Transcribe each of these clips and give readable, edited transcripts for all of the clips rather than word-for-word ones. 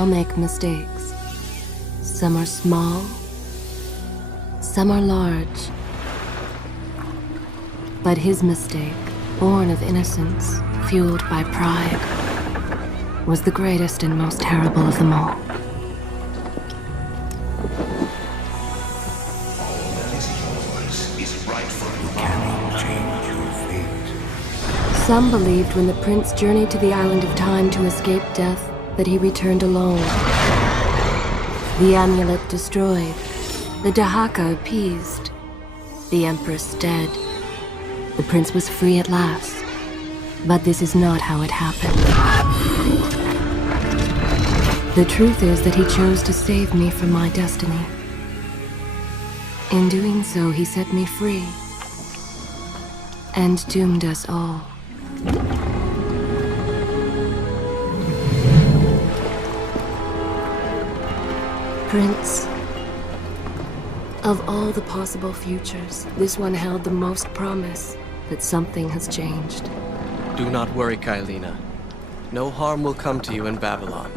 all make mistakes. Some are small, some are large. But his mistake, born of innocence, fueled by pride, was the greatest and most terrible of them all. Some believed when the prince journeyed to the Island of Time to escape death, that he returned alone. The amulet destroyed, the Dahaka appeased, the Empress dead. The prince was free at last. But this is not how it happened. The truth is that he chose to save me from my destiny. In doing so, he set me free and doomed us all. Prince, of all the possible futures, this one held the most promise that something has changed. Do not worry, Kailina. No harm will come to you in Babylon.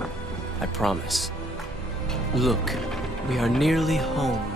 I promise. Look, we are nearly home.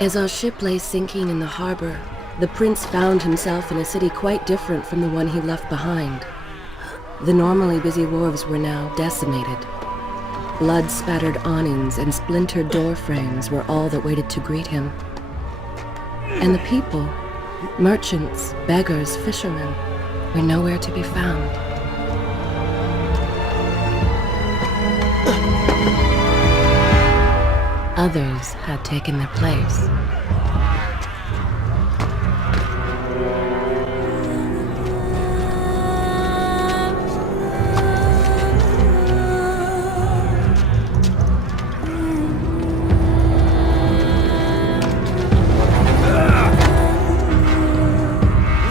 As our ship lay sinking in the harbor, the prince found himself in a city quite different from the one he left behind. The normally busy wharves were now decimated. Blood-spattered awnings and splintered door frames were all that waited to greet him. And the people, merchants, beggars, fishermen, were nowhere to be found. Others had taken their place.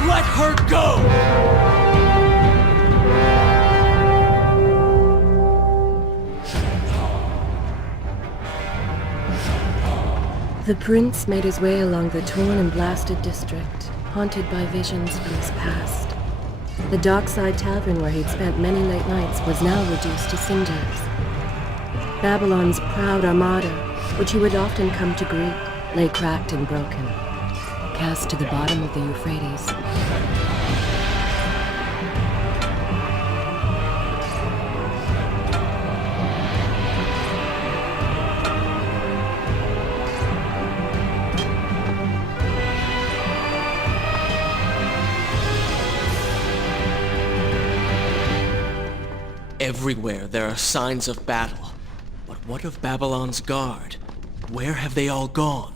Let her go! The prince made his way along the torn and blasted district, haunted by visions from his past. The dockside tavern where he'd spent many late nights was now reduced to cinders. Babylon's proud armada, which he would often come to greet, lay cracked and broken, cast to the bottom of the Euphrates. Everywhere there are signs of battle. But what of Babylon's guard? Where have they all gone?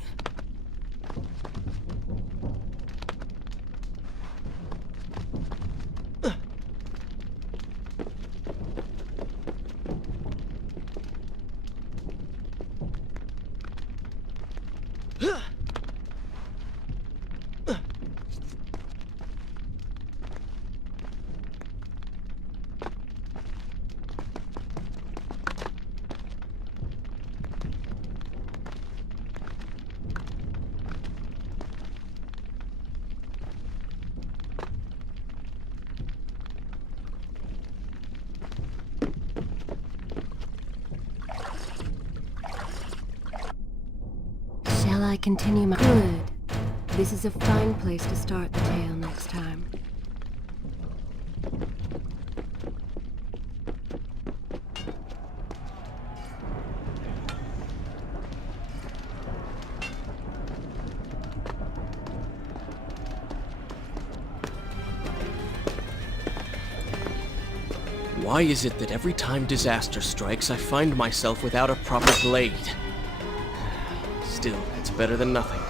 I continue my... Good. This is a fine place to start the tale next time. Why is it that every time disaster strikes, I find myself without a proper blade? Still, it's better than nothing.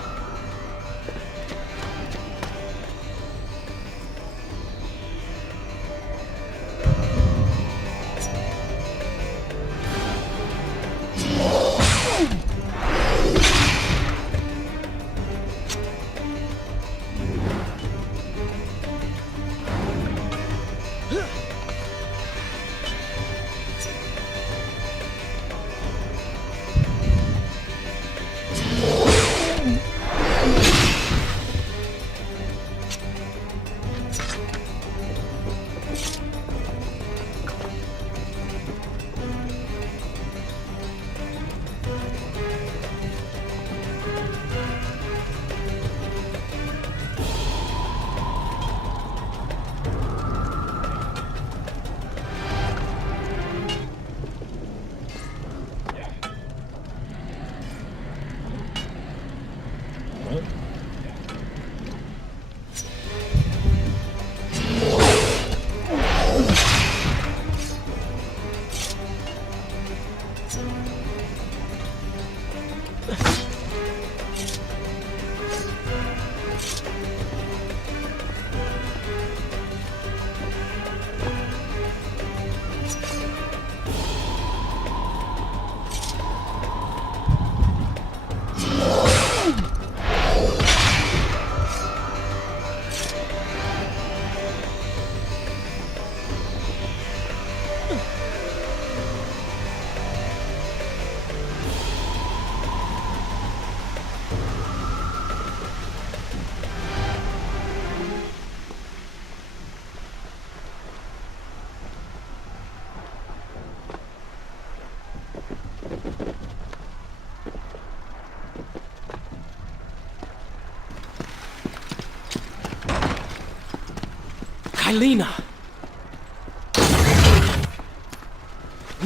Kylina!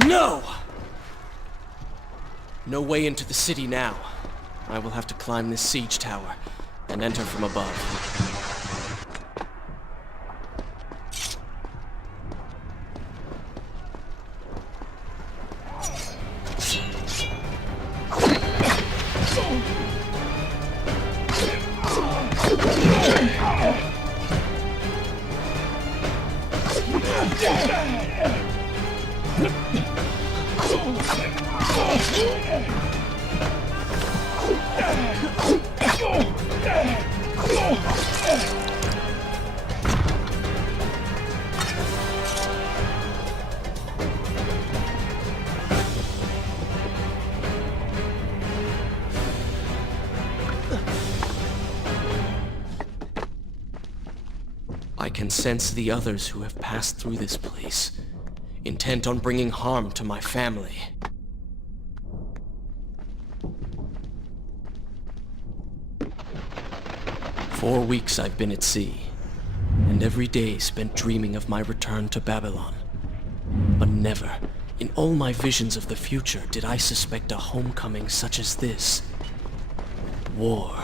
No! No way into the city now. I will have to climb this siege tower and enter from above. I can sense the others who have passed through this place, intent on bringing harm to my family. "4 weeks I've been at sea, and every day spent dreaming of my return to Babylon. But never, in all my visions of the future, did I suspect a homecoming such as this. War.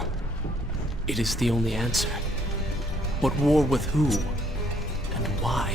It is the only answer. But war with who? And why?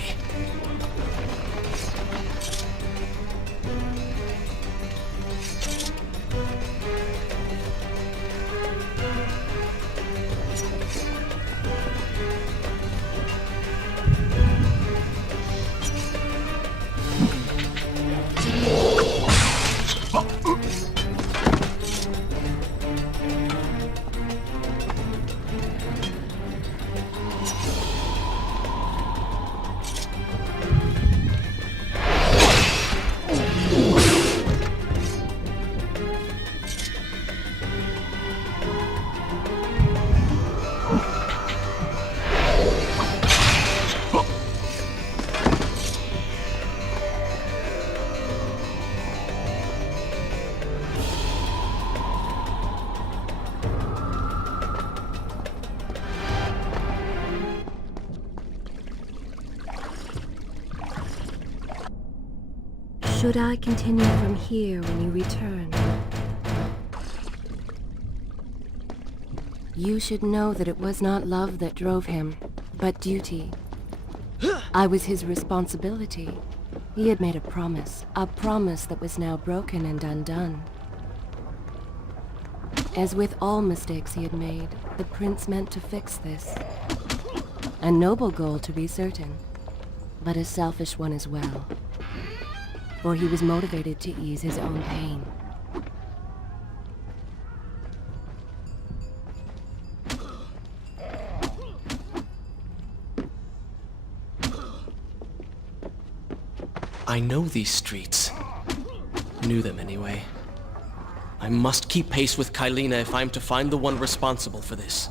Should I continue from here when you return? You should know that it was not love that drove him, but duty. I was his responsibility. He had made a promise that was now broken and undone. As with all mistakes he had made, the prince meant to fix this. A noble goal, to be certain, but a selfish one as well. For he was motivated to ease his own pain. I know these streets. Knew them anyway. I must keep pace with Kylina if I'm to find the one responsible for this.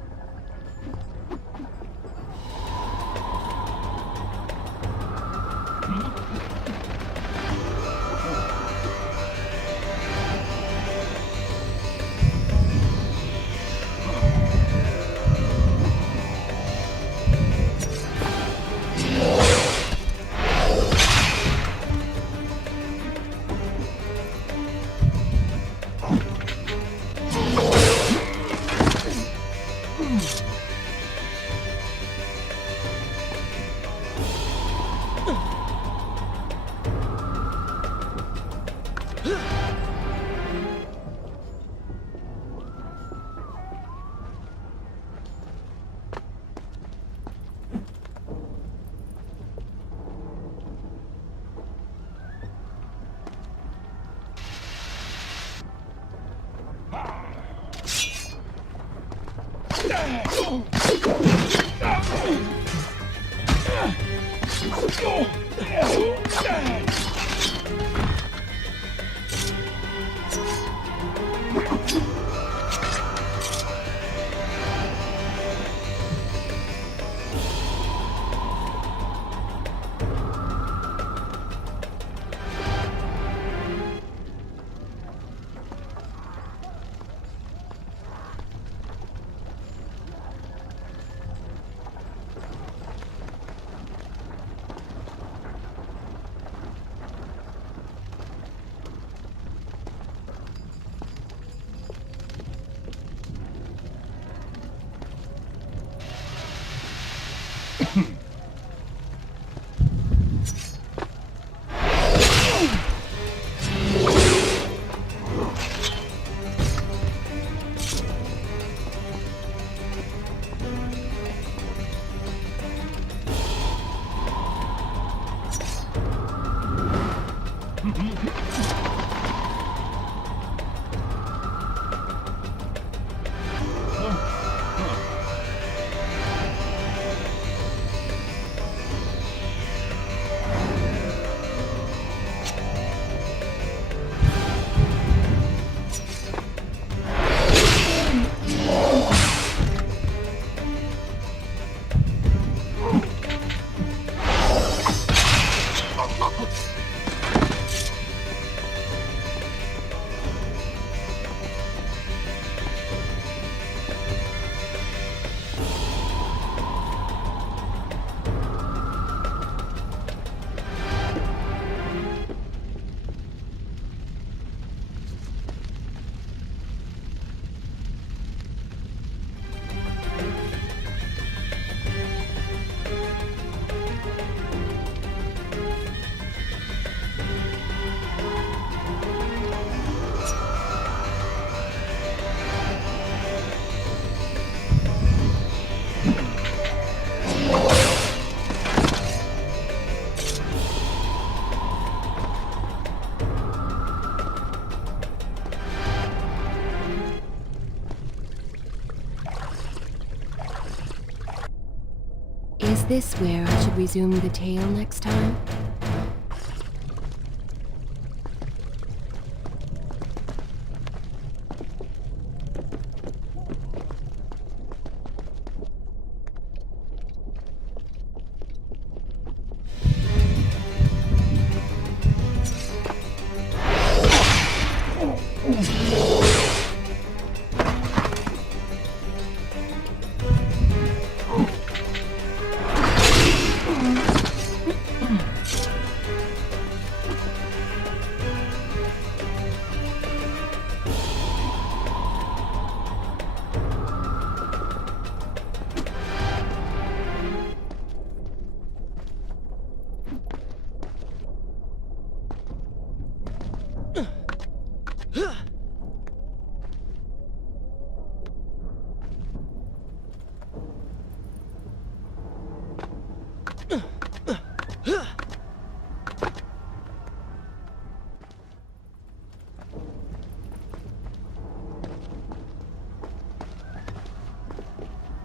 Is this where I should resume the tale next time?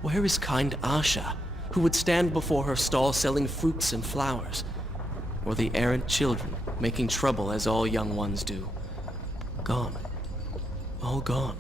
Where is kind Asha, who would stand before her stall selling fruits and flowers? Or the errant children, making trouble as all young ones do? Gone. All gone.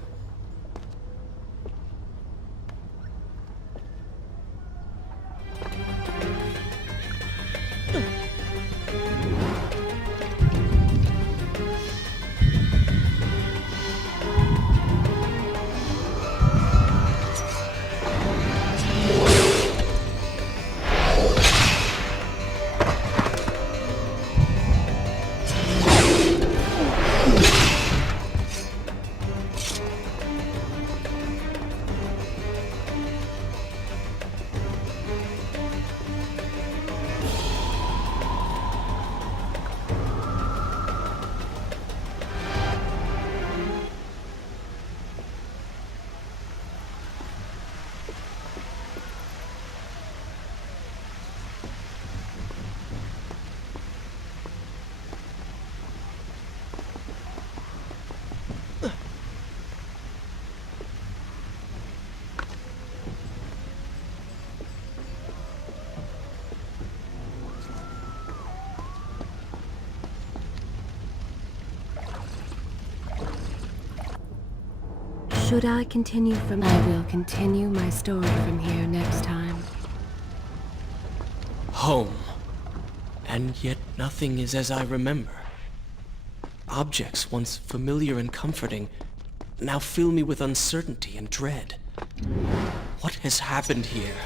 Should I continue from... I will continue my story from here next time. Home. And yet nothing is as I remember. Objects once familiar and comforting now fill me with uncertainty and dread. What has happened here?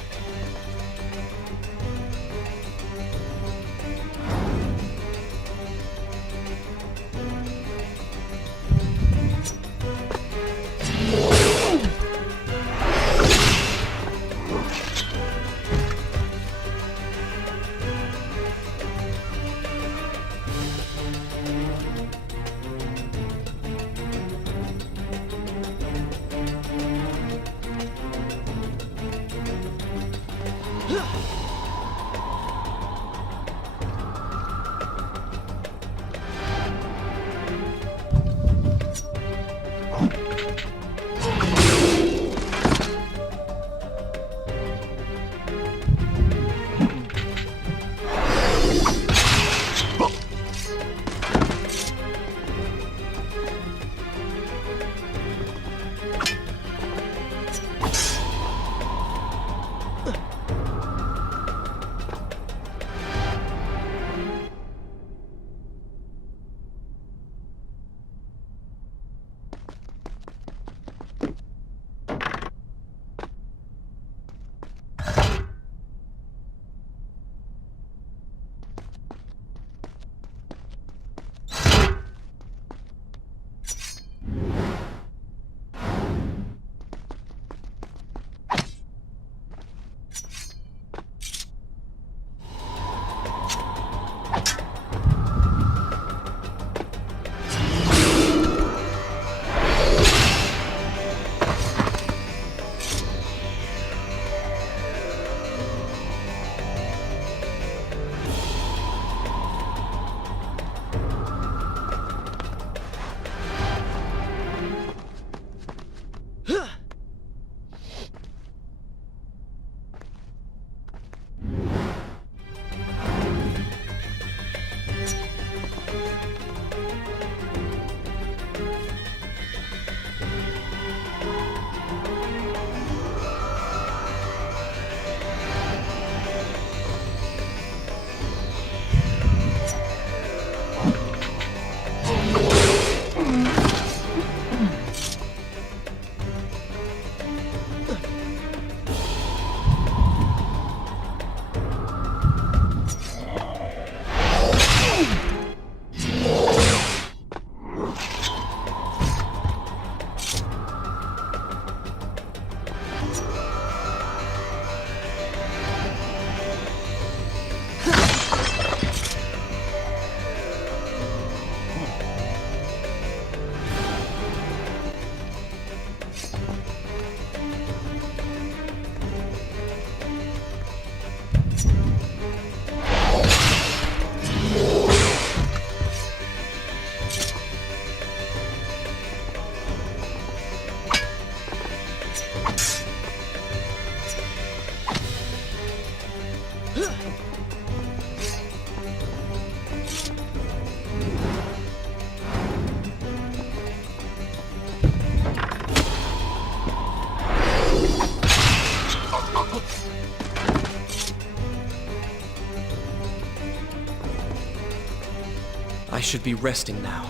should be resting now,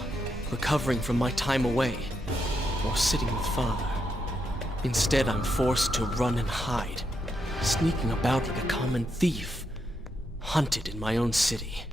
recovering from my time away, or sitting with Father. Instead, I'm forced to run and hide, sneaking about like a common thief, hunted in my own city.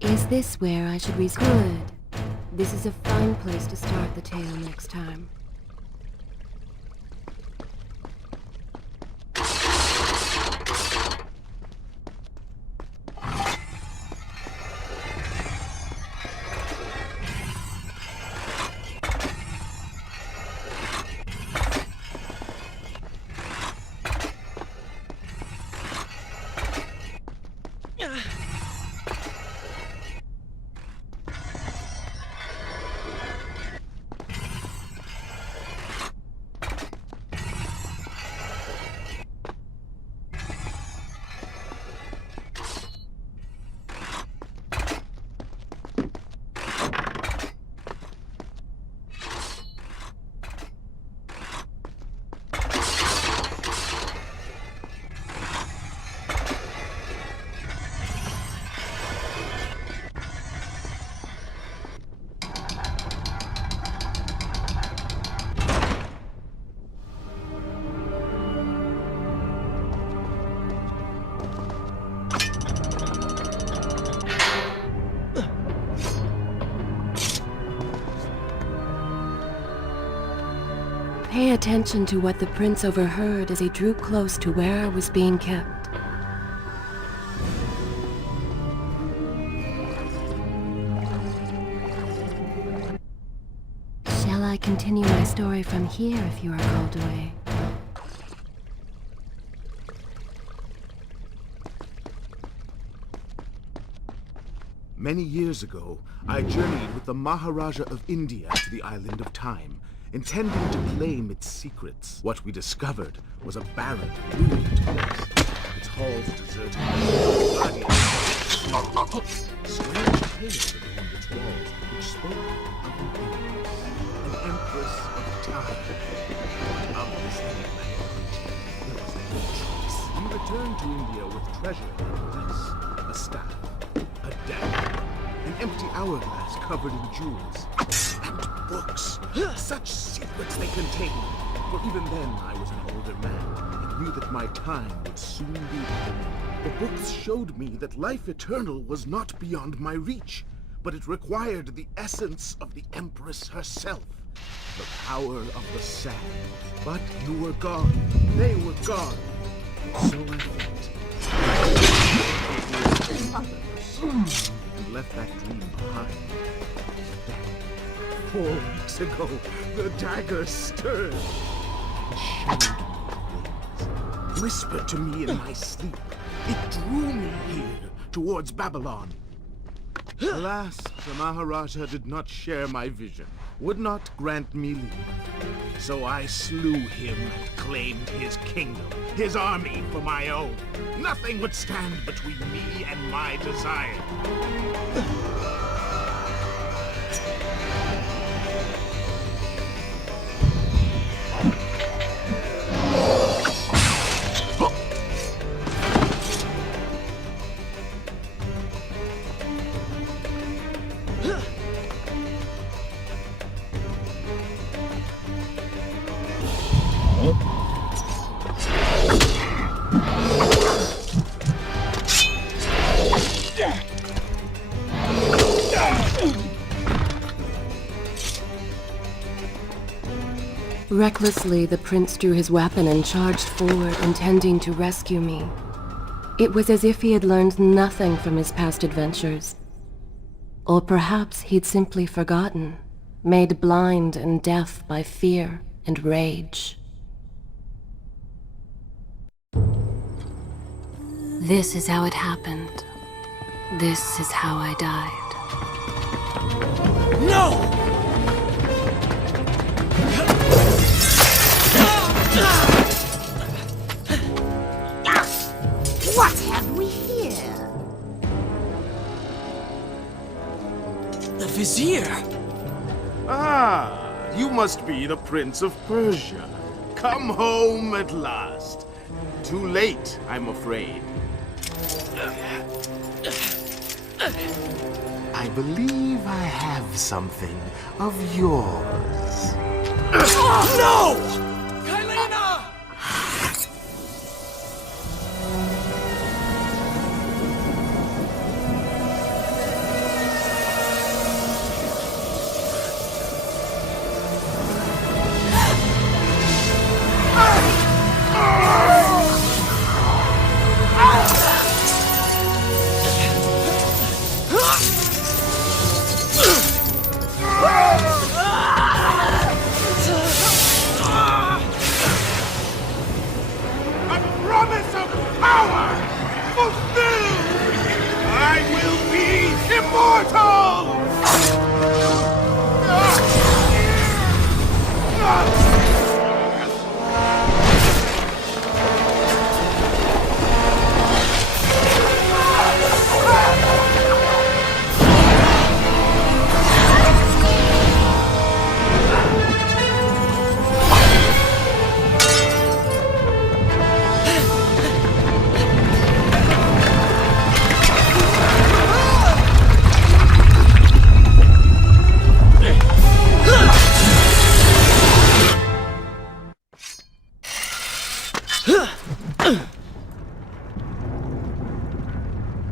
Is this where I should Good. This is a fine place to start the tale next time. Pay attention to what the prince overheard as he drew close to where I was being kept. Shall I continue my story from here if you are called away? Many years ago, I journeyed with the Maharaja of India to the island of Time, intending to claim its secrets. What we discovered was a barren, ruined place. Its halls deserted. Strange tales adorned its walls, which spoke of an empress of time. But of this enigmatic creature, there was no trace. We returned to India with treasure like this: a staff, a dagger, an empty hourglass covered in jewels, and books. Such secrets they contained. For even then I was an older man and knew that my time would soon be at an end. The books showed me that life eternal was not beyond my reach, but it required the essence of the Empress herself, the power of the sand. But you were gone. They were gone. So I thought. And left that dream behind. Then, 4 weeks ago, the dagger stirred and showed me things. whispered to me in my sleep. It drew me here, towards Babylon. Alas, the Maharaja did not share my vision, would not grant me leave. So I slew him and claimed his kingdom, his army for my own. Nothing would stand between me and my desire. Recklessly, the prince drew his weapon and charged forward, intending to rescue me. It was as if he had learned nothing from his past adventures. Or perhaps he'd simply forgotten, made blind and deaf by fear and rage. This is how it happened. This is how I died. No! What have we here? The Vizier! Ah, you must be the Prince of Persia. Come home at last. Too late, I'm afraid. I believe I have something of yours. No! Kylena!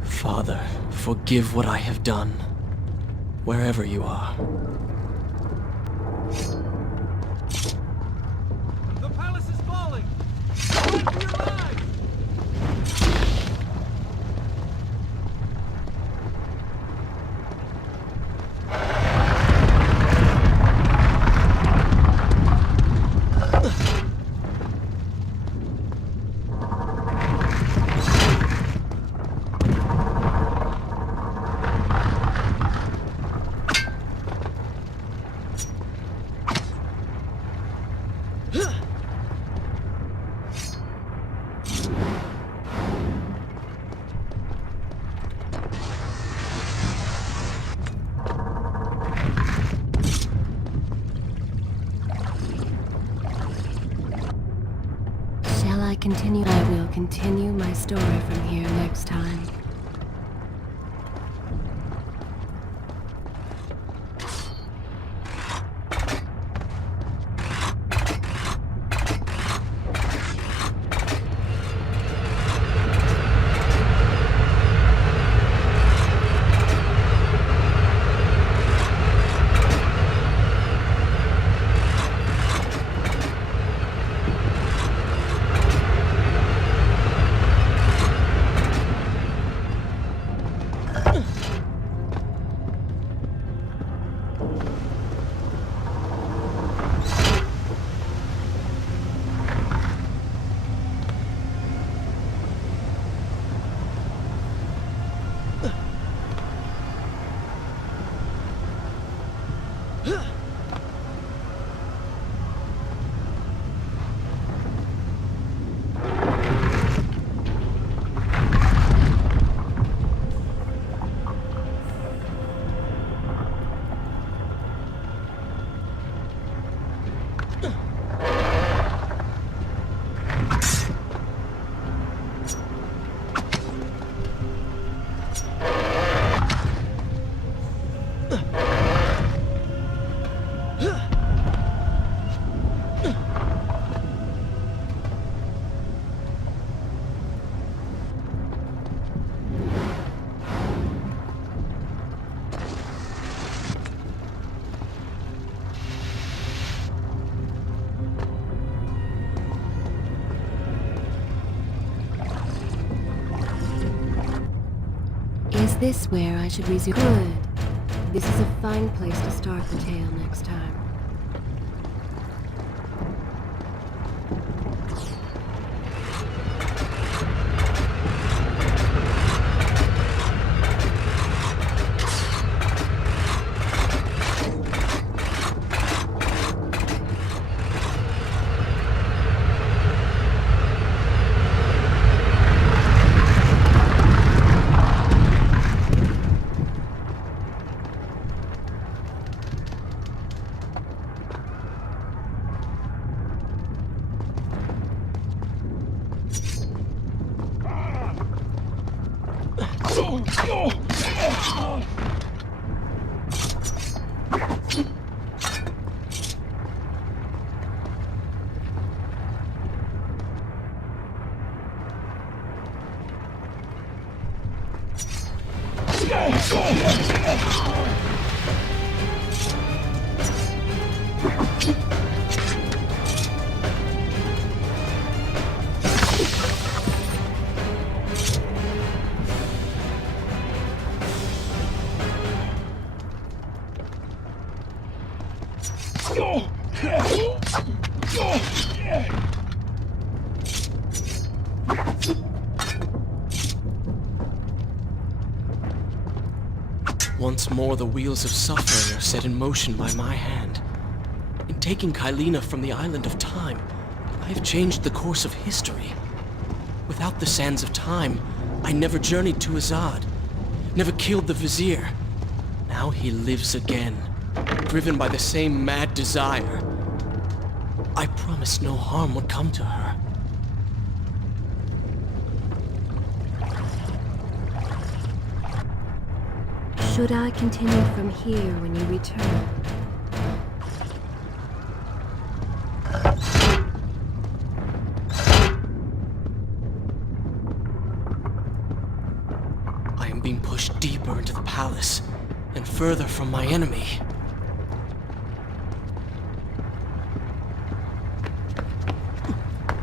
Father, forgive what I have done, wherever you are. The palace is falling! Run for your lives! Shall I continue? I will continue my story from here next time. Is this where I should resume? Good. This is a fine place to start the tale next time. Once more, the wheels of suffering are set in motion by my hand. In taking Kylina from the island of time, I have changed the course of history. Without the sands of time, I never journeyed to Azad, never killed the Vizier. Now he lives again, driven by the same mad desire. I promised no harm would come to her. Should I continue from here when you return? I am being pushed deeper into the palace, and further from my enemy.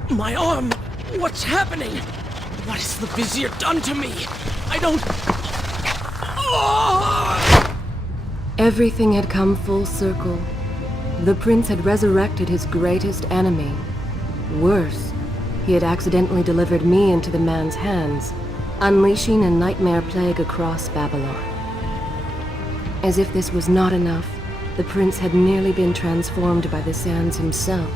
My arm! What's happening? What has the Vizier done to me? I don't... Everything had come full circle. The prince had resurrected his greatest enemy. Worse, he had accidentally delivered me into the man's hands, unleashing a nightmare plague across Babylon. As if this was not enough, the prince had nearly been transformed by the sands himself.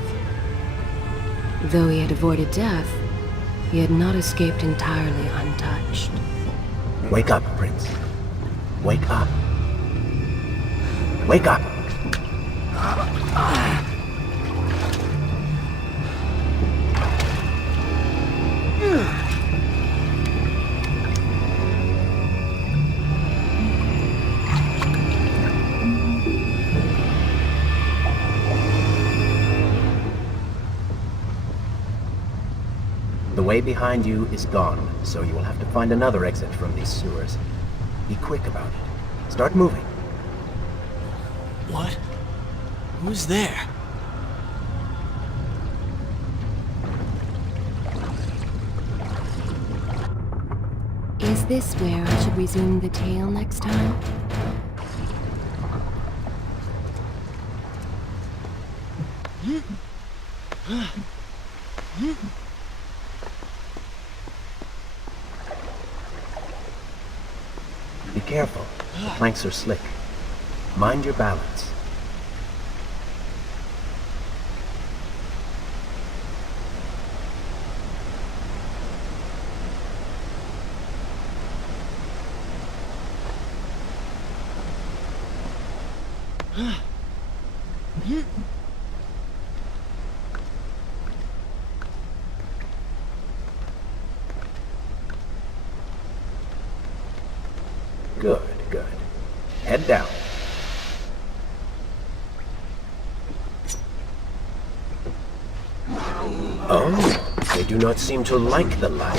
Though he had avoided death, he had not escaped entirely untouched. Wake up, Prince. Wake up. Wake up! The way behind you is gone, so you will have to find another exit from these sewers. Be quick about it. Start moving. What? Who's there? Is this where I should resume the tale next time? Be careful. The planks are slick. Mind your balance. Good, good. Head down. Oh, they do not seem to like the light.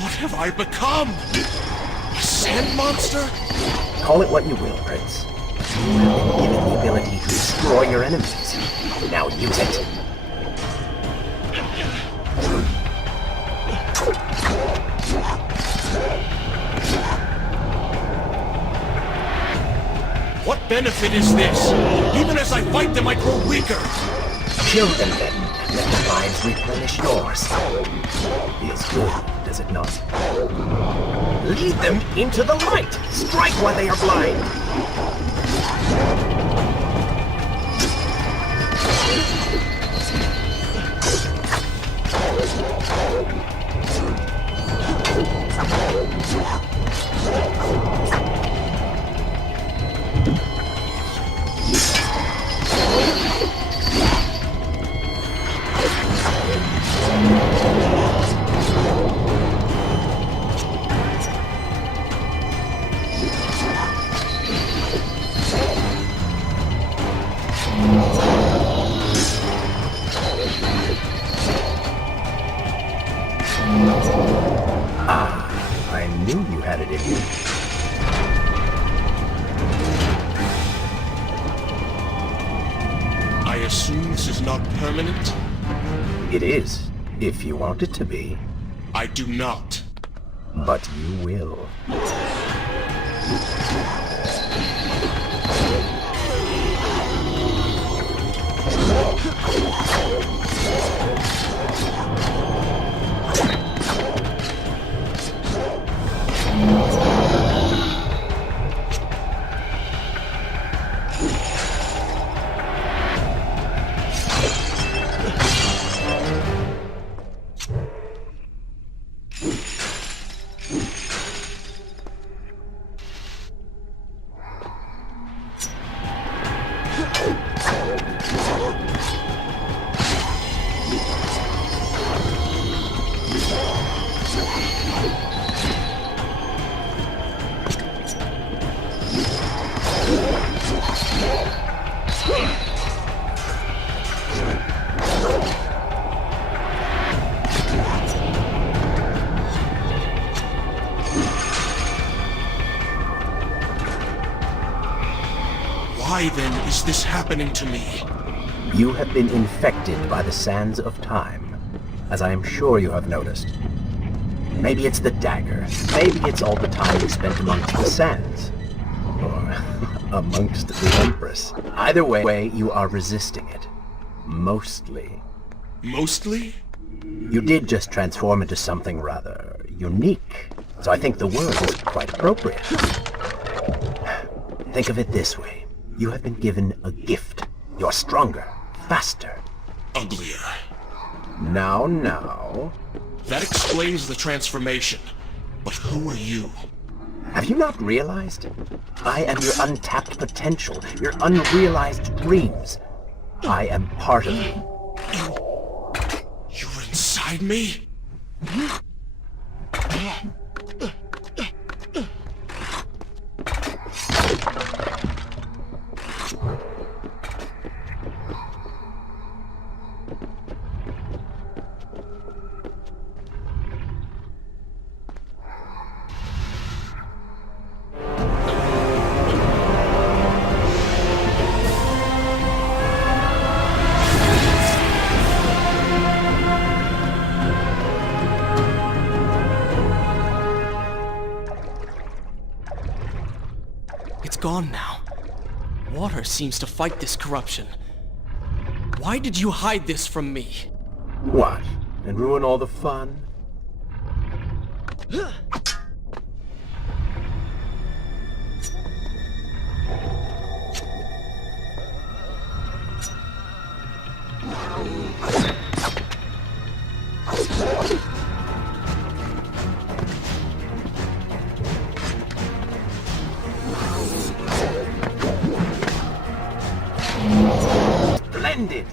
What have I become? A sand monster? Call it what you will, Prince. You have been given the ability to destroy your enemies. Now use it. What benefit is this? Even as I fight them, I grow weaker. Kill them then, and let their lives replenish yours. Feels good, does it not? Lead them into the light! Strike while they are blind! I knew you had it in you. I assume this is not permanent? It is, if you want it to be. I do not. But you will. Why then is this happening to me? You have been infected by the sands of time, as I am sure you have noticed. Maybe it's the dagger. Maybe it's all the time you spent amongst the sands. Or amongst the Empress. Either way, you are resisting it. Mostly. Mostly? You did just transform into something rather unique, so I think the word is quite appropriate. Think of it this way. You have been given a gift. You're stronger, faster. Uglier. Now. That explains the transformation. But who are you? Have you not realized? I am your untapped potential, your unrealized dreams. I am part of you. You're inside me? It's gone now. Water seems to fight this corruption. Why did you hide this from me? What? And ruin all the fun? Splendid!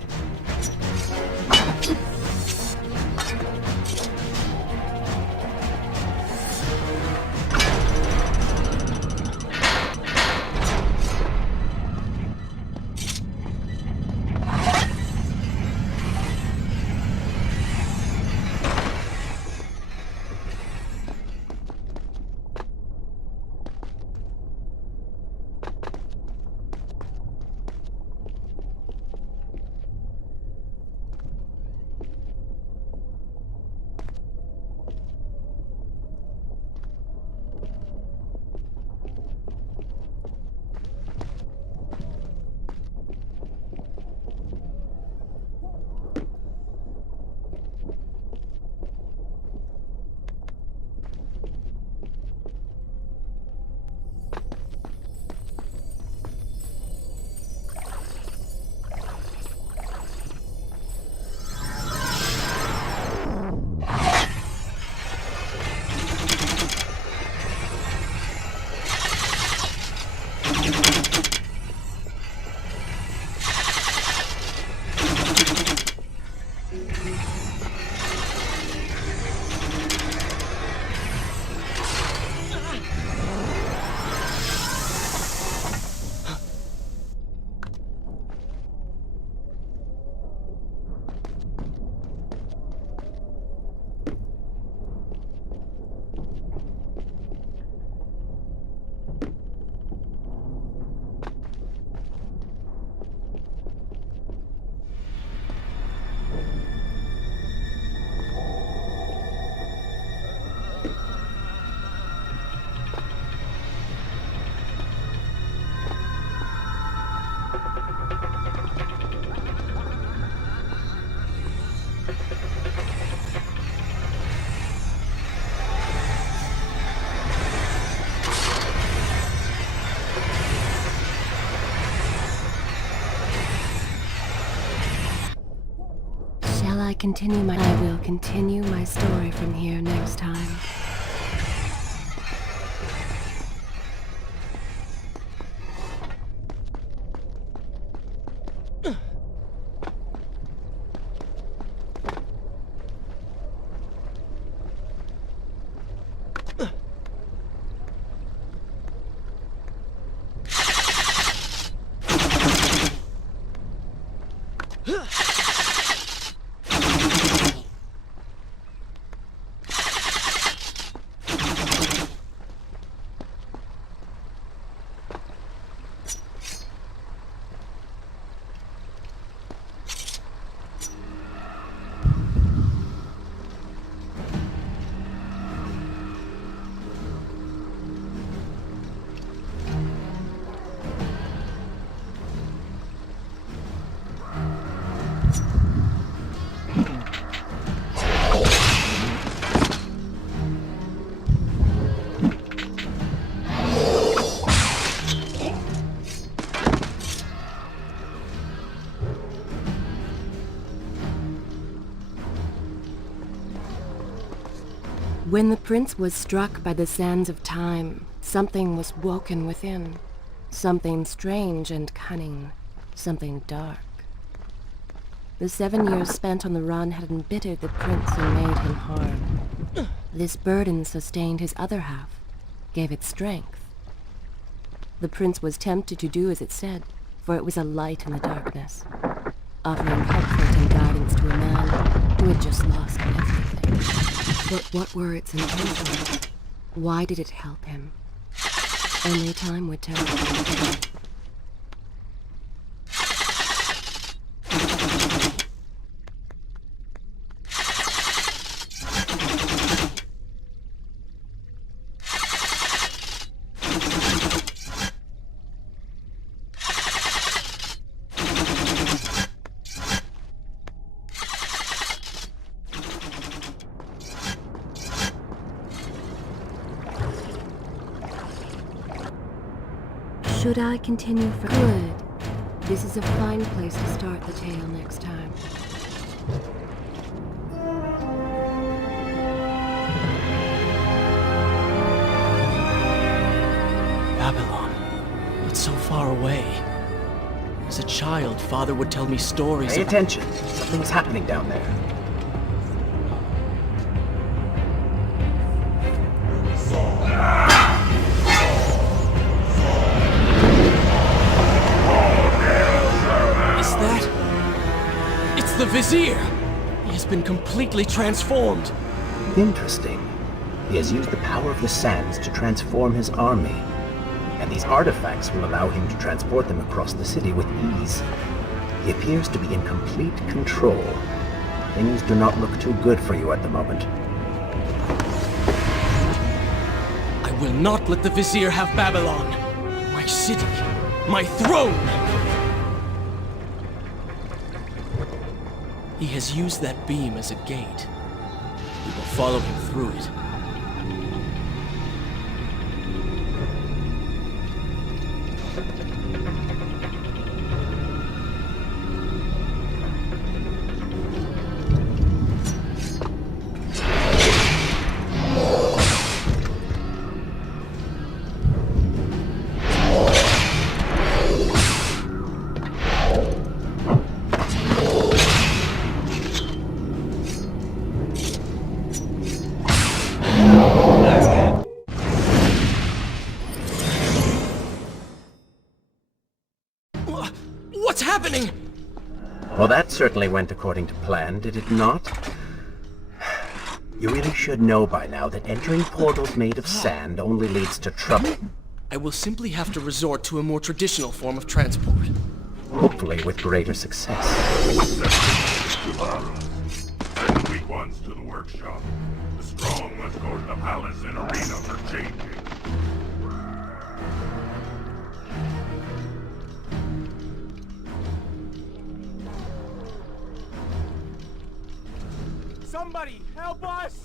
I will continue my story from here next time. When the prince was struck by the sands of time, something was woken within. Something strange and cunning. Something dark. The 7 years spent on the run had embittered the prince and made him hard. This burden sustained his other half, gave it strength. The prince was tempted to do as it said, for it was a light in the darkness, offering comfort and guidance to a man who had just lost everything. But what were its intentions? Why did it help him? Only time would tell. Should I continue for good? This is a fine place to start the tale next time. Babylon. It's so far away. As a child, Father would tell me stories Pay of... attention. Something's happening down there. It's the Vizier! He has been completely transformed. Interesting. He has used the power of the sands to transform his army. And these artifacts will allow him to transport them across the city with ease. He appears to be in complete control. Things do not look too good for you at the moment. I will not let the Vizier have Babylon. My city. My throne! He has used that beam as a gate. We will follow him through it. What's happening? Well, that certainly went according to plan, did it not? You really should know by now that entering portals made of sand only leads to trouble. I will simply have to resort to a more traditional form of transport. Hopefully with greater success. Send the weak ones to the workshop. The strong must go to the palace and arena for changing. Somebody, help us!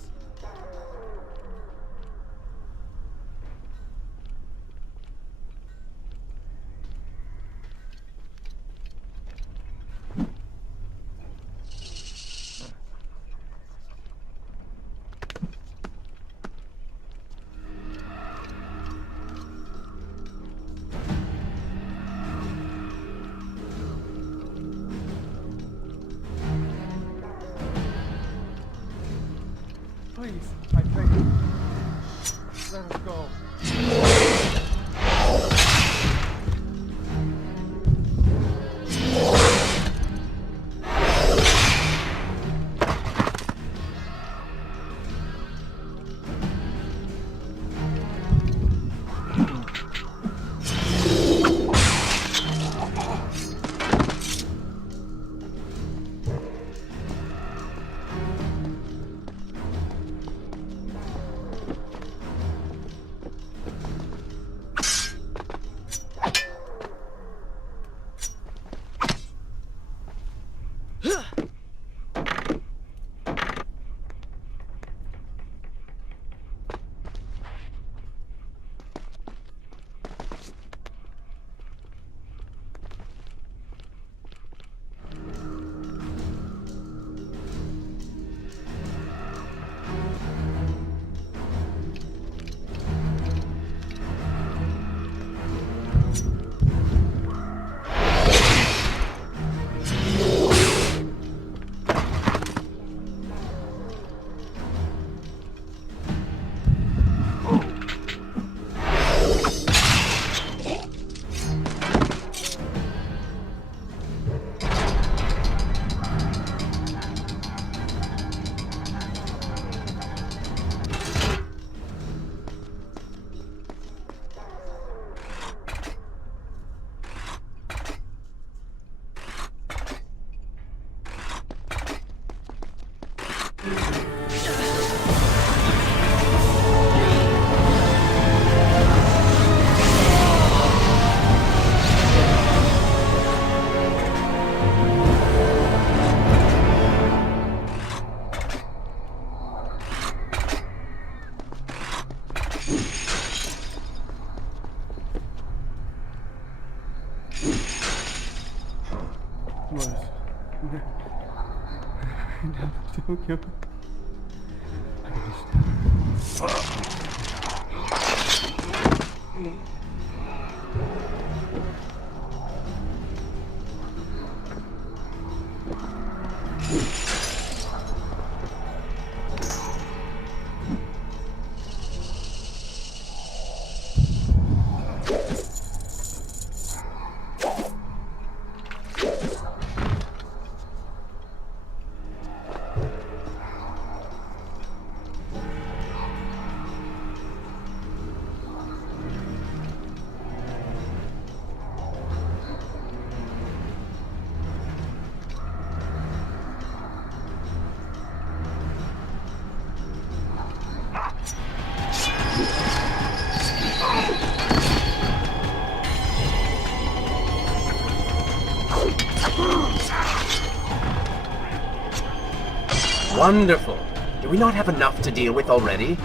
Wonderful. Do we not have enough to deal with already?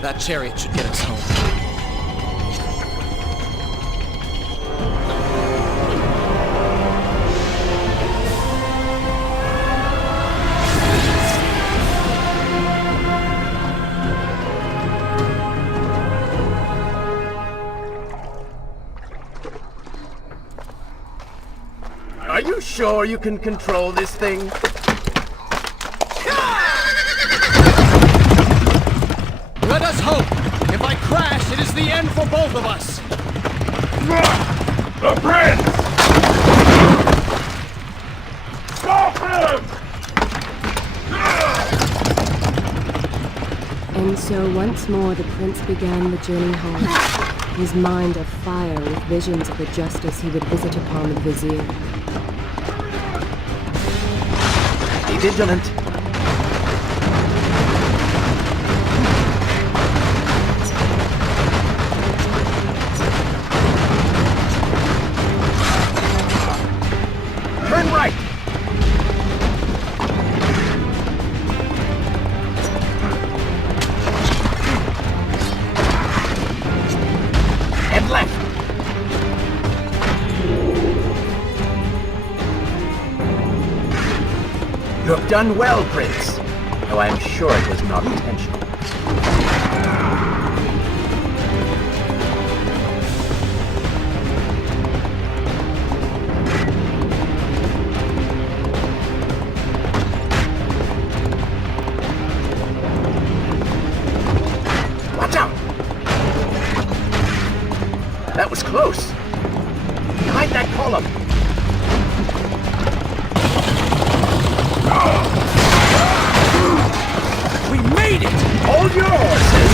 That chariot should get us home. Are you sure you can control this thing? Let us hope! If I crash, it is the end for both of us! The prince! Stop him! And so once more the prince began the journey home, his mind afire with visions of the justice he would visit upon the vizier. Be vigilant. Turn right! And left! You have done well, Prince, though I am sure it was not intentional. Watch out! That was close. Behind that column. We made it! Hold your horses!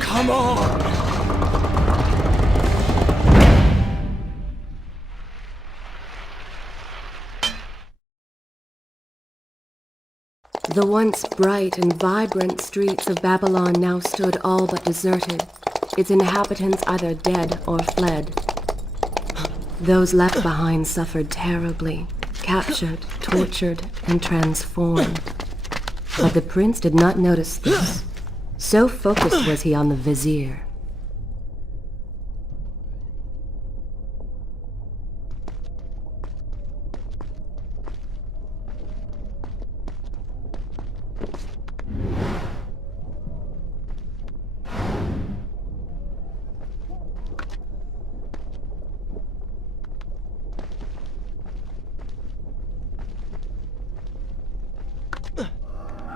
Come on! The once bright and vibrant streets of Babylon now stood all but deserted, its inhabitants either dead or fled. Those left behind suffered terribly, captured, tortured, and transformed. But the prince did not notice this. So focused was he on the vizier.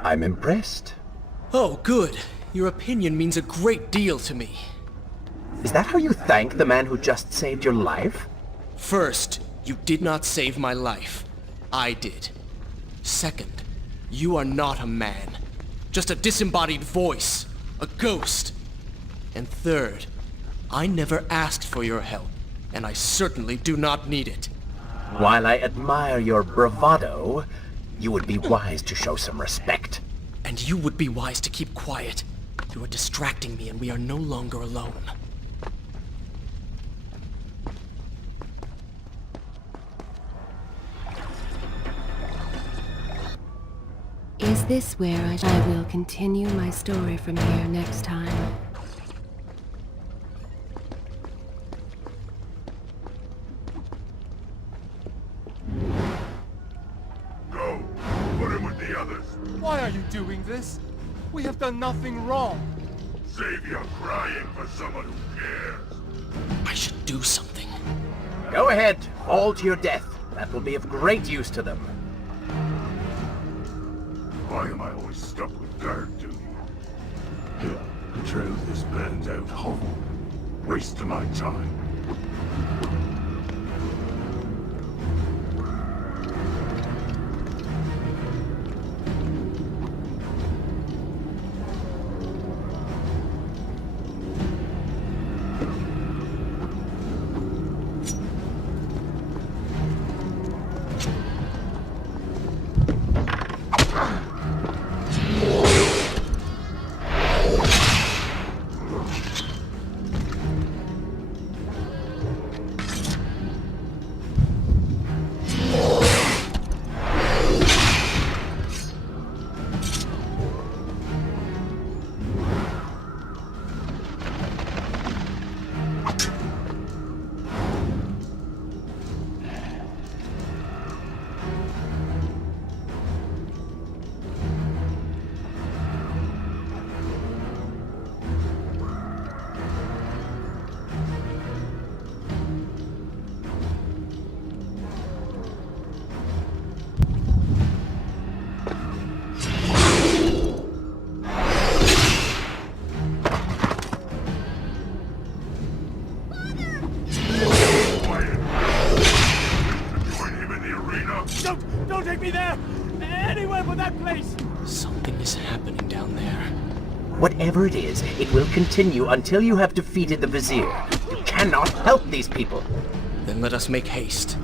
I'm impressed. Oh, good. Your opinion means a great deal to me. Is that how you thank the man who just saved your life? First, You did not save my life. I did. Second, you are not a man. Just a disembodied voice. A ghost. And third, I never asked for your help, and I certainly do not need it. While I admire your bravado, you would be wise to show some respect. And you would be wise to keep quiet. You are distracting me, and we are no longer alone. Is this where I will continue my story from here next time? Go! Put him with the others! Why are you doing this? We have done nothing wrong. Save your crying for someone who cares! I should do something. Go ahead, fall to your death. That will be of great use to them. Why am I always stuck with guard duty? The truth is burned out hovel. Waste of my time. Don't take me there! Anywhere but that place! Something is happening down there. Whatever it is, it will continue until you have defeated the Vizier. You cannot help these people. Then let us make haste.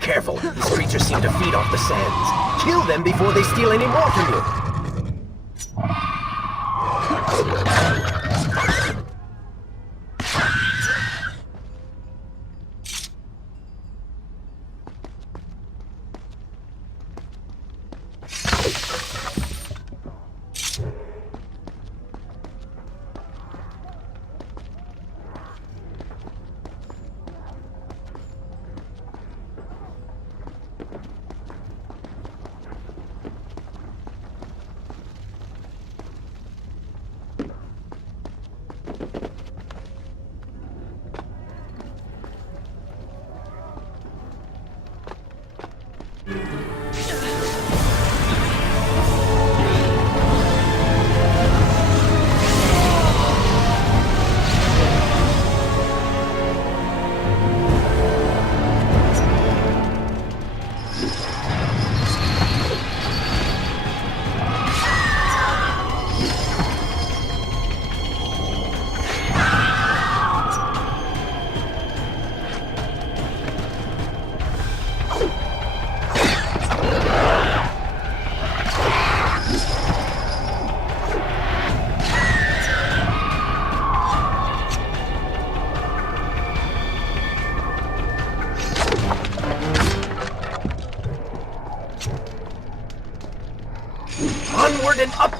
Careful, these creatures seem to feed off the sands. Kill them before they steal any more from you.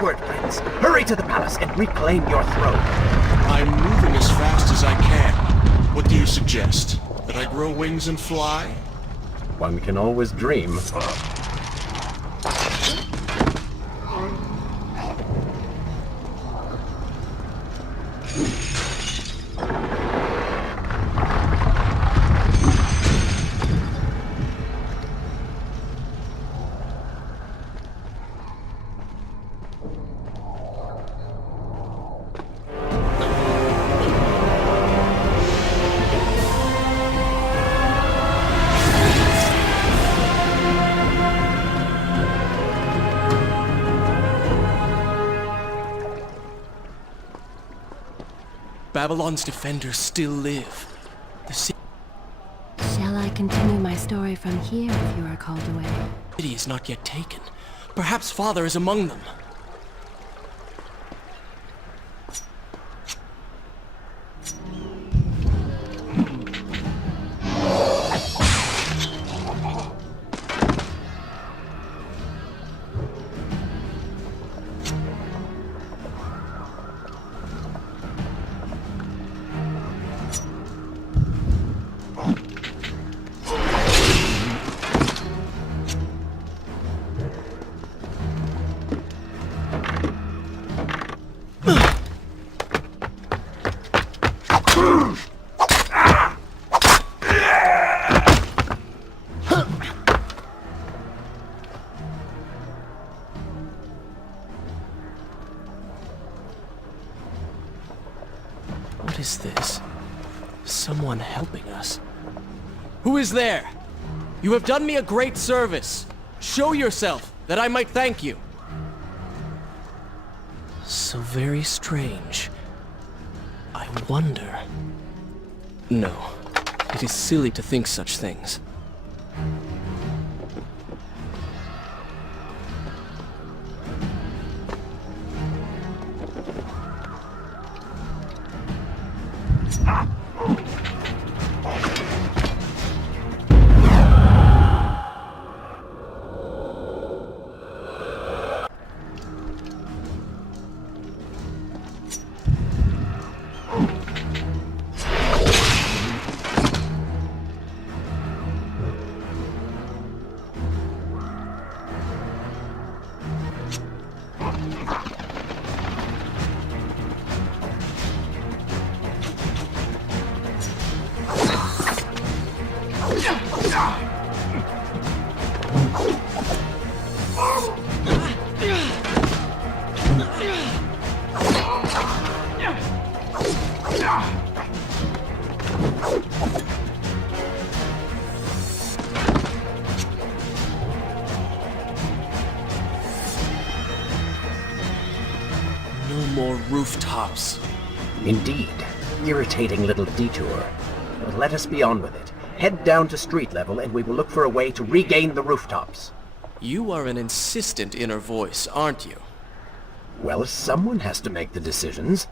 Westward, Prince! Hurry to the palace and reclaim your throne! I'm moving as fast as I can. What do you suggest? That I grow wings and fly? One can always dream. Babylon's defenders still live. The Shall I continue my story from here if you are called away? city is not yet taken. Perhaps Father is among them. What is this? Someone helping us. Who is there? You have done me a great service. Show yourself, that I might thank you. So very strange. I wonder... No, it is silly to think such things. No more rooftops. Indeed. Irritating little detour. But let us be on with it. Head down to street level and we will look for a way to regain the rooftops. You are an insistent inner voice, aren't you? Well, someone has to make the decisions.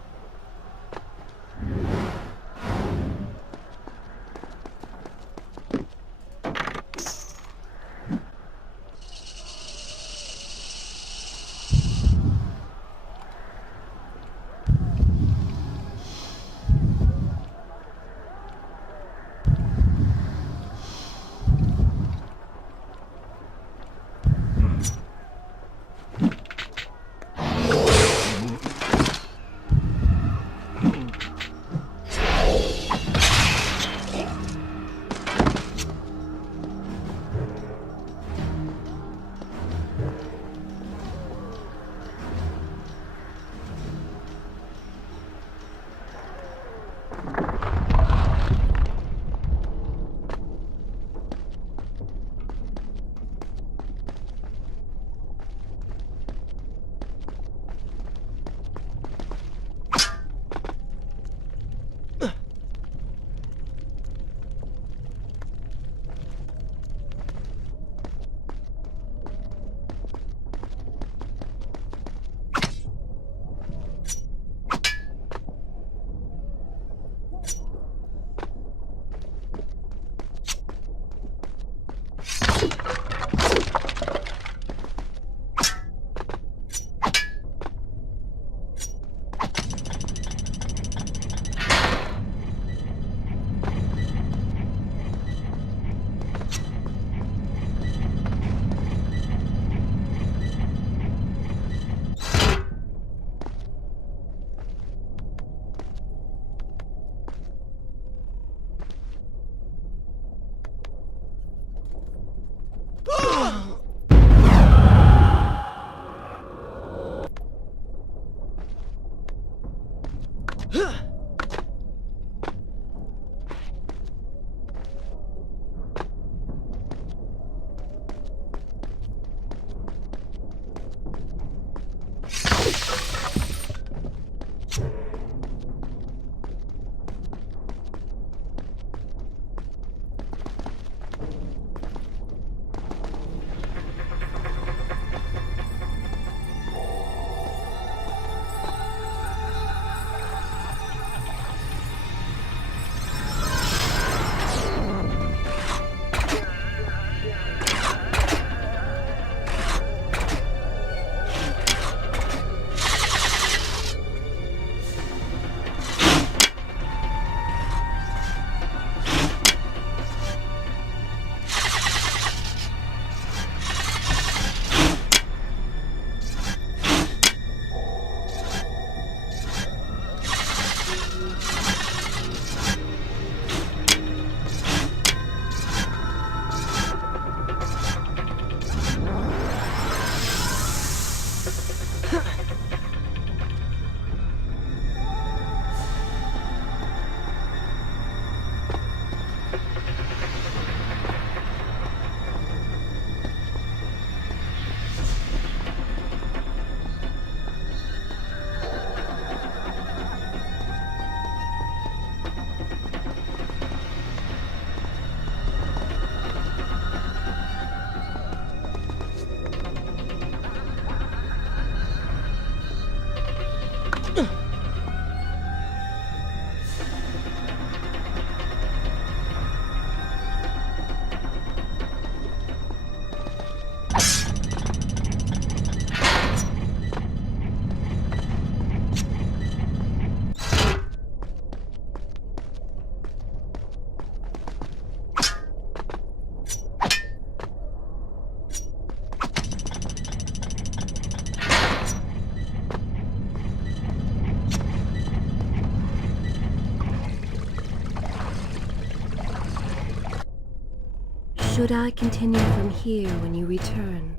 Should I continue from here when you return?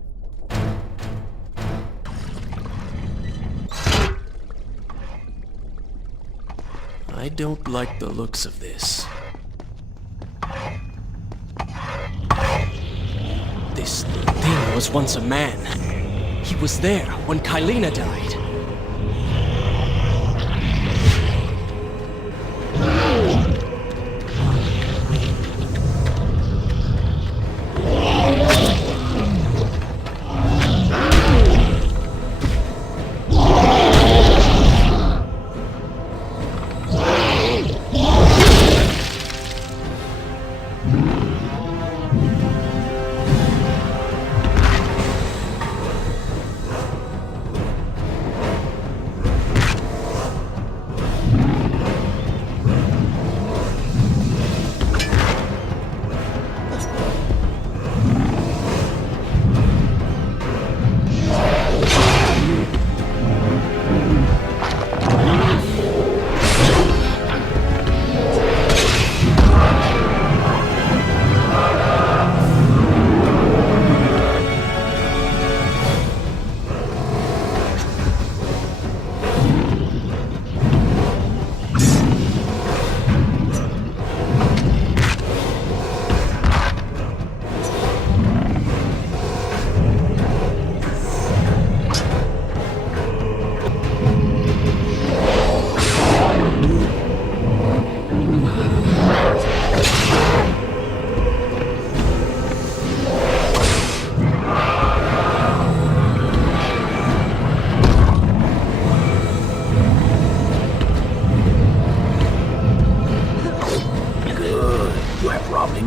I don't like the looks of this. This thing was once a man. He was there when Kylena died.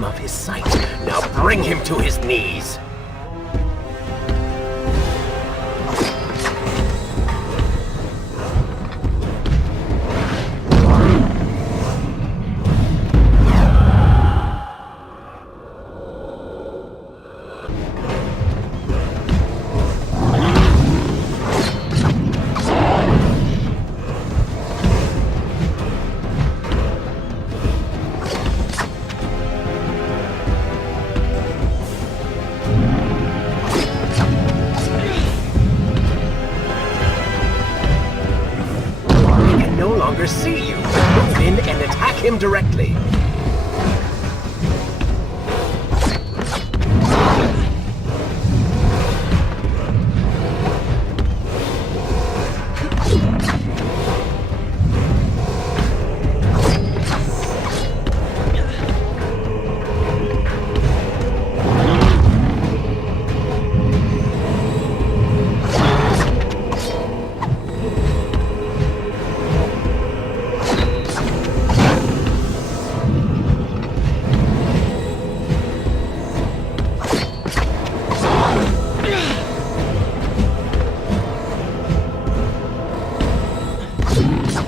Of his sight. Now bring him to his knees. see you. Move in and attack him directly.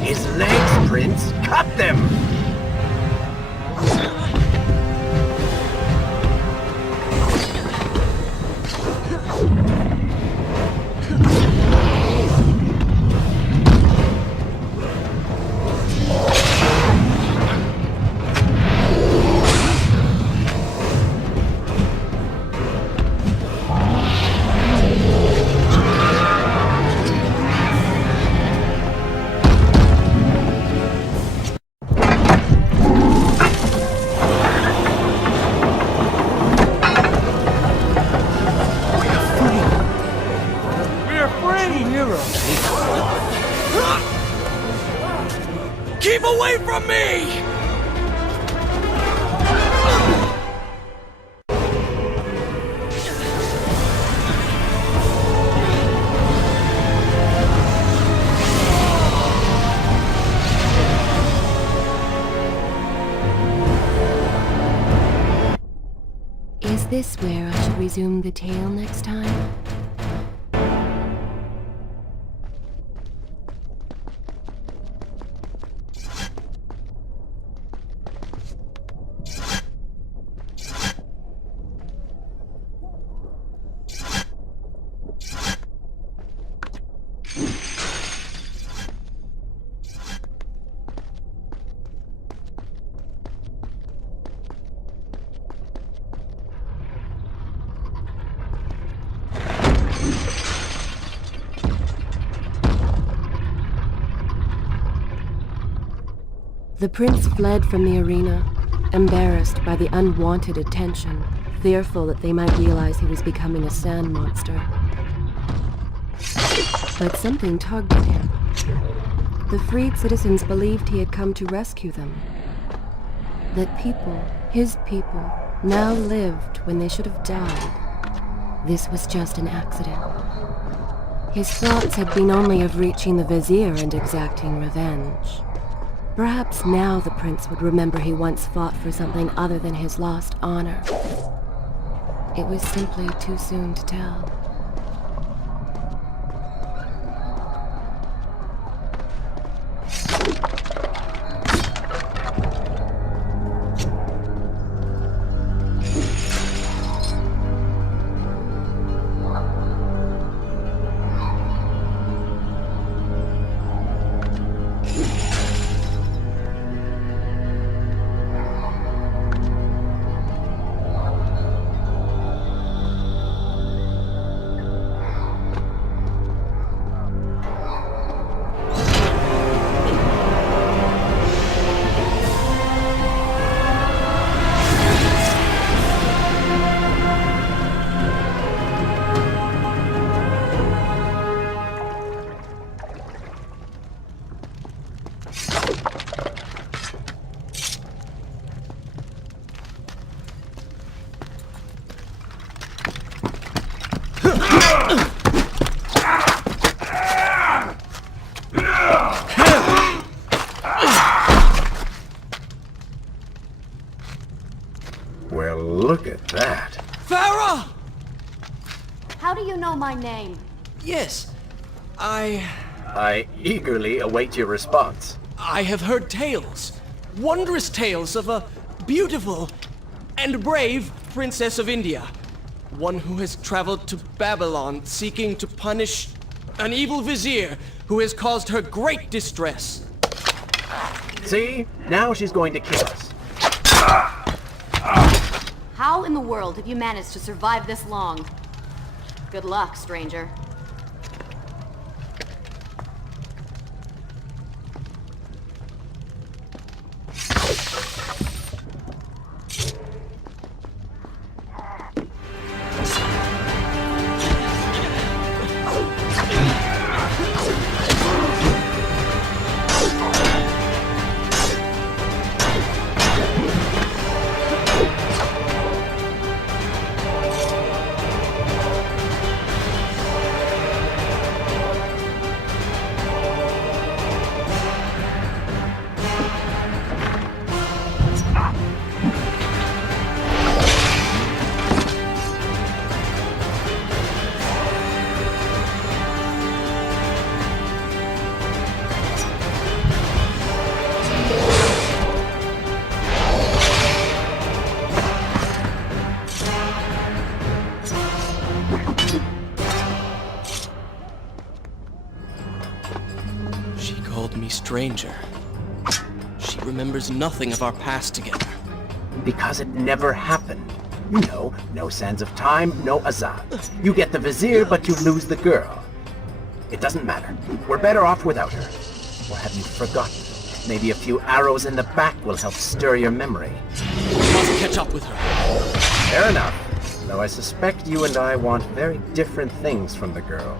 His legs, Prince! Cut them! Keep away from me! Is this where I should resume the tale next time? The prince fled from the arena, embarrassed by the unwanted attention, fearful that they might realize he was becoming a sand monster. But something tugged at him. The freed citizens believed he had come to rescue them. That people, his people, now lived when they should have died. This was just an accident. His thoughts had been only of reaching the vizier and exacting revenge. Perhaps now the prince would remember he once fought for something other than his lost honor. It was simply too soon to tell. Well, look at that. Farah! How do you know my name? Yes, I eagerly await your response. I have heard tales, wondrous tales of a beautiful and brave princess of India. One who has traveled to Babylon seeking to punish an evil vizier who has caused her great distress. See? Now she's going to kill us. How in the world have you managed to survive this long? Good luck, stranger. stranger. She remembers nothing of our past together. Because it never happened. You know, no sands of time, no Azad. You get the Vizier, but you lose the girl. It doesn't matter. We're better off without her. Or have you forgotten? Maybe a few arrows in the back will help stir your memory. We must catch up with her. Fair enough. Though I suspect you and I want very different things from the girl.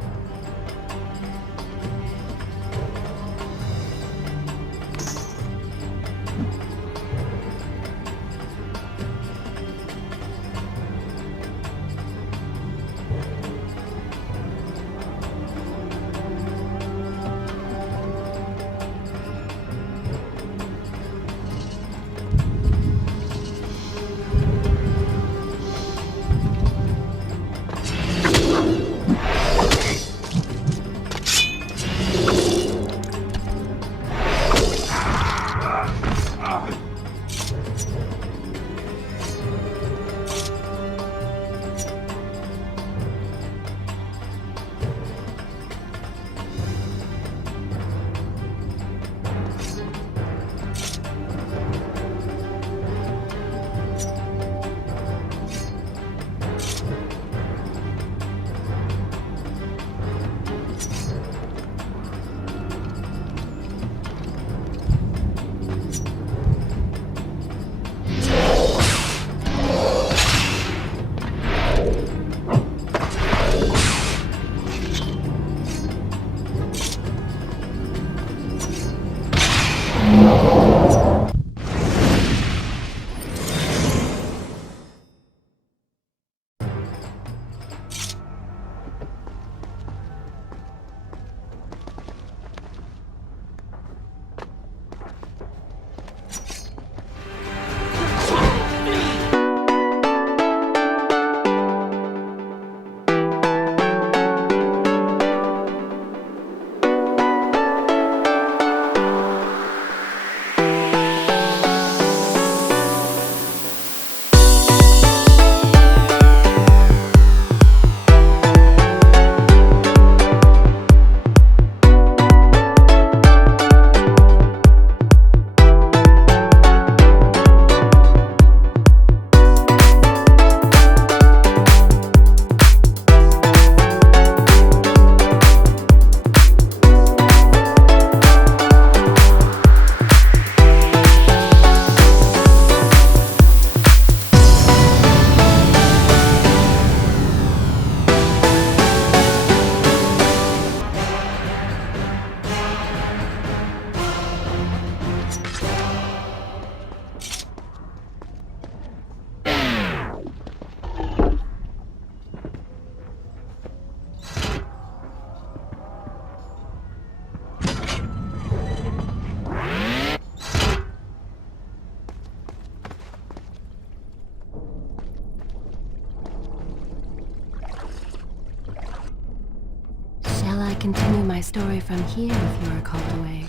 Continue my story from here if you are called away.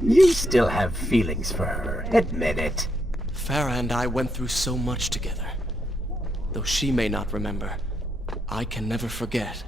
You still have feelings for her. Admit it. Farah and I went through so much together. Though she may not remember, I can never forget.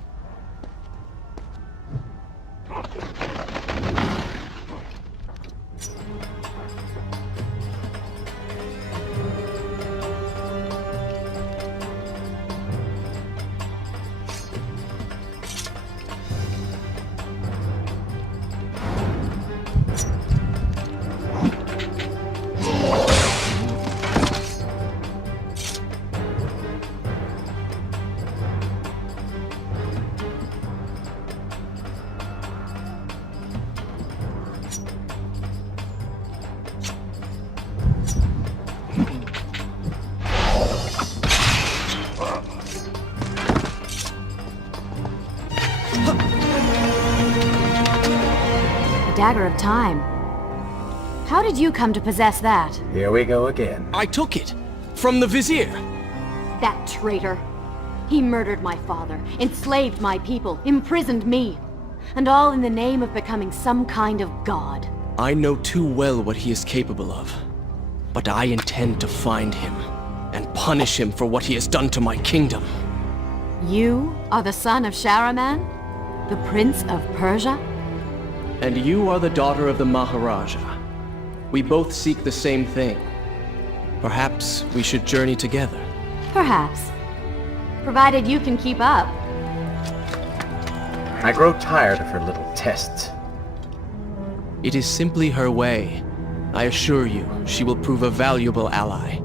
Dagger of Time. How did you come to possess that? Here we go again. I took it! From the Vizier! That traitor. He murdered my father, enslaved my people, imprisoned me. And all in the name of becoming some kind of god. I know too well what he is capable of. But I intend to find him and punish him for what he has done to my kingdom. You are the son of Shahraman? The Prince of Persia? And you are the daughter of the Maharaja. We both seek the same thing. Perhaps we should journey together. Perhaps. Provided you can keep up. I grow tired of her little tests. It is simply her way. I assure you, she will prove a valuable ally.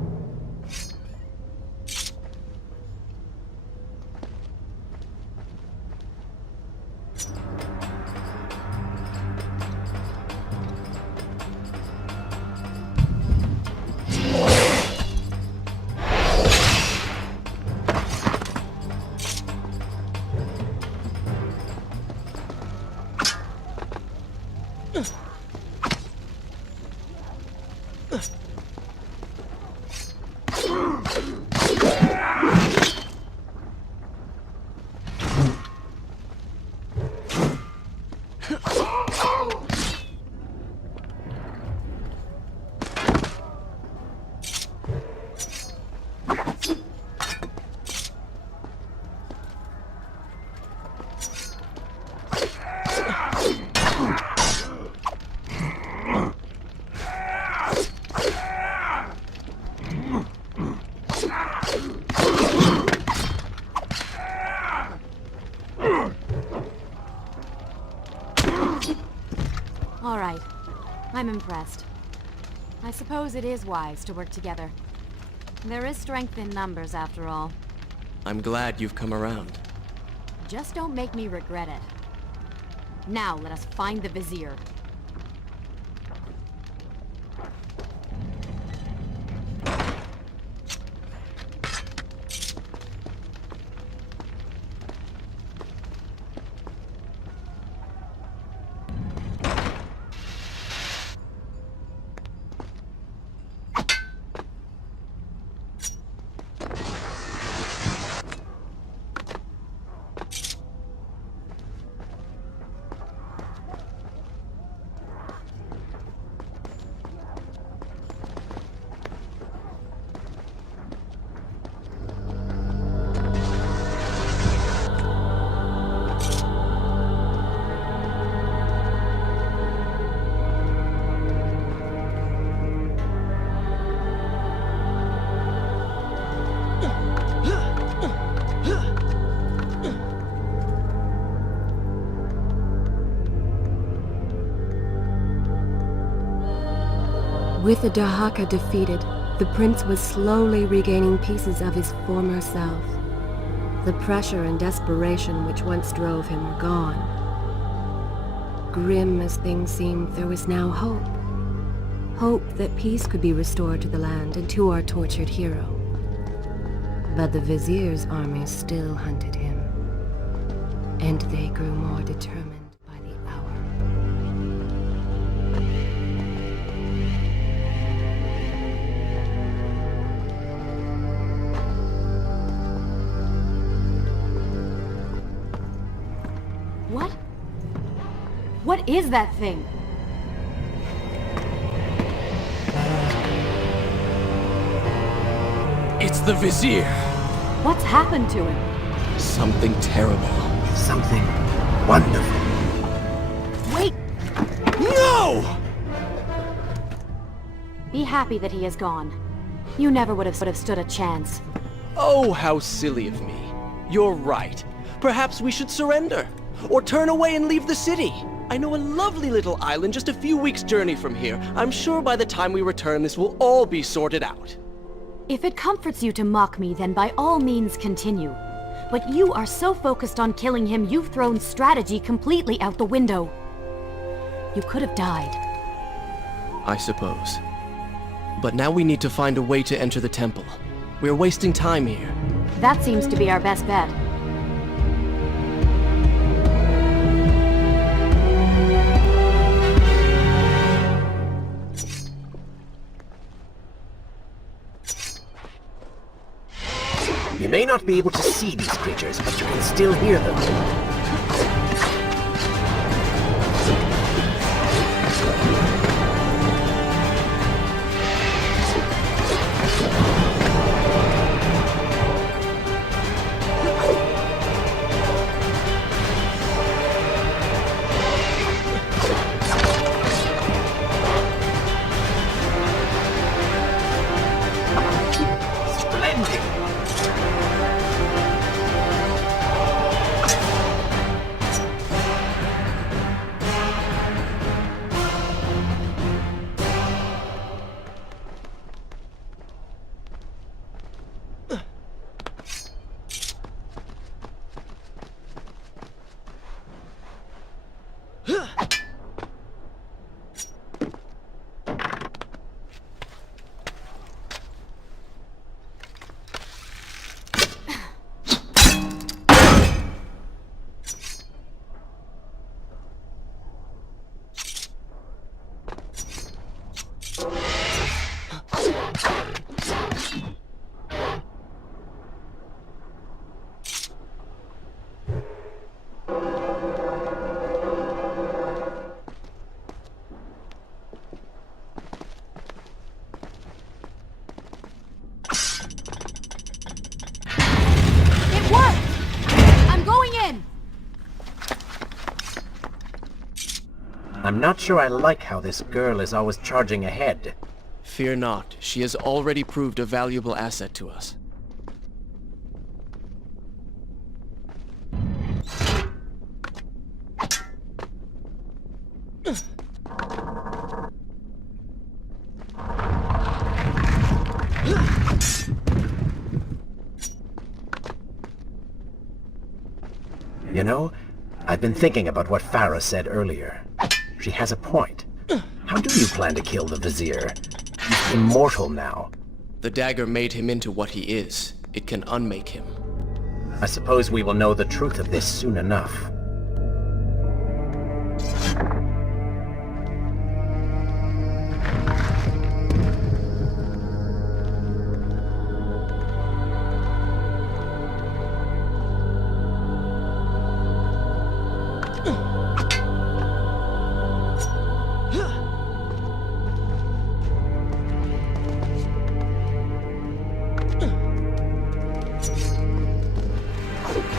All right. I'm impressed. I suppose it is wise to work together. There is strength in numbers, after all. I'm glad you've come around. Just don't make me regret it. Now, let us find the Vizier. With the Dahaka defeated, the prince was slowly regaining pieces of his former self. The pressure and desperation which once drove him were gone. Grim as things seemed, there was now hope. Hope that peace could be restored to the land and to our tortured hero. But the Vizier's army still hunted him, and they grew more determined by the hour. What? What is that thing? It's the Vizier! What's happened to him? Something terrible. Something wonderful. Wait! No! Be happy that he is gone. You never would have stood a chance. Oh, how silly of me. You're right. Perhaps we should surrender. Or turn away and leave the city. I know a lovely little island just a few weeks' journey from here. I'm sure by the time we return, this will all be sorted out. If it comforts you to mock me, then by all means continue. But you are so focused on killing him, you've thrown strategy completely out the window. You could have died. I suppose. But now we need to find a way to enter the temple. We're wasting time here. That seems to be our best bet. You may not be able to see these creatures, but you can still hear them. It worked! I'm going in! I'm not sure I like how this girl is always charging ahead. Fear not, she has already proved a valuable asset to us. You know, I've been thinking about what Farah said earlier. She has a point. How do you plan to kill the Vizier? He's immortal now. The dagger made him into what he is. It can unmake him. I suppose we will know the truth of this soon enough.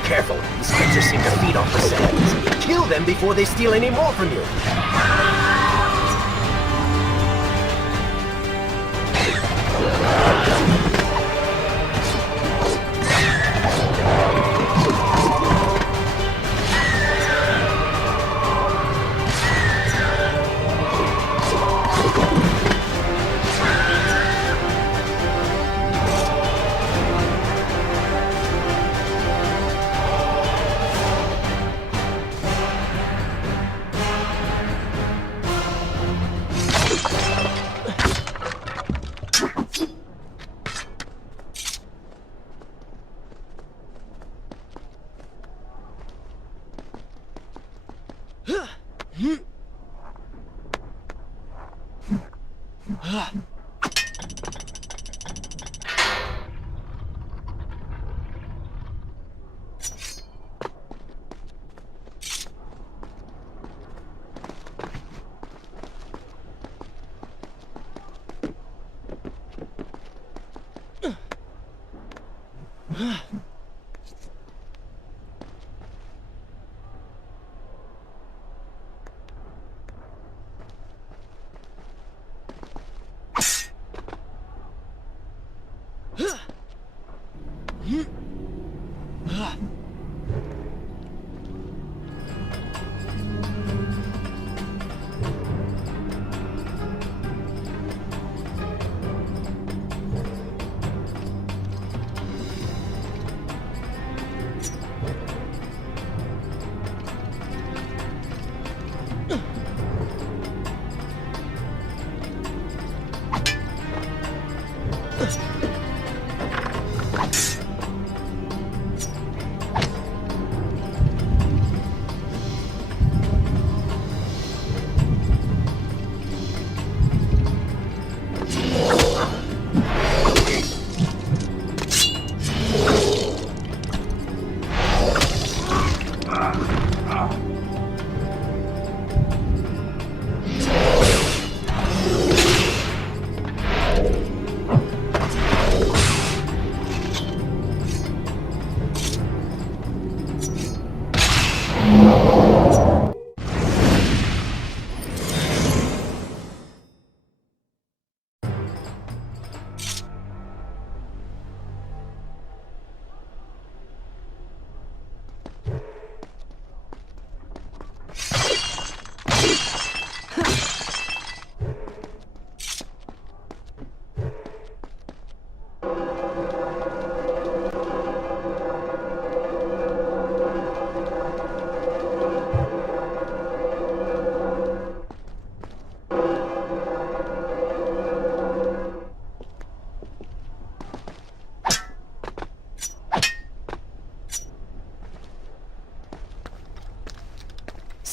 Careful, these creatures seem to feed off the sands. Kill them before they steal any more from you.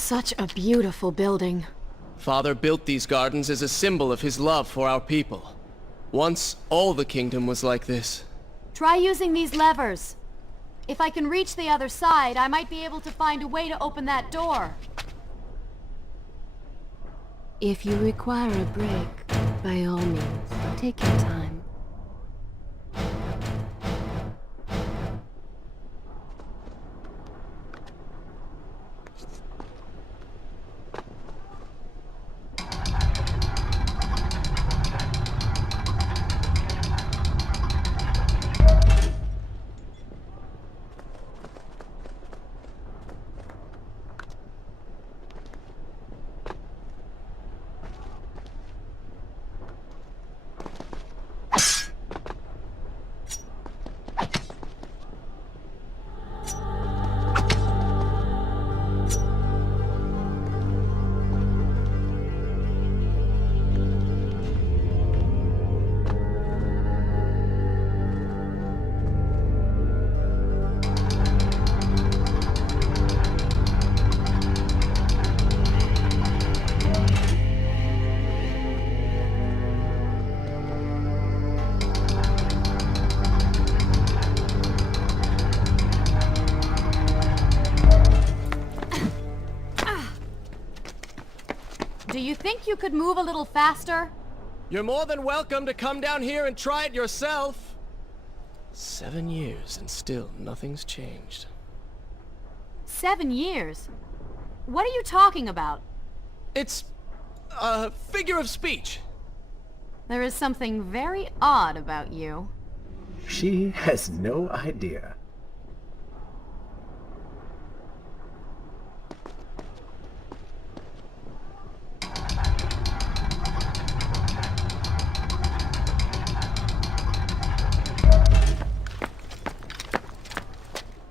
Such a beautiful building. Father built these gardens as a symbol of his love for our people. Once, all the kingdom was like this. Try using these levers. If I can reach the other side, I might be able to find a way to open that door. If you require a break, by all means, take your time. Do you think you could move a little faster? You're more than welcome to come down here and try it yourself. 7 years and still nothing's changed. 7 years? What are you talking about? It's a figure of speech. There is something very odd about you. She has no idea.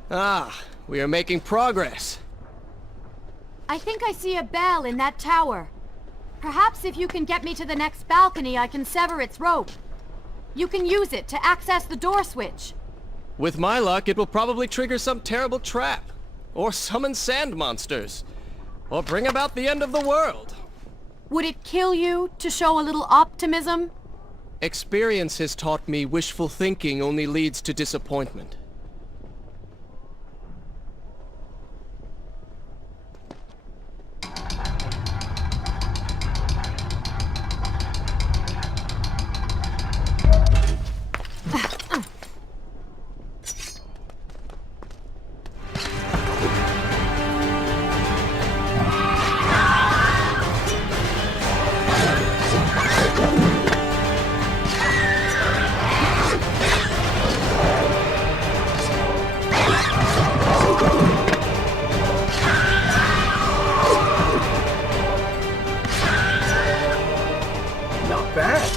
Ah, we are making progress. I think I see a bell in that tower. Perhaps if you can get me to the next balcony, I can sever its rope. You can use it to access the door switch. With my luck, it will probably trigger some terrible trap. Or summon sand monsters. Or bring about the end of the world. Would it kill you to show a little optimism? Experience has taught me wishful thinking only leads to disappointment. Not bad.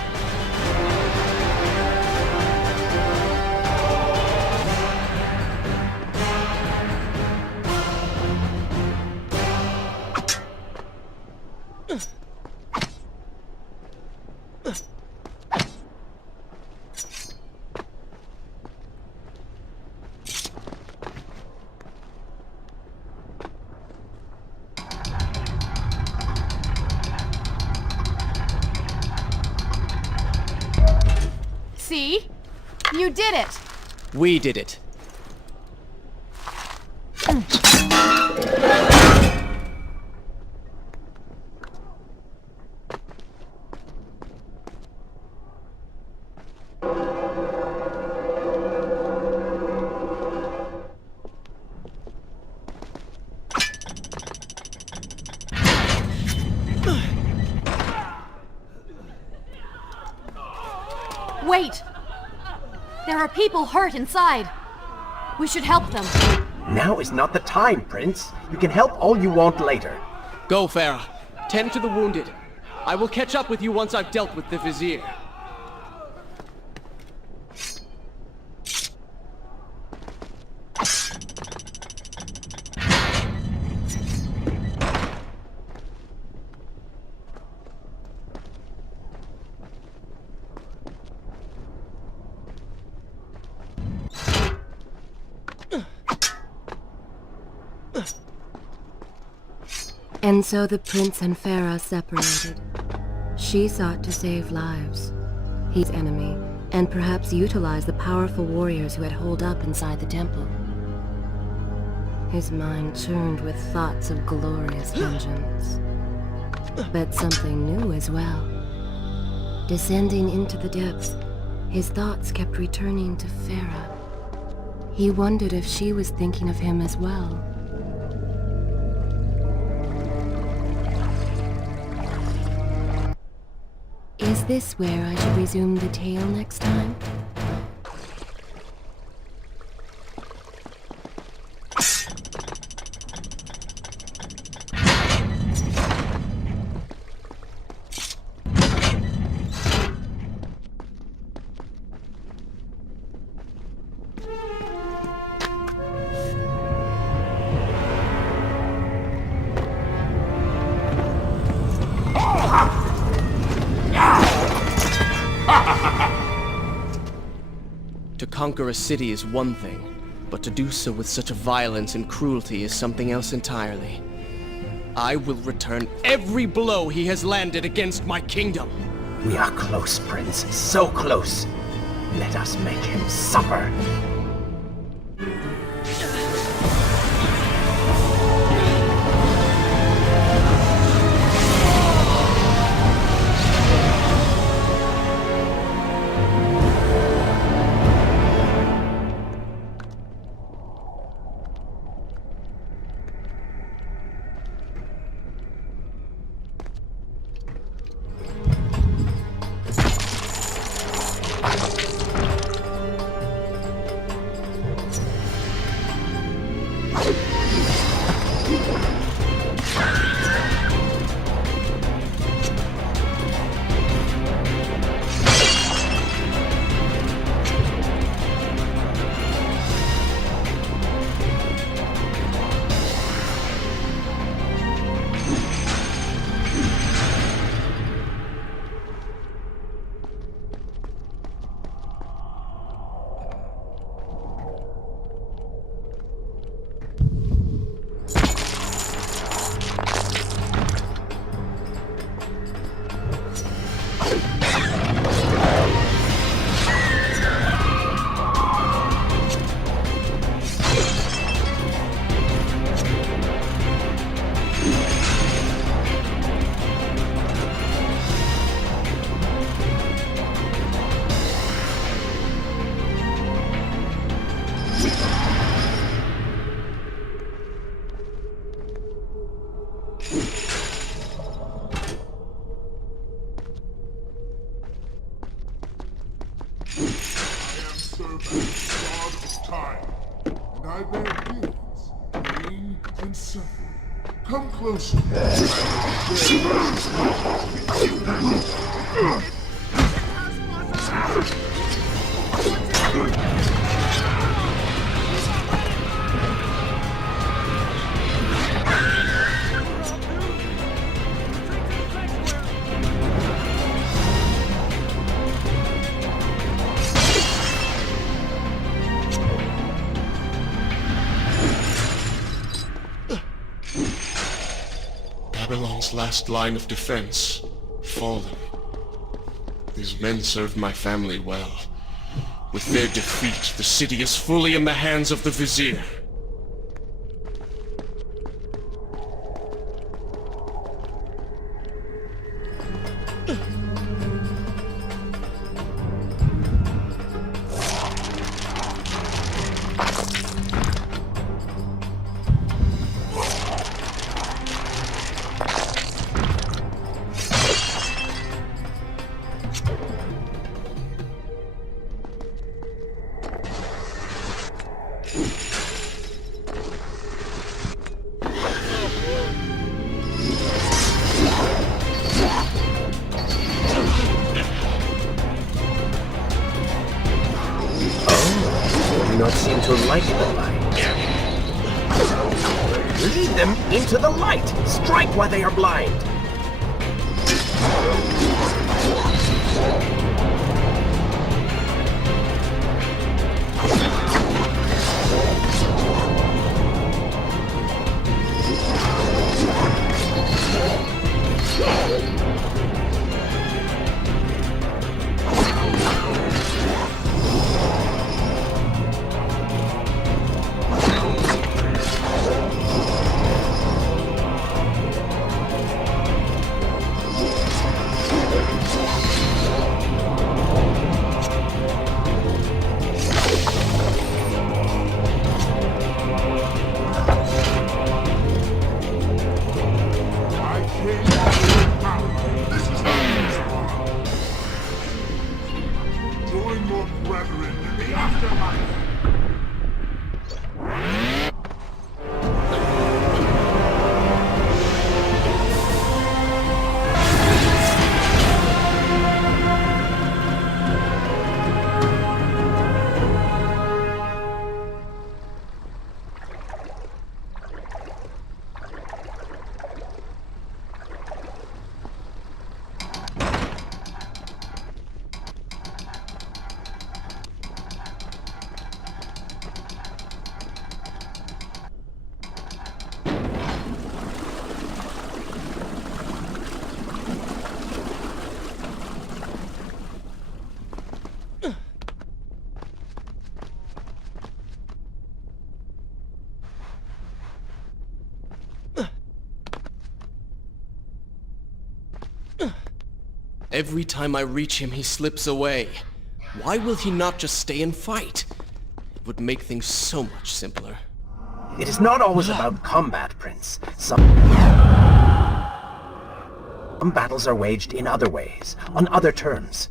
See? You did it! We did it. Wait! There are people hurt inside. We should help them. Now is not the time, Prince. You can help all you want later. Go, Farah. Tend to the wounded. I will catch up with you once I've dealt with the Vizier. And so the prince and Farah separated. She sought to save lives, his enemy, and perhaps utilize the powerful warriors who had holed up inside the temple. His mind churned with thoughts of glorious vengeance. But something new as well. Descending into the depths, his thoughts kept returning to Farah. He wondered if she was thinking of him as well. Is this where I should resume the tale next time? To conquer a city is one thing, but to do so with such a violence and cruelty is something else entirely. I will return every blow he has landed against my kingdom. We are close, Prince. So close. Let us make him suffer. I bear gifts, pain, and suffering. Come closer. Babylon's last line of defense, fallen. These men served my family well. With their defeat, the city is fully in the hands of the Vizier. Not seem to like the light. Lead them into the light! Strike while they are blind! afterlife. Every time I reach him, he slips away. Why will he not just stay and fight? It would make things so much simpler. It is not always about combat, Prince. Some battles are waged in other ways, on other terms.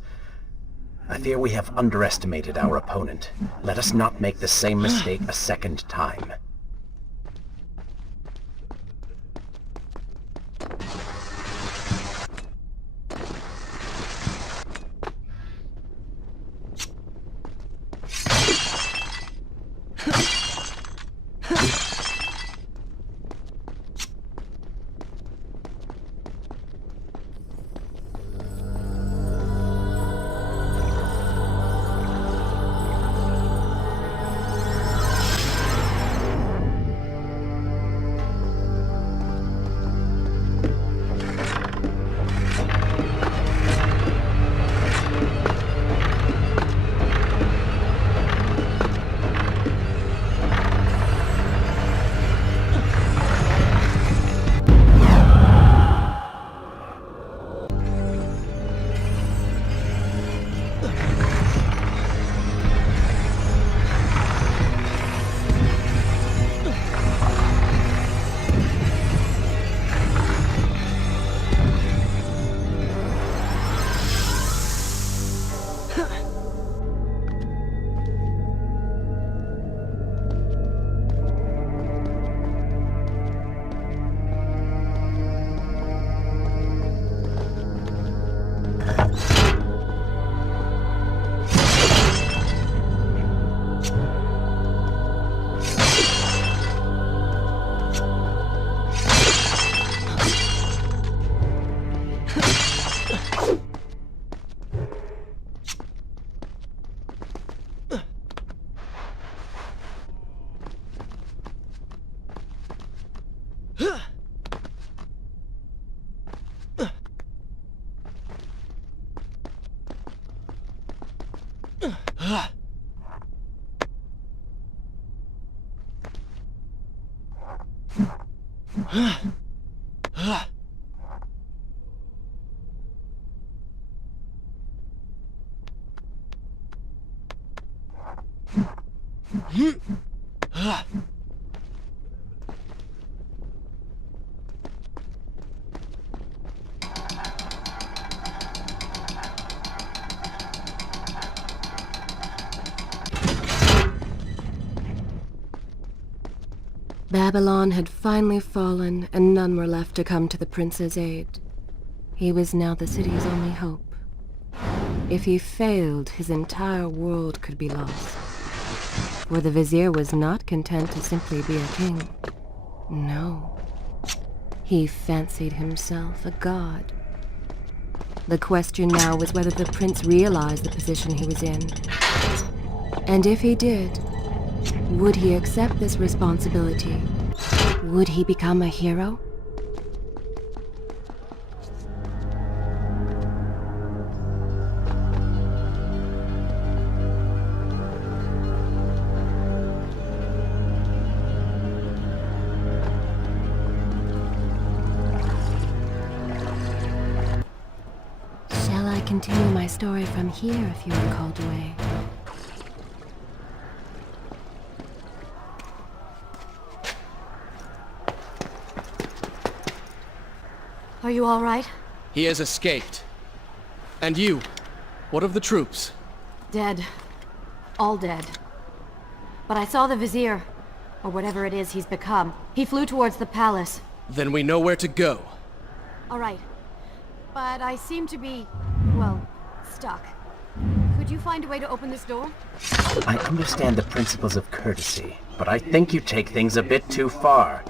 I fear we have underestimated our opponent. Let us not make the same mistake a second time. Babylon had finally fallen, and none were left to come to the prince's aid. He was now the city's only hope. If he failed, his entire world could be lost. For the vizier was not content to simply be a king. No. He fancied himself a god. The question now was whether the prince realized the position he was in. And if he did, would he accept this responsibility? Would he become a hero? Shall I continue my story from here if you are called away? Are you all right? He has escaped. And you? What of the troops? Dead. All dead. But I saw the Vizier, or whatever it is he's become. He flew towards the palace. Then we know where to go. All right. But I seem to be, well, stuck. Could you find a way to open this door? I understand the principles of courtesy, but I think you take things a bit too far.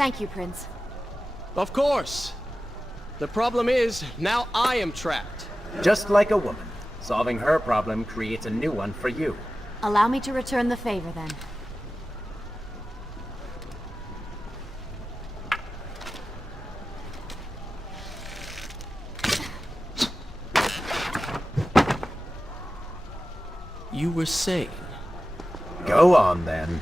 Thank you, Prince. Of course. The problem is, now I am trapped. Just like a woman. Solving her problem creates a new one for you. Allow me to return the favor, then. You were saying? Go on, then.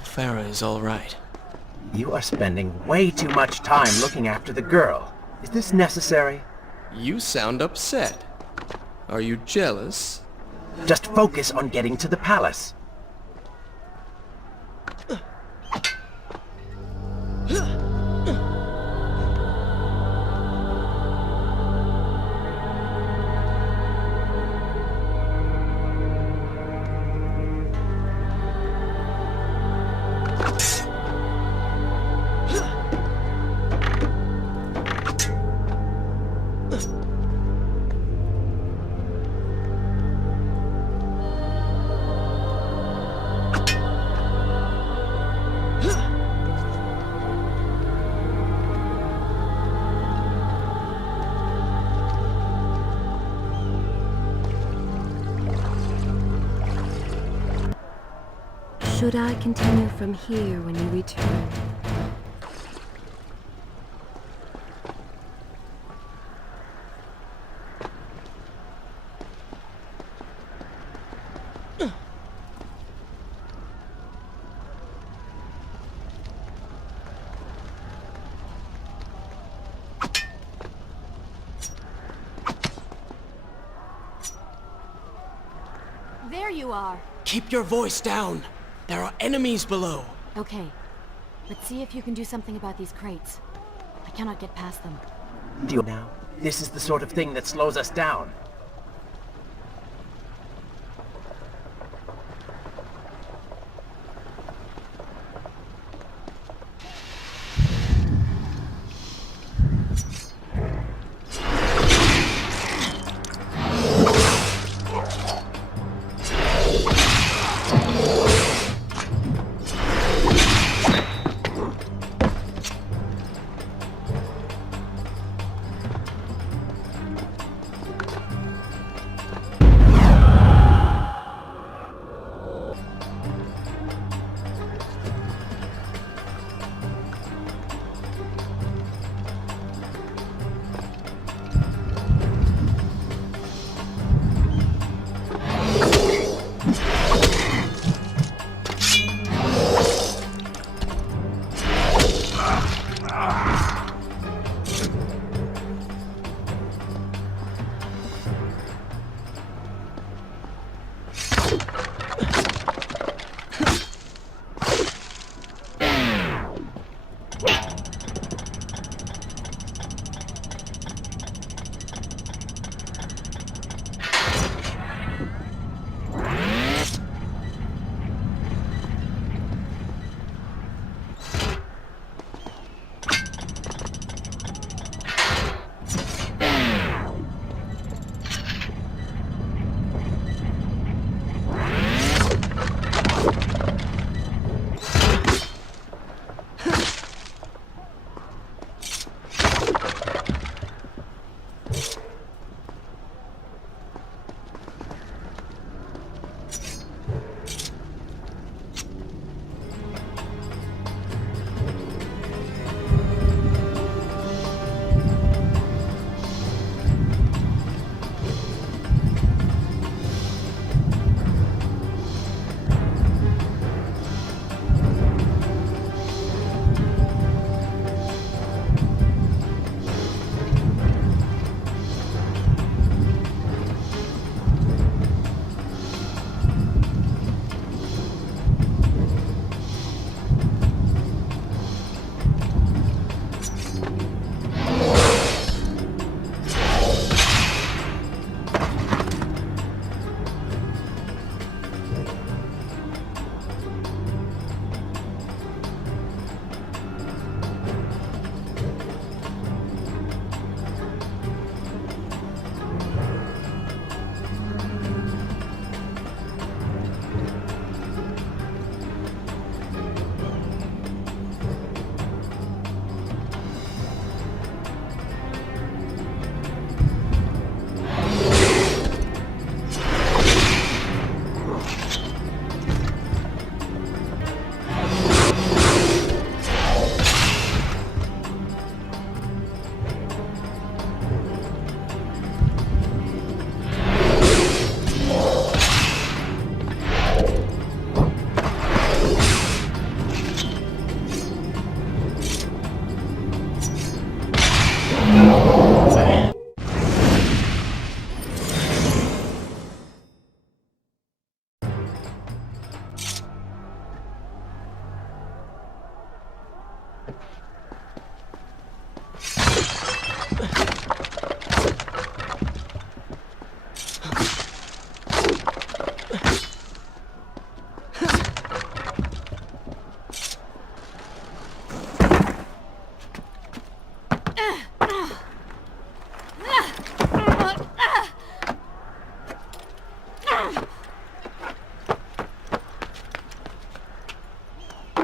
hope Farah is all right. You are spending way too much time looking after the girl. Is this necessary? You sound upset. Are you jealous? Just focus on getting to the palace. Should I continue from here when you return? There you are. Keep your voice down. There are enemies below. Okay. Let's see if you can do something about these crates. I cannot get past them. Do you now? This is the sort of thing that slows us down.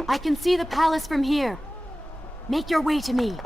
I can see the palace from here. Make your way to me.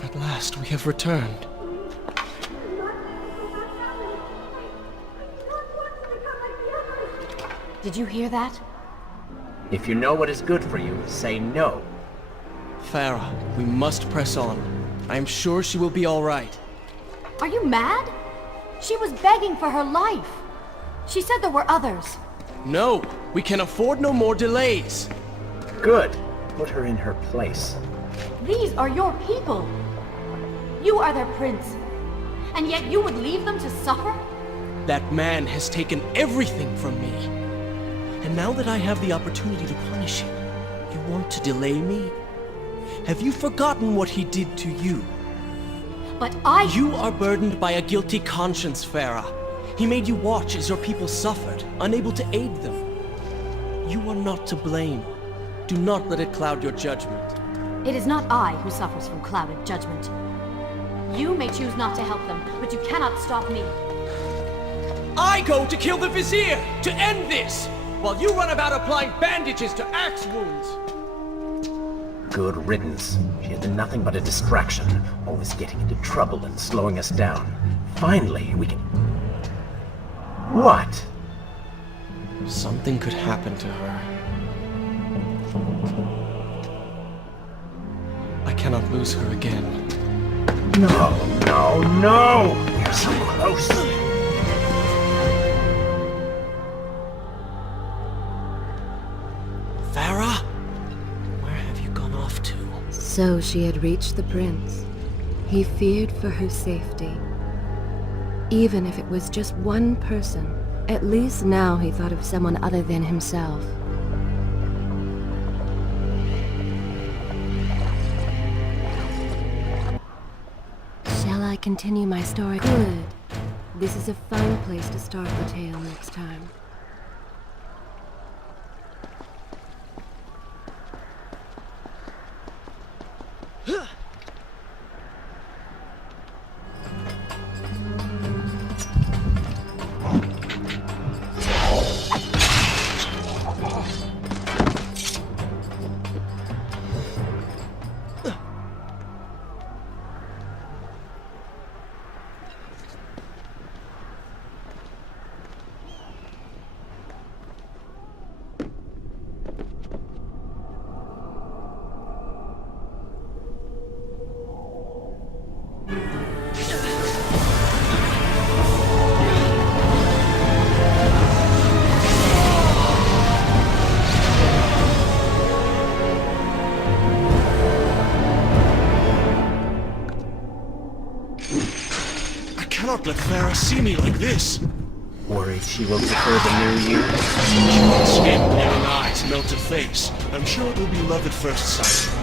At last, we have returned. Did you hear that? If you know what is good for you, say no. Farah, we must press on. I am sure she will be all right. Are you mad? She was begging for her life. She said there were others. No, we can afford no more delays. Good. Put her in her place. These are your people. You are their prince. And yet you would leave them to suffer? That man has taken everything from me. And now that I have the opportunity to punish him, you want to delay me? Have you forgotten what he did to you? But You are burdened by a guilty conscience, Farah. He made you watch as your people suffered, unable to aid them. You are not to blame. Do not let it cloud your judgment. It is not I who suffers from clouded judgment. You may choose not to help them, but you cannot stop me. I go to kill the Vizier, to end this, while you run about applying bandages to axe wounds. Good riddance. She has been nothing but a distraction, always getting into trouble and slowing us down. Finally, we can... What? Something could happen to her. I cannot lose her again. No, no, no! We're so close! Farah? Where have you gone off to? So she had reached the prince. He feared for her safety. Even if it was just one person, at least now he thought of someone other than himself. Shall I continue my story? Good. This is a fine place to start the tale next time. I cannot let Farah see me like this. Worried she will prefer the new you? Skin, glowing eyes, melted face. I'm sure it will be love at first sight.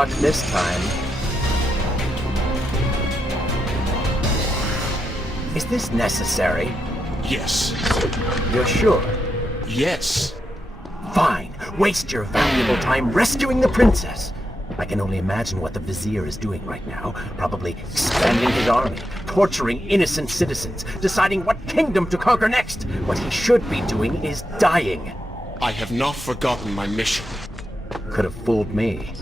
luck this time. Is this necessary? Yes. You're sure? Yes. Fine. Waste your valuable time rescuing the princess. I can only imagine what the Vizier is doing right now. Probably expanding his army, torturing innocent citizens, deciding what kingdom to conquer next. What he should be doing is dying. I have not forgotten my mission. Could have fooled me.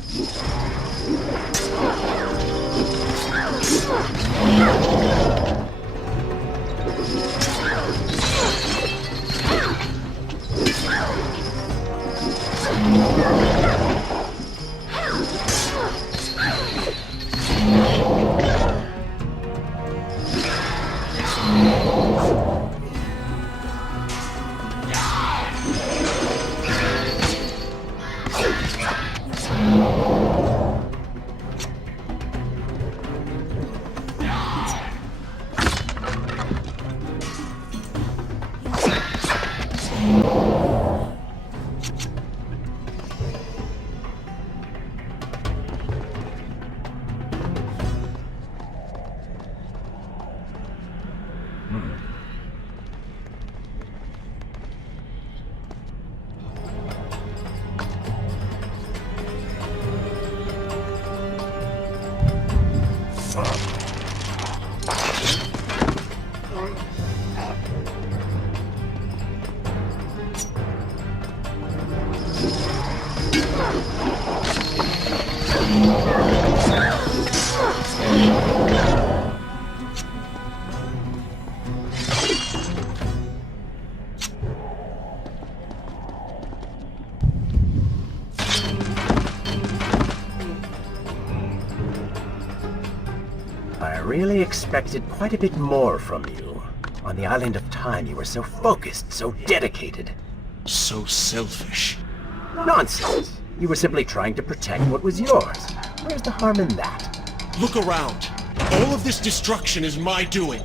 I really expected quite a bit more from you. On the Island of Time, you were so focused, so dedicated. So selfish. Nonsense! You were simply trying to protect what was yours. Where's the harm in that? Look around. All of this destruction is my doing.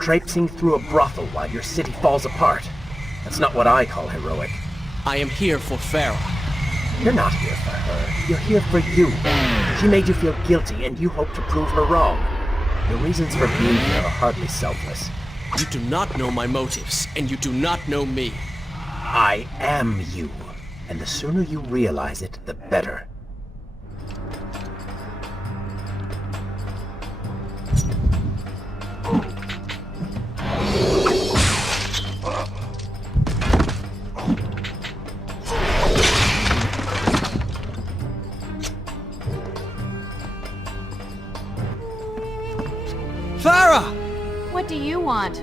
Traipsing through a brothel while your city falls apart. That's not what I call heroic. I am here for Farah. You're not here for her. You're here for you. She made you feel guilty, and you hope to prove her wrong. Your reasons for being here are hardly selfless. You do not know my motives, and you do not know me. I am you. And the sooner you realize it, the better. Farah! What do you want?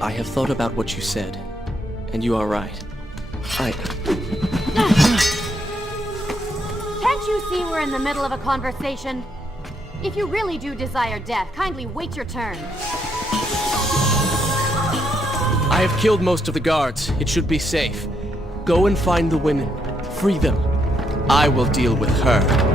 I have thought about what you said, and you are right. Can't you see we're in the middle of a conversation? If you really do desire death, kindly wait your turn. I have killed most of the guards. It should be safe. Go and find the women. Free them. I will deal with her.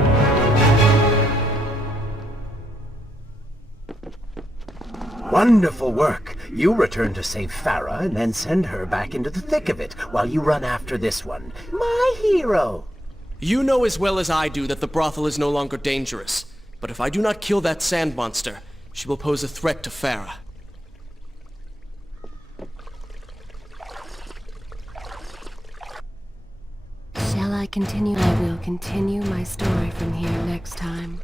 Wonderful work. You return to save Farah and then send her back into the thick of it while you run after this one. My hero! You know as well as I do that the brothel is no longer dangerous. But if I do not kill that sand monster, she will pose a threat to Farah. Shall I continue? I will continue my story from here next time.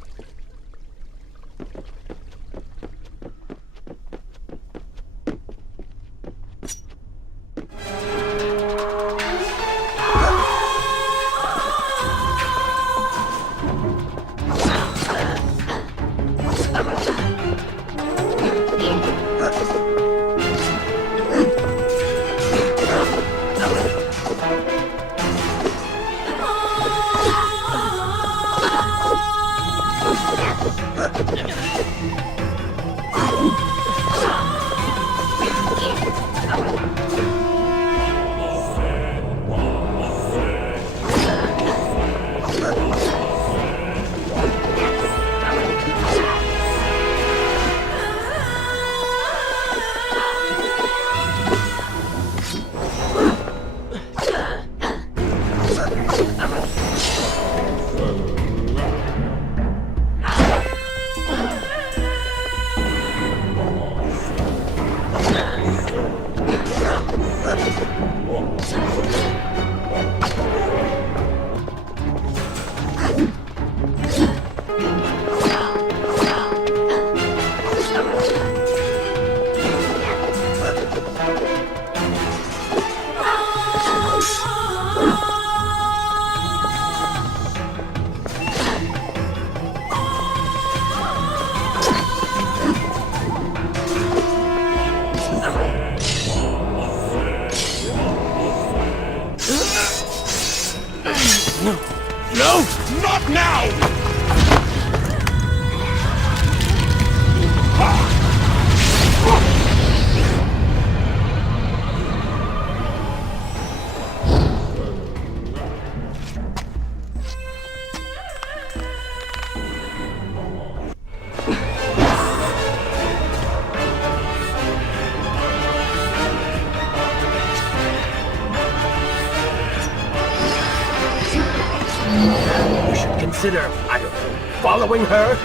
No! Not now! You should consider, I don't know, following her?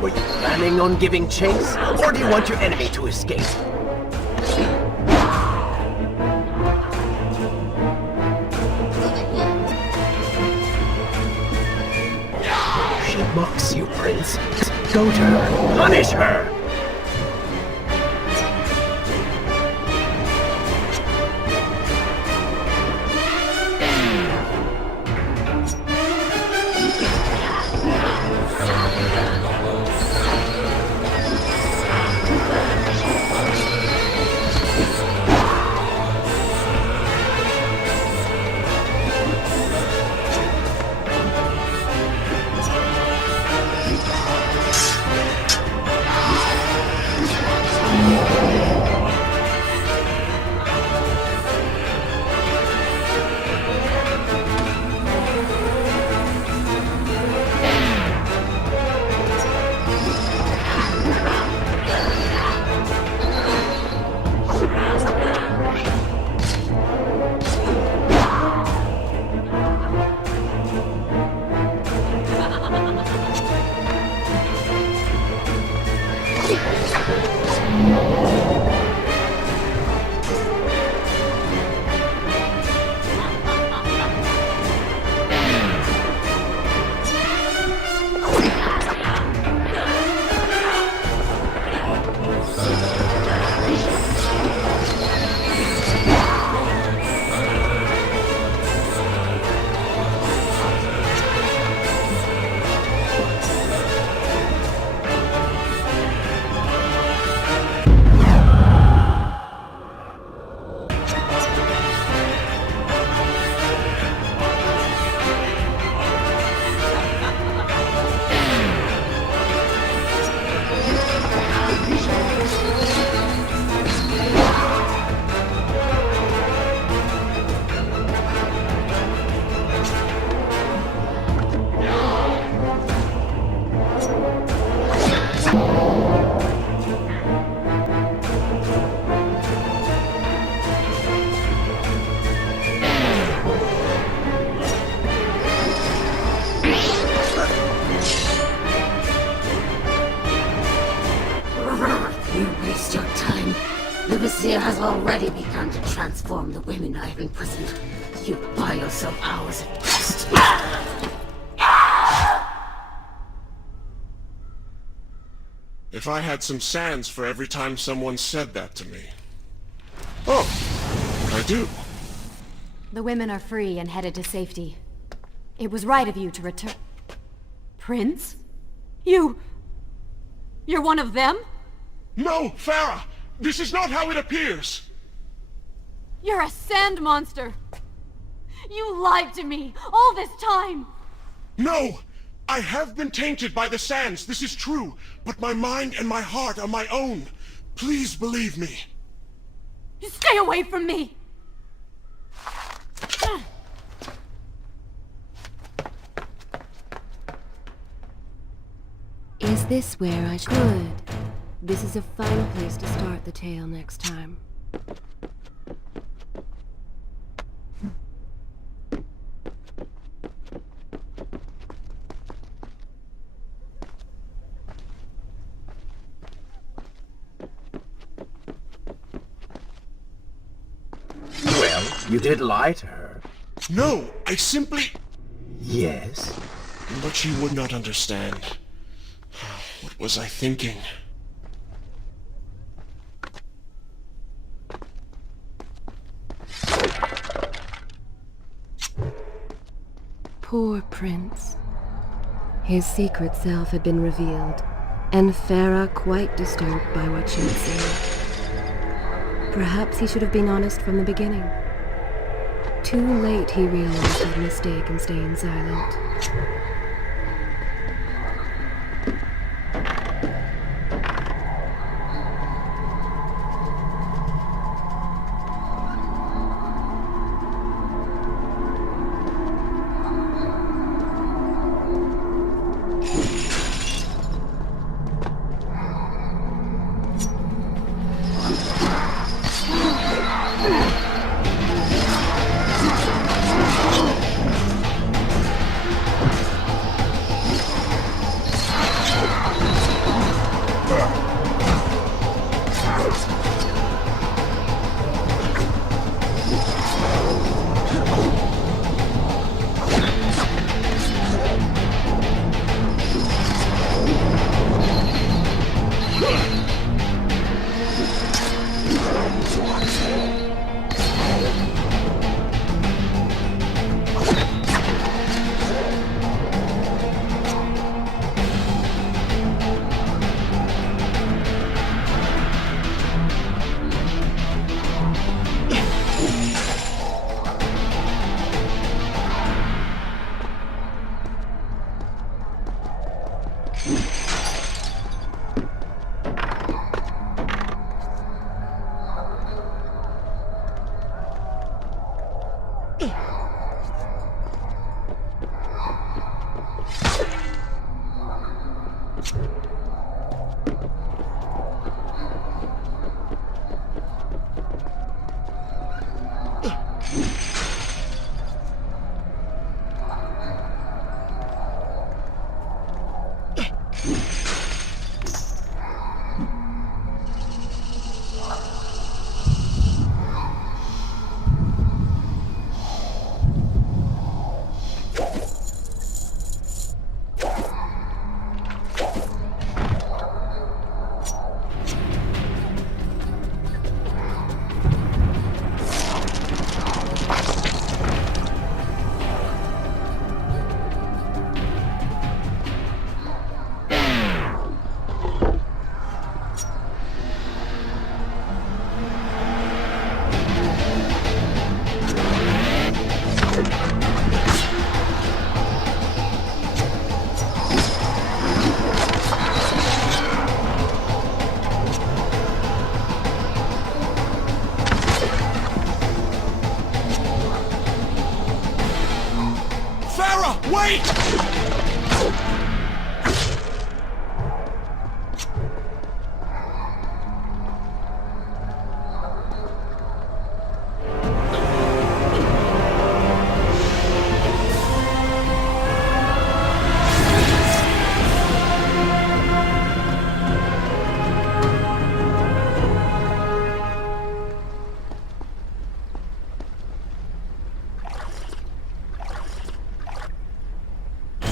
Were you planning on giving chase, or do you want your enemy to escape? She mocks you, Prince. Go to her. Punish her! You waste your time. The Vizier has already begun to transform the women I have imprisoned. You buy yourself hours at best. If I had some sands for every time someone said that to me. Oh, I do. The women are free and headed to safety. It was right of you to return... Prince? You're one of them? No, Farah! This is not how it appears! You're a sand monster! You lied to me all this time! No! I have been tainted by the sands, this is true. But my mind and my heart are my own. Please believe me. Stay away from me! Is this where I should... Good. This is a fine place to start the tale next time. Well, you did lie to her. No, I simply... Yes? But she would not understand. What was I thinking? Poor Prince. His secret self had been revealed, and Farah quite disturbed by what she had seen. Perhaps he should have been honest from the beginning. Too late he realized his mistake in staying silent.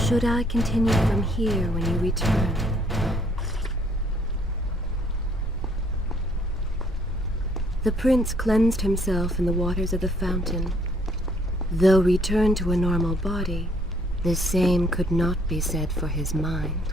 Should I continue from here when you return? The prince cleansed himself in the waters of the fountain. Though returned to a normal body, the same could not be said for his mind.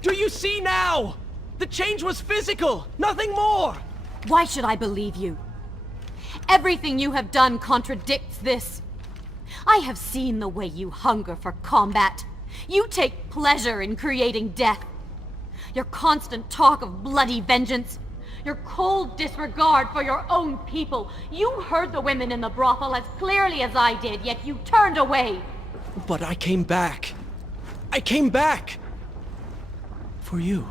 Do you see now? The change was physical, nothing more! Why should I believe you? Everything you have done contradicts this. I have seen the way you hunger for combat. You take pleasure in creating death. Your constant talk of bloody vengeance. Your cold disregard for your own people. You heard the women in the brothel as clearly as I did, yet you turned away. But I came back. I came back! For you.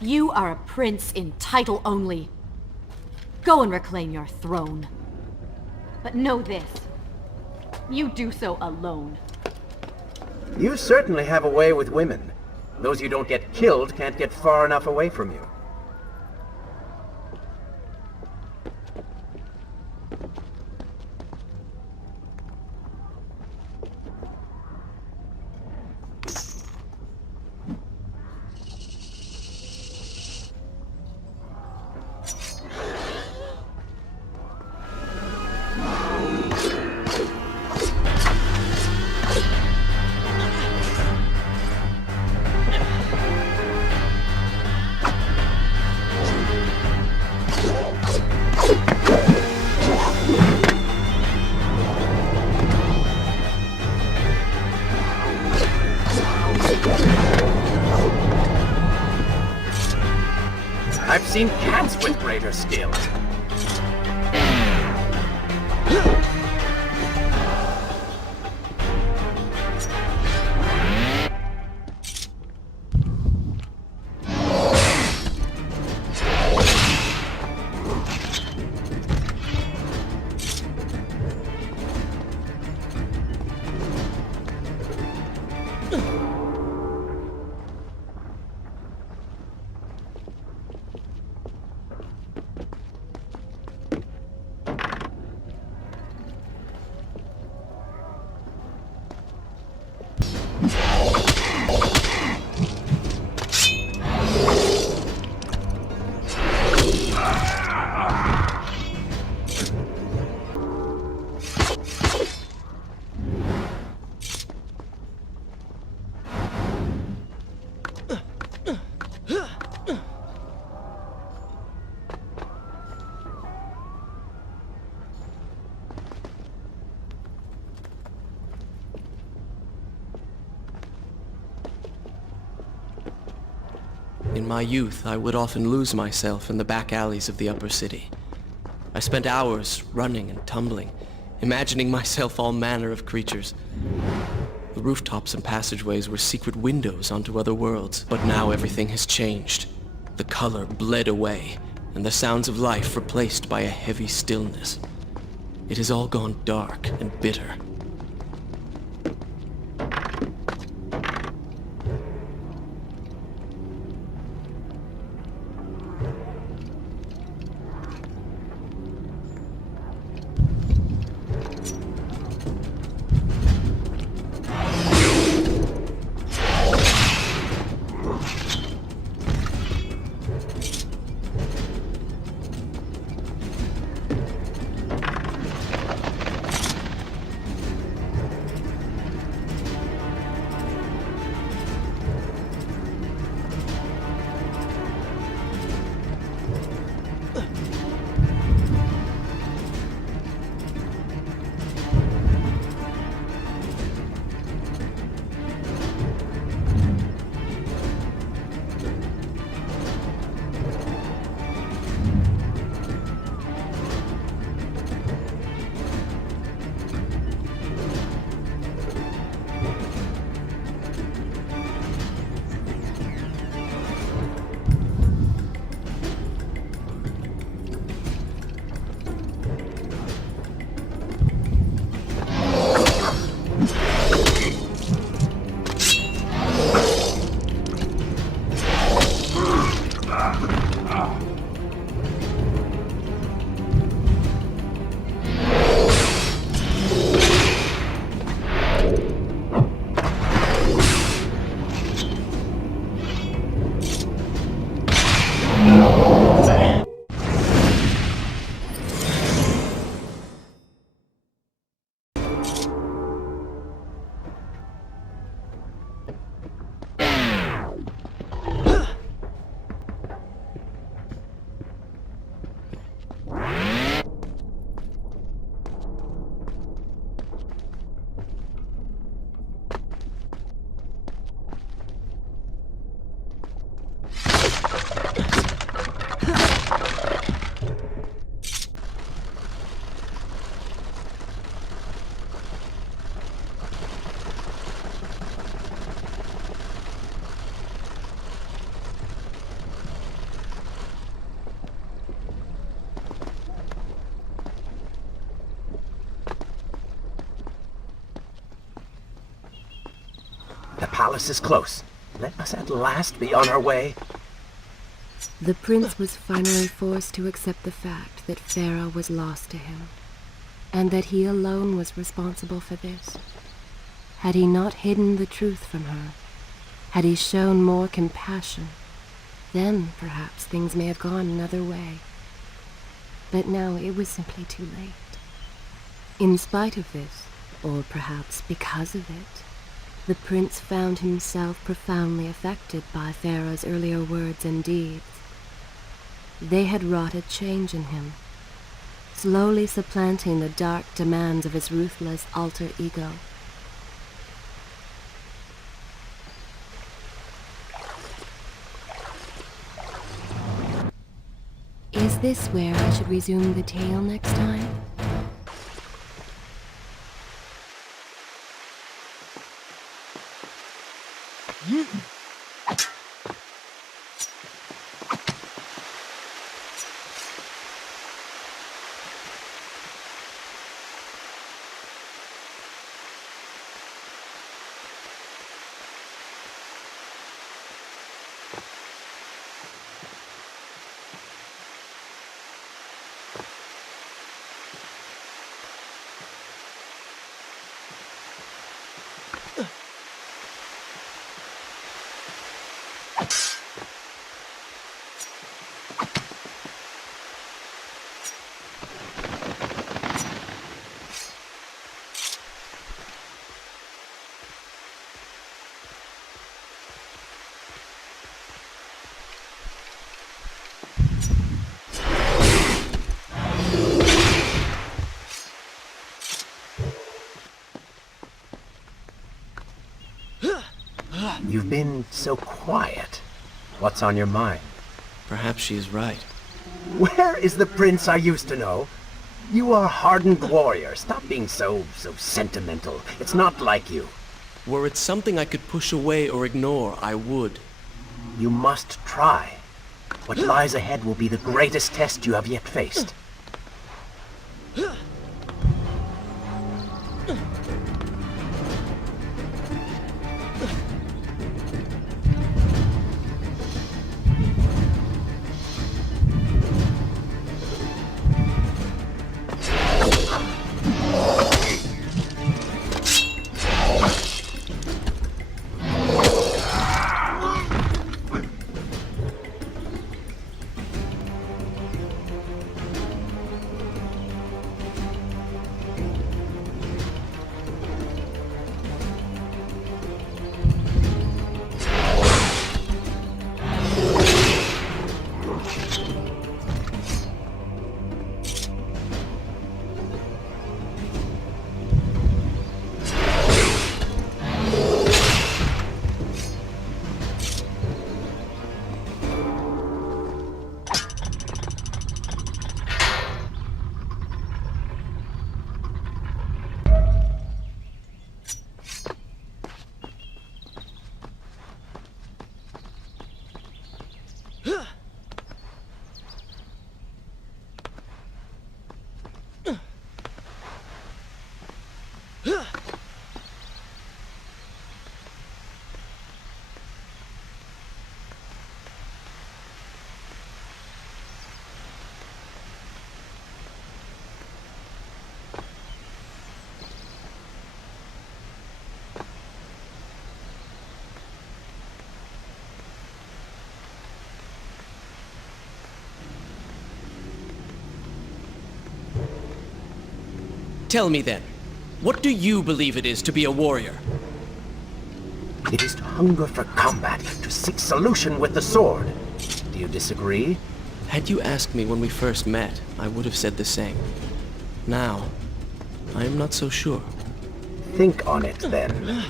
You are a prince in title only. Go and reclaim your throne. But know this. You do so alone. You certainly have a way with women. Those you don't get killed can't get far enough away from you. I've seen cats with greater skill. In my youth, I would often lose myself in the back alleys of the upper city. I spent hours running and tumbling, imagining myself all manner of creatures. The rooftops and passageways were secret windows onto other worlds, but now everything has changed. The color bled away, and the sounds of life replaced by a heavy stillness. It has all gone dark and bitter. The palace is close. Let us at last be on our way. The prince was finally forced to accept the fact that Farah was lost to him, and that he alone was responsible for this. Had he not hidden the truth from her, had he shown more compassion, then perhaps things may have gone another way. But now it was simply too late. In spite of this, or perhaps because of it, the prince found himself profoundly affected by Farah's earlier words and deeds. They had wrought a change in him, slowly supplanting the dark demands of his ruthless alter ego. Is this where I should resume the tale next time? You've been so quiet. What's on your mind? Perhaps she is right. Where is the prince I used to know? You are a hardened warrior. Stop being so sentimental. It's not like you. Were it something I could push away or ignore, I would. You must try. What lies ahead will be the greatest test you have yet faced. Tell me then, what do you believe it is to be a warrior? It is to hunger for combat, to seek solution with the sword. Do you disagree? Had you asked me when we first met, I would have said the same. Now, I am not so sure. Think on it, then.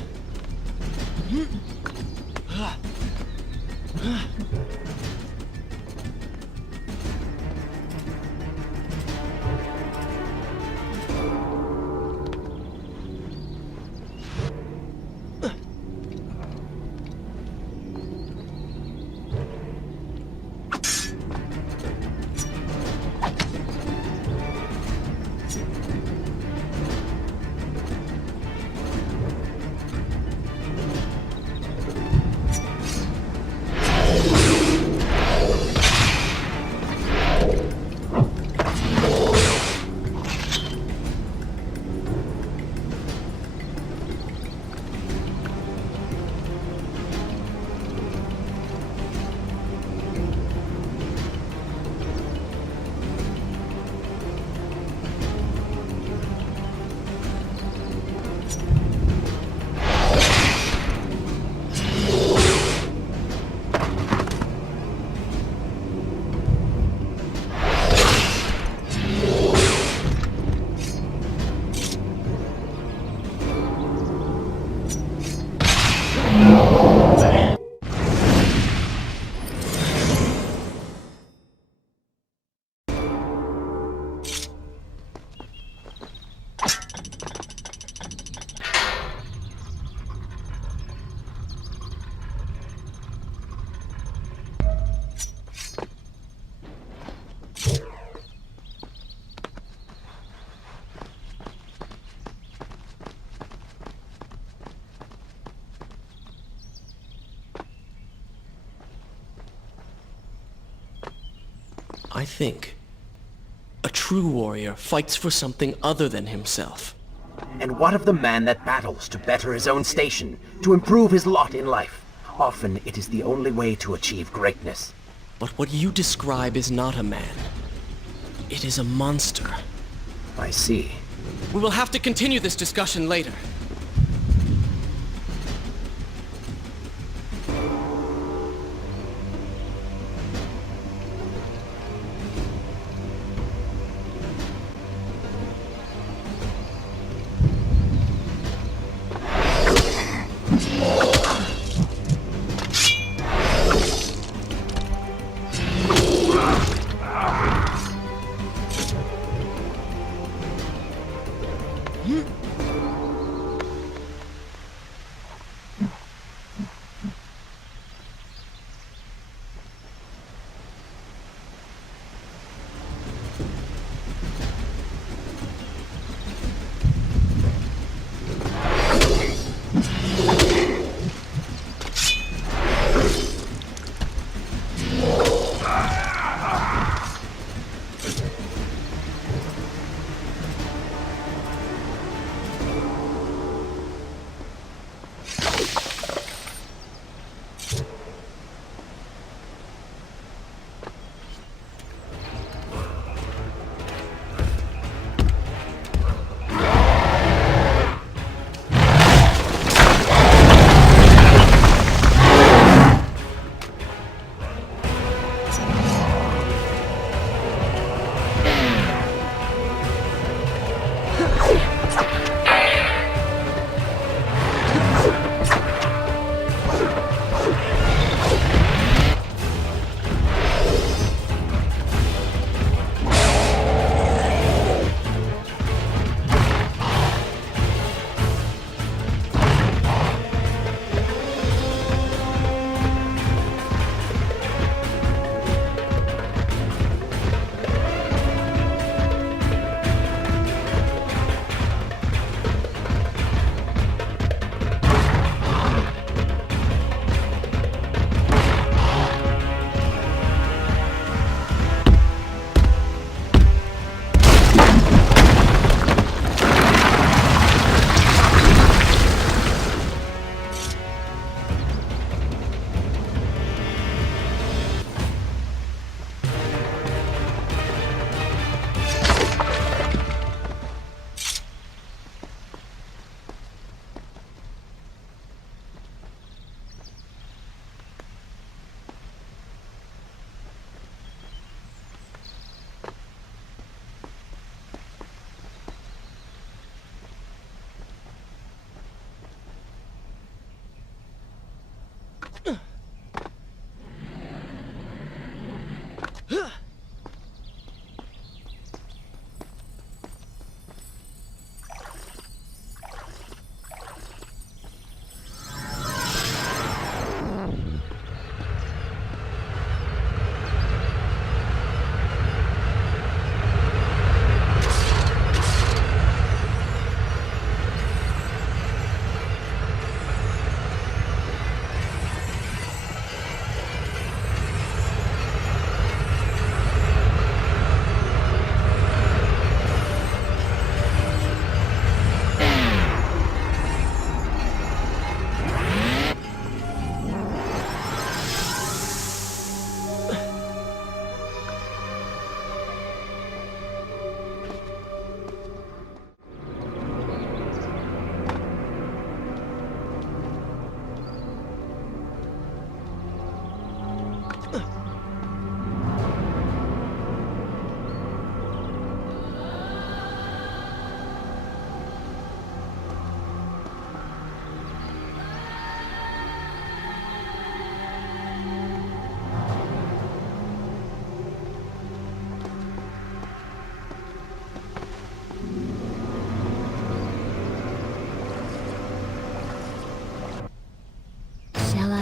I think a true warrior fights for something other than himself. And what of the man that battles to better his own station, to improve his lot in life? Often it is the only way to achieve greatness. But what you describe is not a man. It is a monster. I see. We will have to continue this discussion later.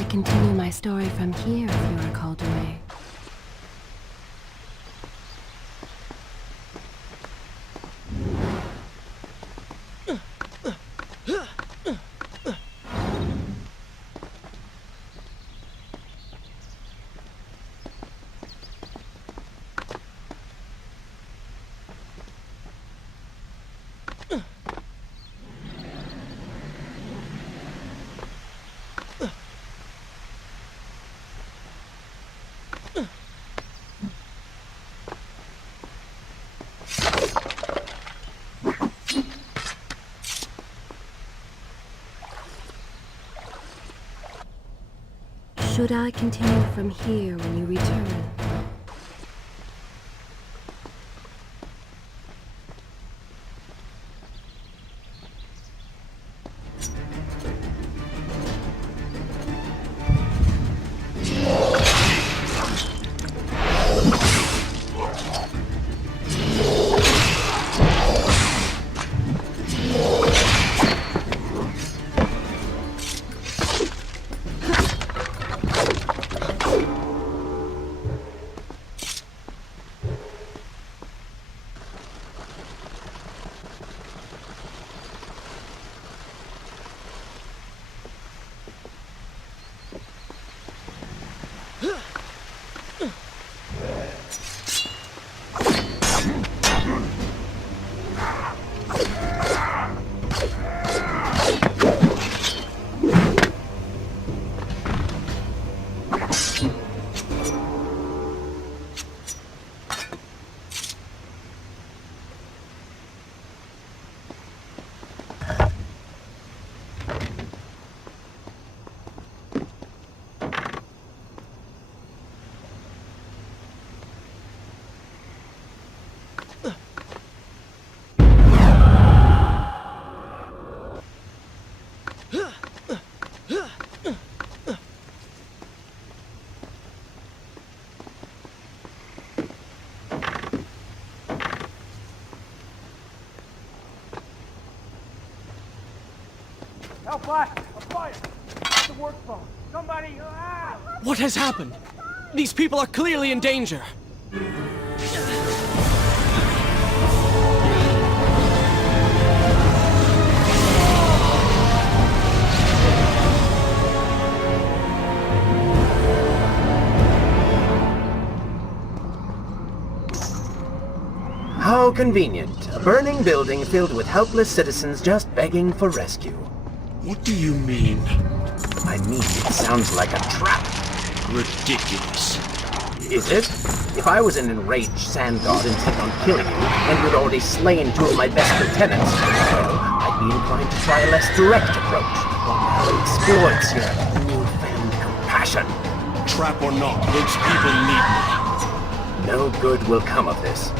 Continue my story from here if you are called away. Should I continue from here when you return? Now, fire! A fire! It's the work phone. Somebody... Ah! What has happened? These people are clearly in danger. How convenient. A burning building filled with helpless citizens just begging for rescue. What do you mean? I mean, it sounds like a trap. Ridiculous. Is it? If I was an enraged sand god intent on killing you, and you'd already slain two of my best lieutenants, well, I'd be inclined to try a less direct approach. One that exploits your newfound compassion. Trap or not, those people need me. No good will come of this.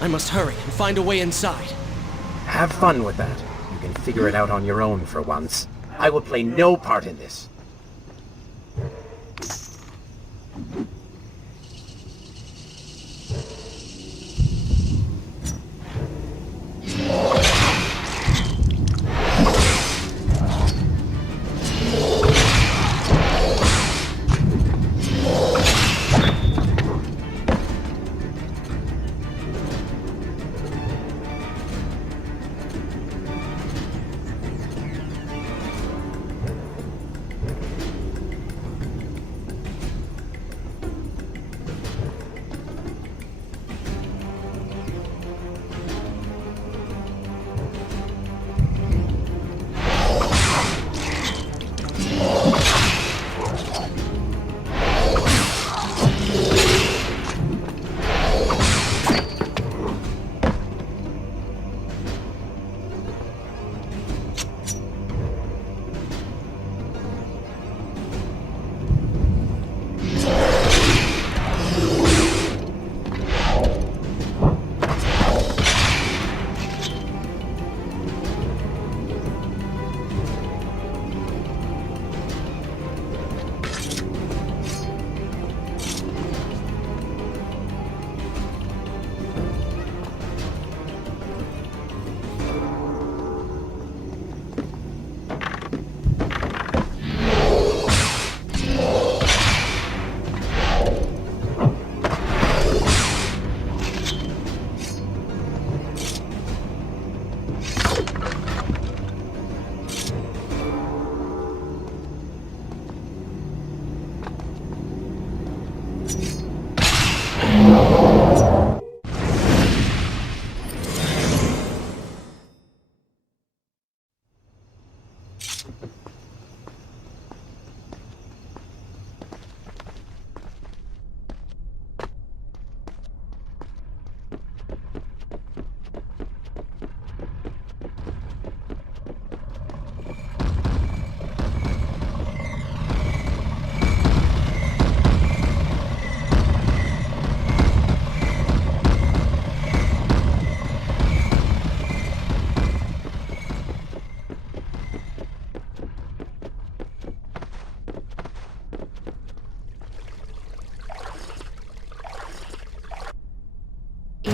I must hurry and find a way inside. Have fun with that. You can figure it out on your own for once. I will play no part in this.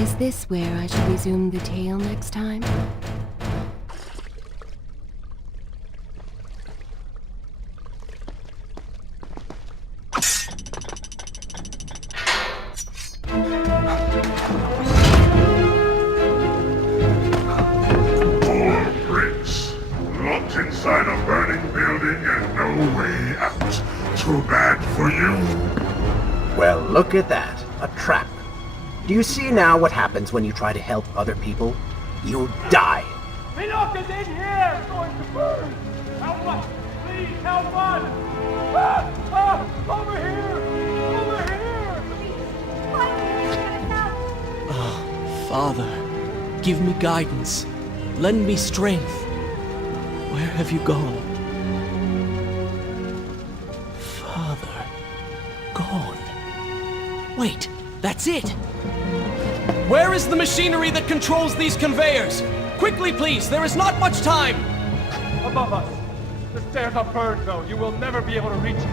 Is this where I should resume the tale next time? Poor Prince. Locked inside a burning building and no way out. Too bad for you. Well, look at that. A trap. Do you see now what happens when you try to help other people? You die. Enoch is in here! It's going to burn! Help us! Please, help us! Ah! Ah! Over here! Over here! Father, give me guidance. Lend me strength. Where have you gone? Father, gone. Wait, that's it! Where is the machinery that controls these conveyors? Quickly, please, there is not much time! Above us! The stairs are burned, though. You will never be able to reach it.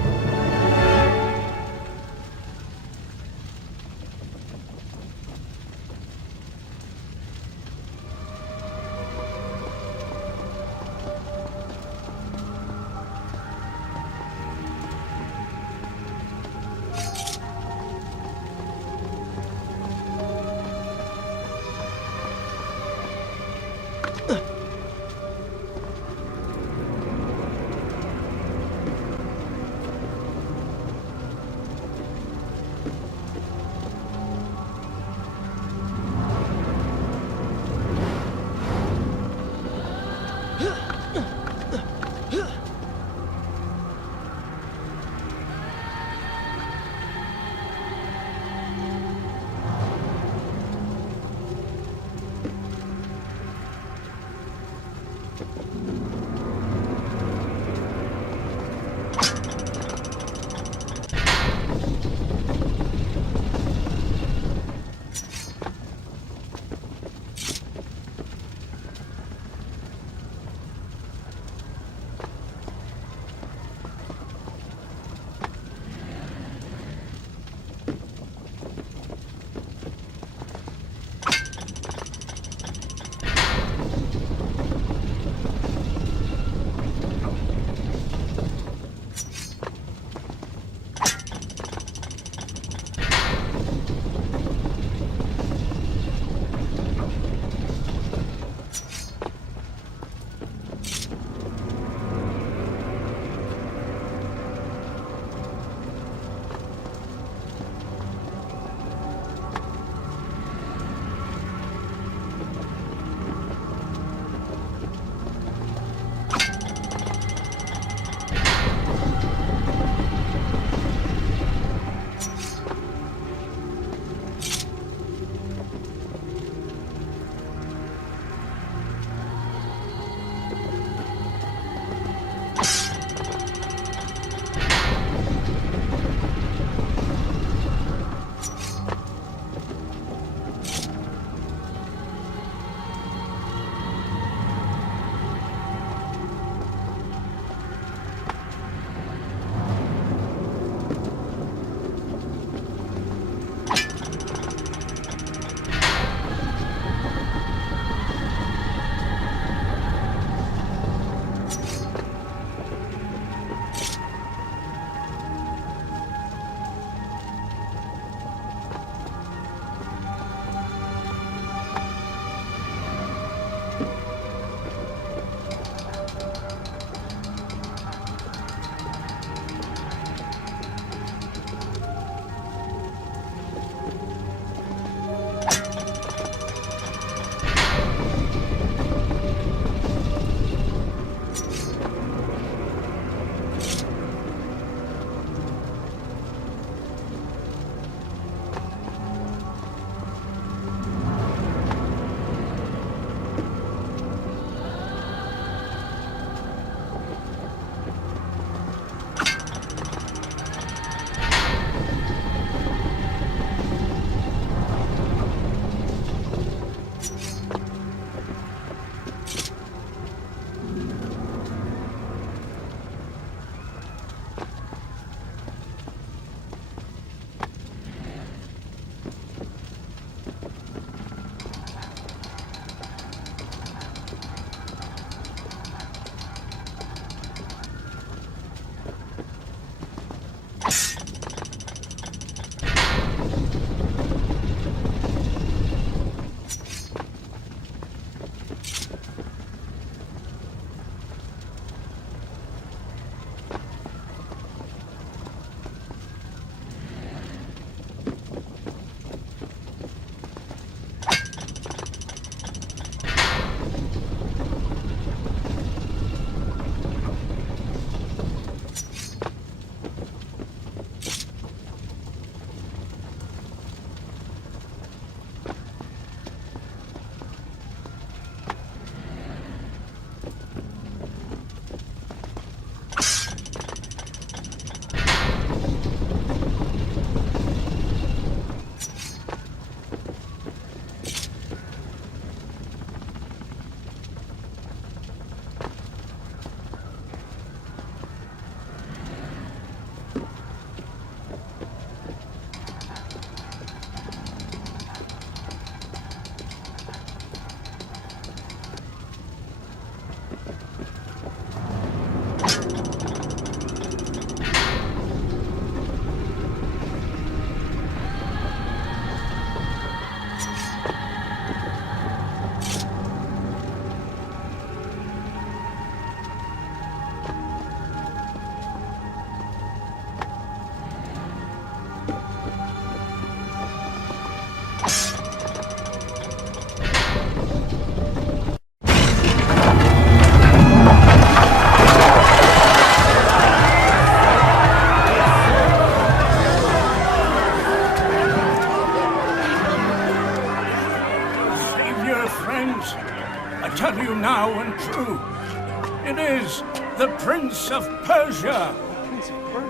the Prince of Persia!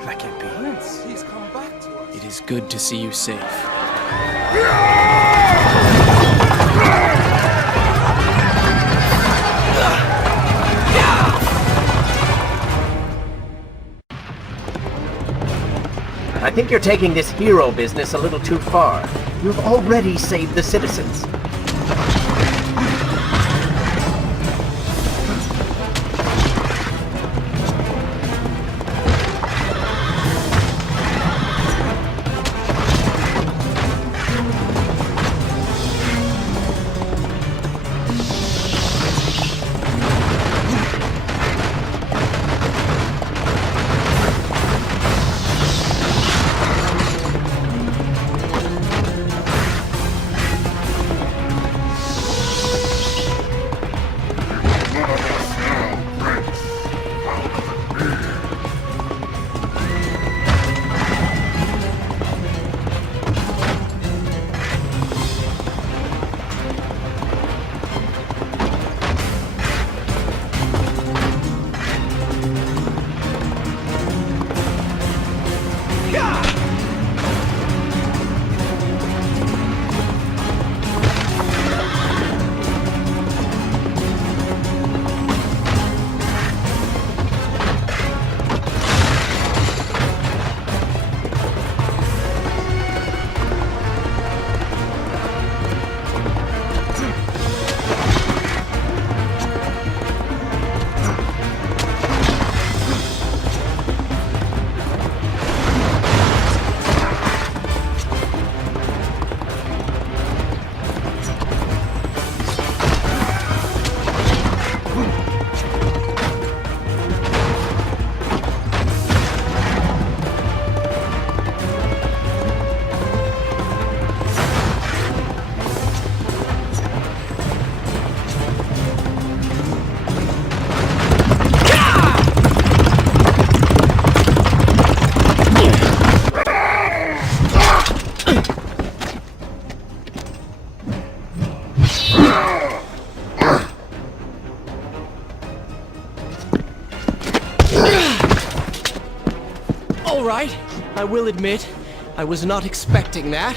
That can't be. He's come back to us. It is good to see you safe. I think you're taking this hero business a little too far. You've already saved the citizens. All right, I will admit, I was not expecting that.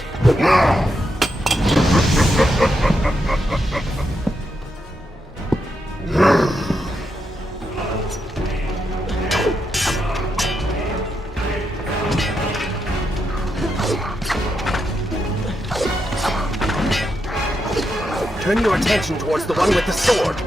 Turn your attention towards the one with the sword.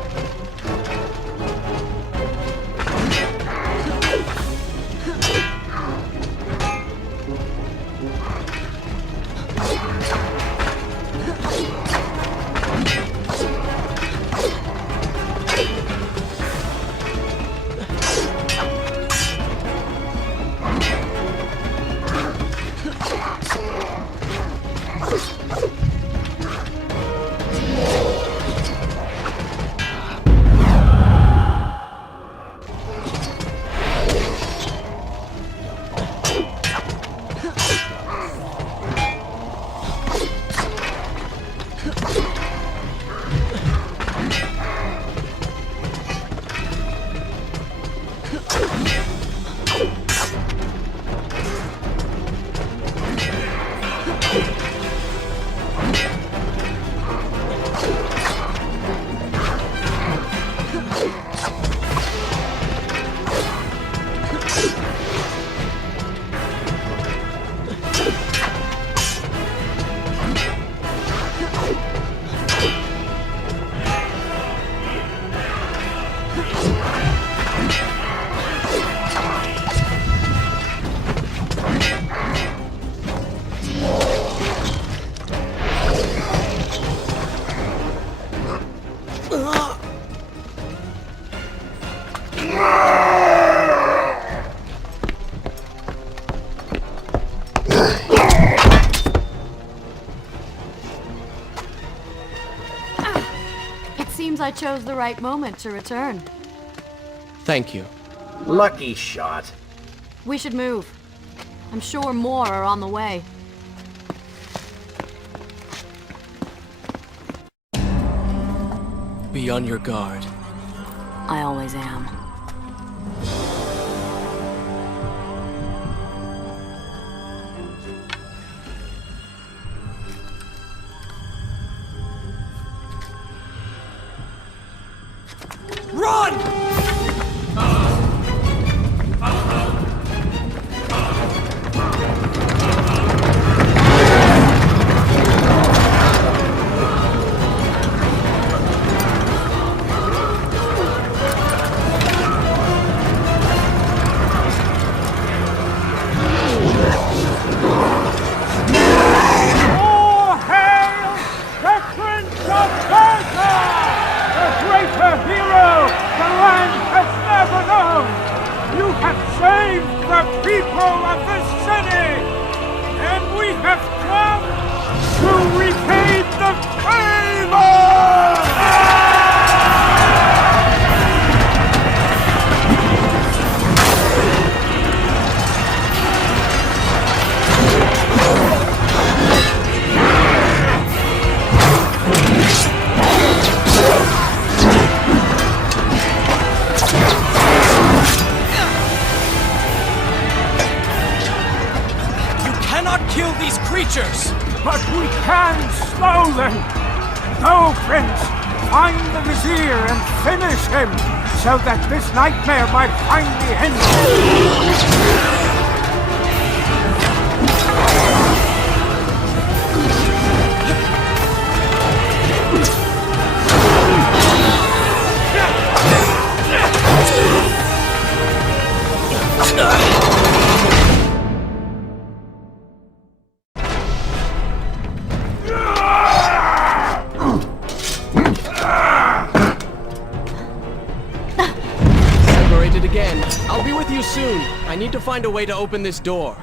Seems I chose the right moment to return. Thank you. Lucky shot. We should move. I'm sure more are on the way. Be on your guard. I always am. cannot kill these creatures! But we can slow them! Go, Prince! Find the Vizier and finish him, so that this nightmare might finally end! Separated again. I'll be with you soon. I need to find a way to open this door.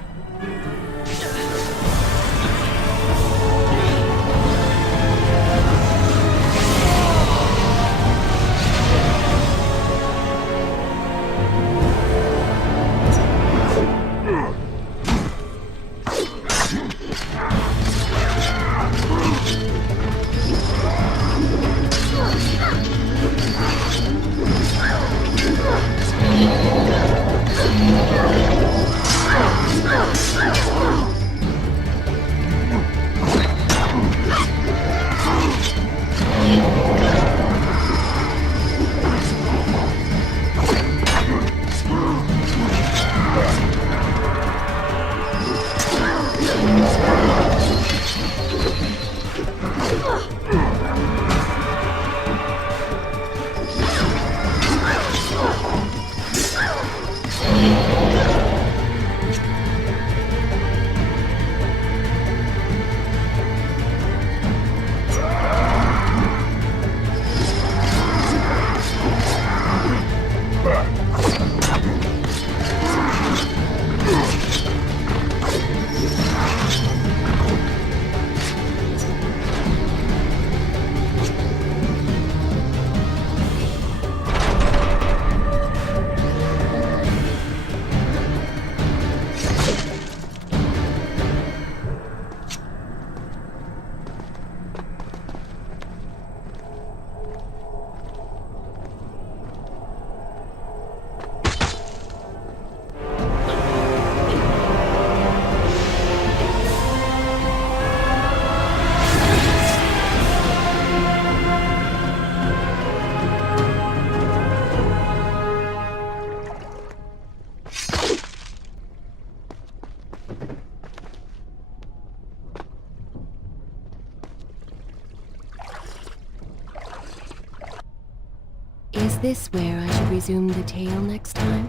Is this where I should resume the tale next time?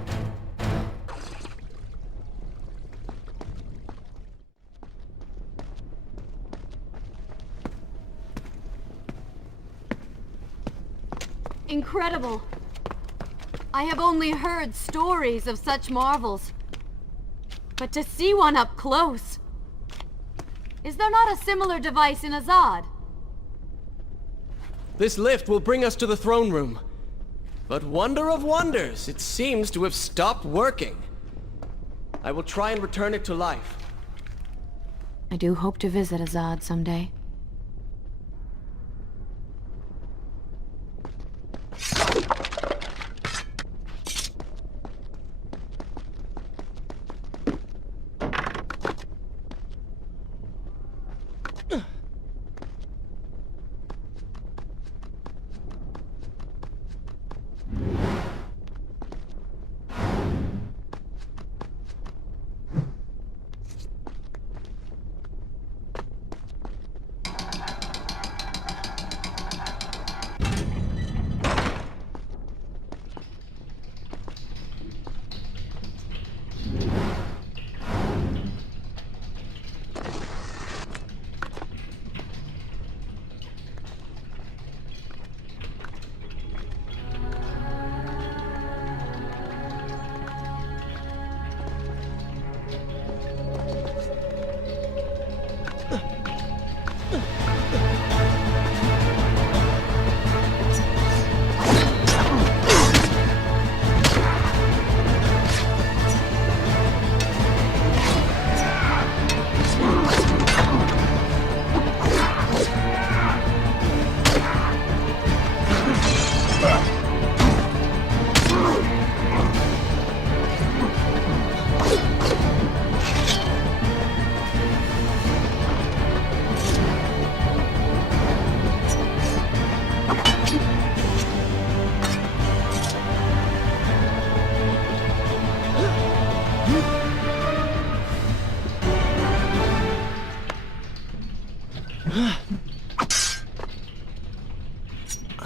Incredible! I have only heard stories of such marvels. But to see one up close... Is there not a similar device in Azad? This lift will bring us to the throne room. But wonder of wonders, it seems to have stopped working. I will try and return it to life. I do hope to visit Azad someday.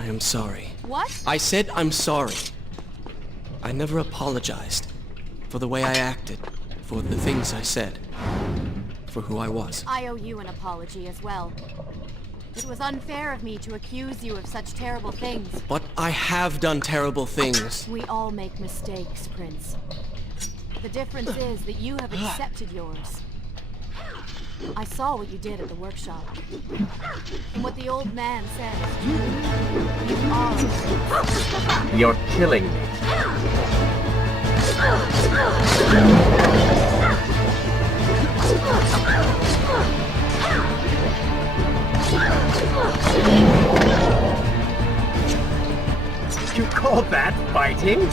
am sorry. What? I said I'm sorry. I never apologized for the way I acted, for the things I said, for who I was. I owe you an apology as well. It was unfair of me to accuse you of such terrible things. But I have done terrible things. We all make mistakes, Prince. The difference is that you have accepted yours. I saw what you did at the workshop. And what the old man said is true. You are. You're killing me. You call that fighting?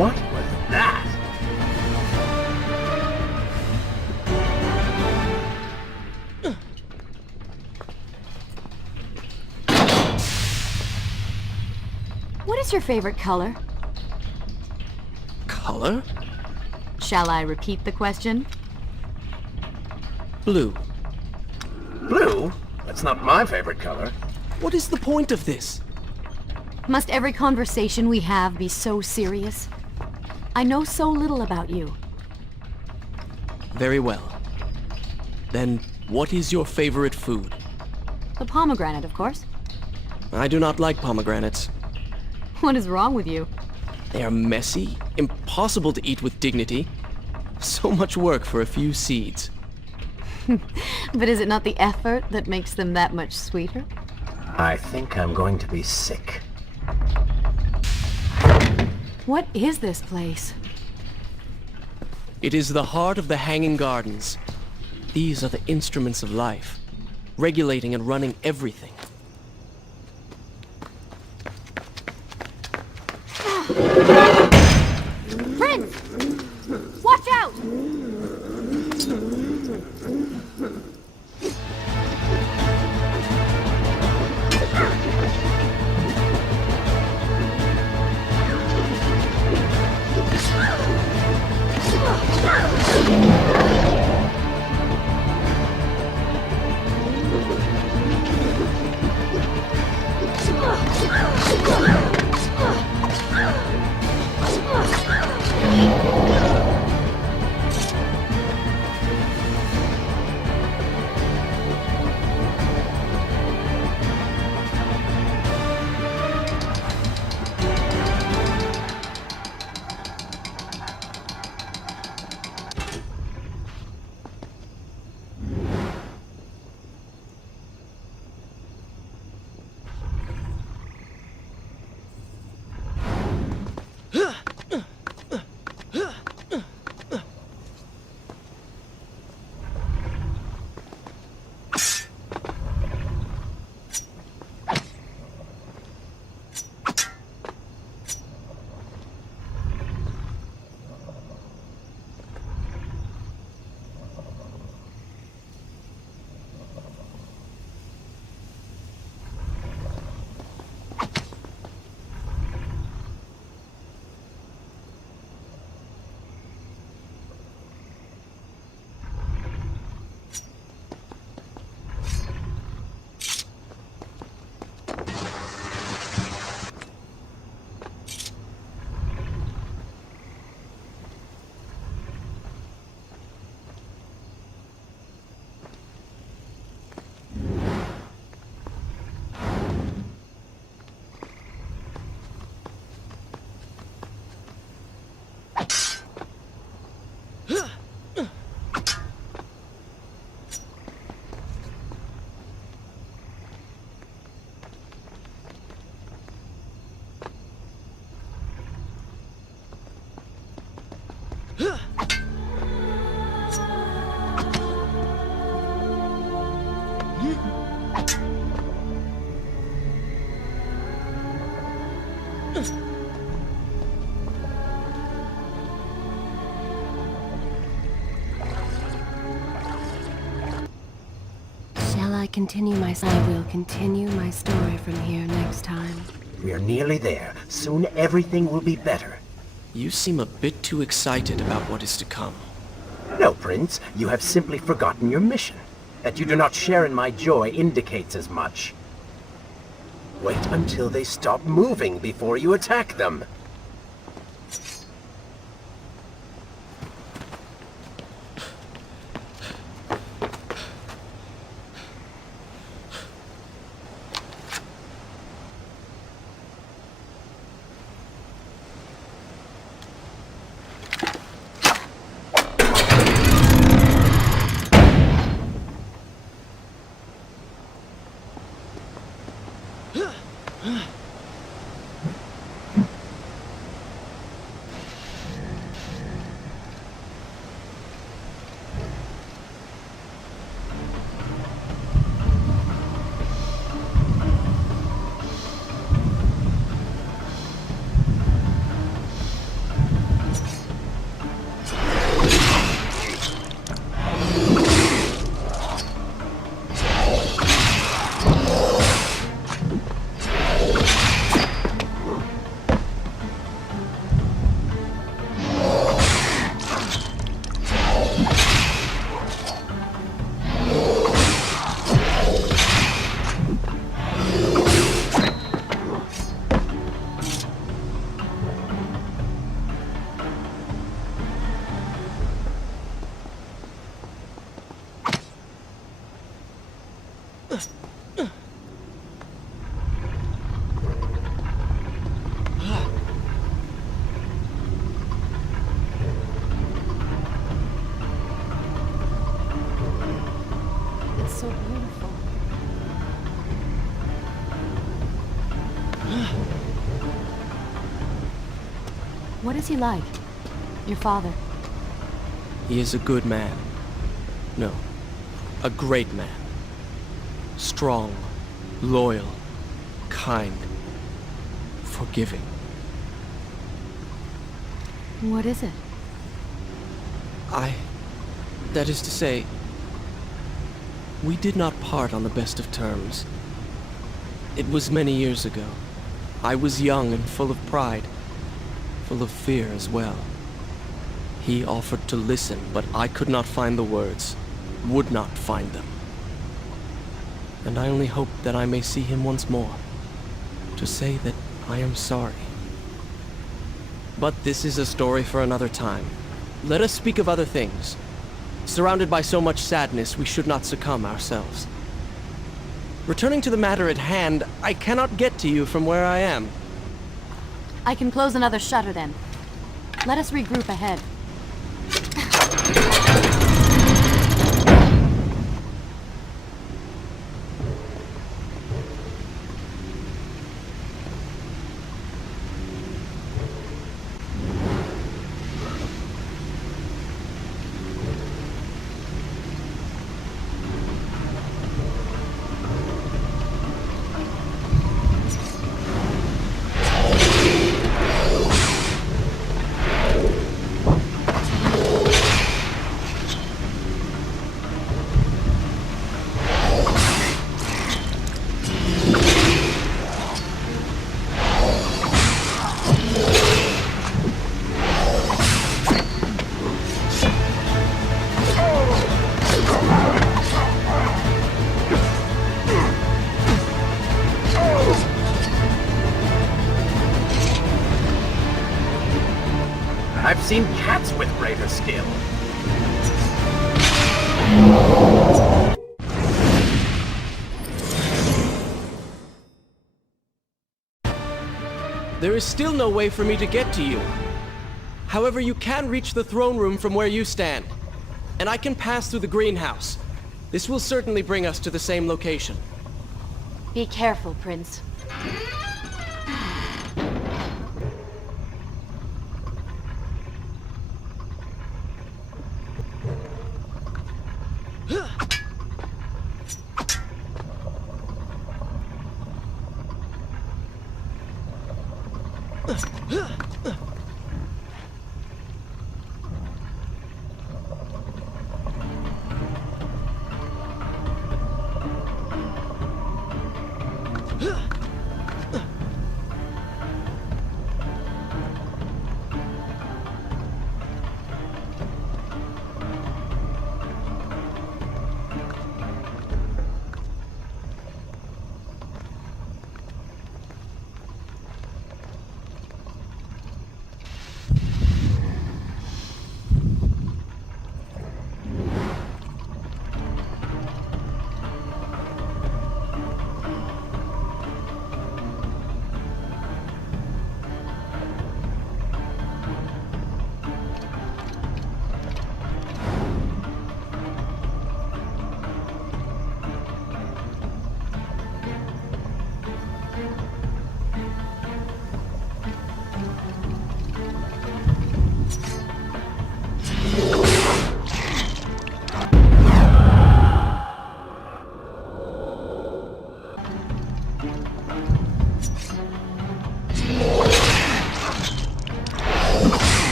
What was that? What is your favorite color? Color? Shall I repeat the question? Blue. Blue? It's not my favorite color. What is the point of this? Must every conversation we have be so serious? I know so little about you. Very well. Then, what is your favorite food? The pomegranate, of course. I do not like pomegranates. What is wrong with you? They are messy, impossible to eat with dignity. So much work for a few seeds. But is it not the effort that makes them that much sweeter? I think I'm going to be sick. What is this place? It is the heart of the Hanging Gardens. These are the instruments of life, regulating and running everything. Prince! Watch out! I will continue my story from here next time. We are nearly there. Soon everything will be better. You seem a bit too excited about what is to come. No, Prince. You have simply forgotten your mission. That you do not share in my joy indicates as much. Wait until they stop moving before you attack them. It's so beautiful. What is he like? Your father? He is a good man. No, a great man. Strong, loyal, kind, forgiving. What is it? That is to say, we did not part on the best of terms. It was many years ago. I was young and full of pride, full of fear as well. He offered to listen, but I could not find the words, would not find them. And I only hope that I may see him once more, to say that I am sorry. But this is a story for another time. Let us speak of other things. Surrounded by so much sadness, we should not succumb ourselves. Returning to the matter at hand, I cannot get to you from where I am. I can close another shutter then. Let us regroup ahead. I've seen cats with greater skill. There is still no way for me to get to you. However, you can reach the throne room from where you stand, and I can pass through the greenhouse. This will certainly bring us to the same location. Be careful, Prince.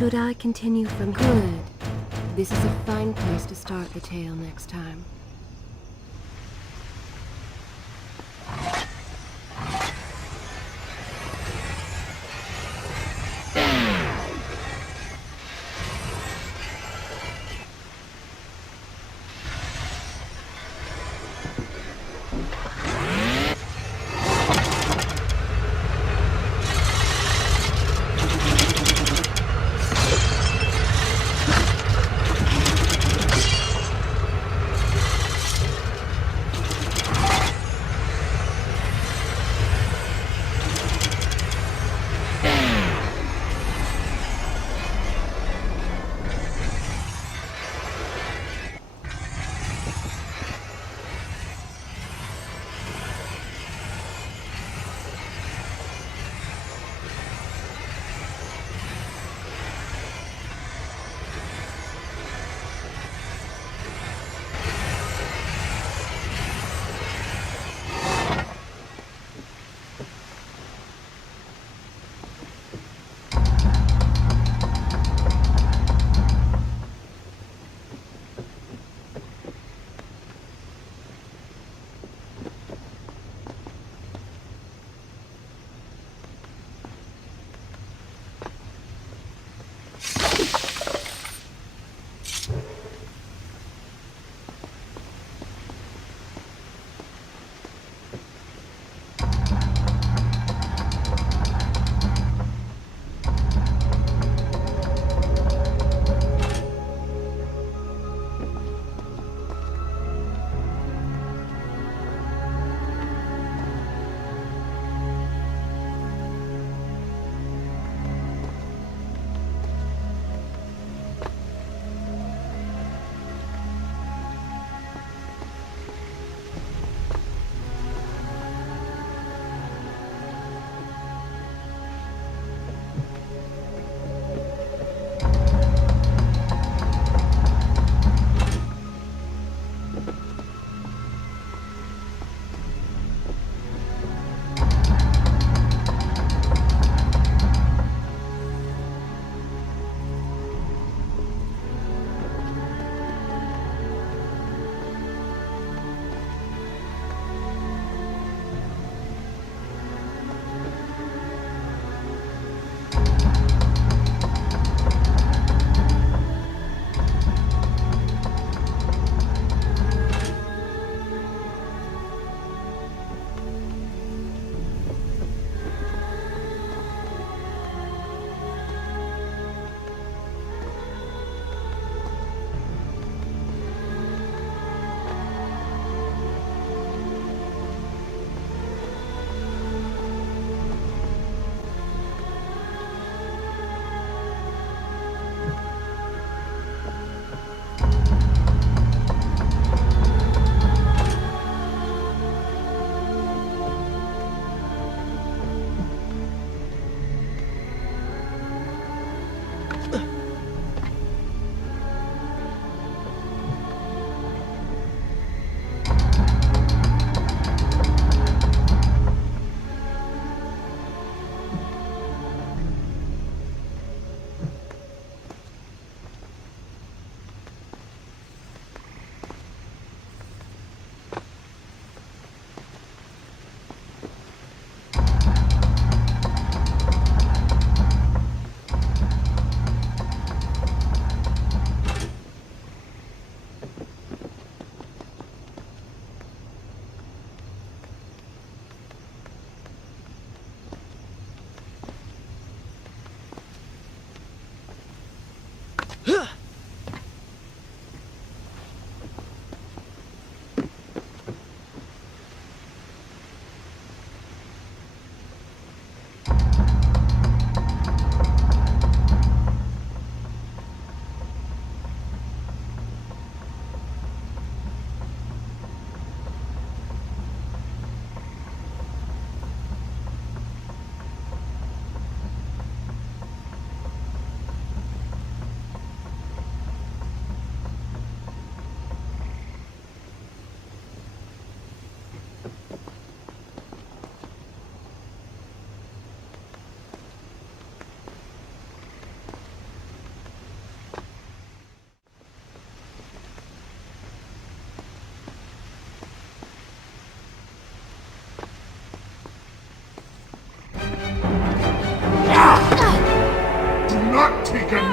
Should I continue from good? This is a fine place to start the tale next time.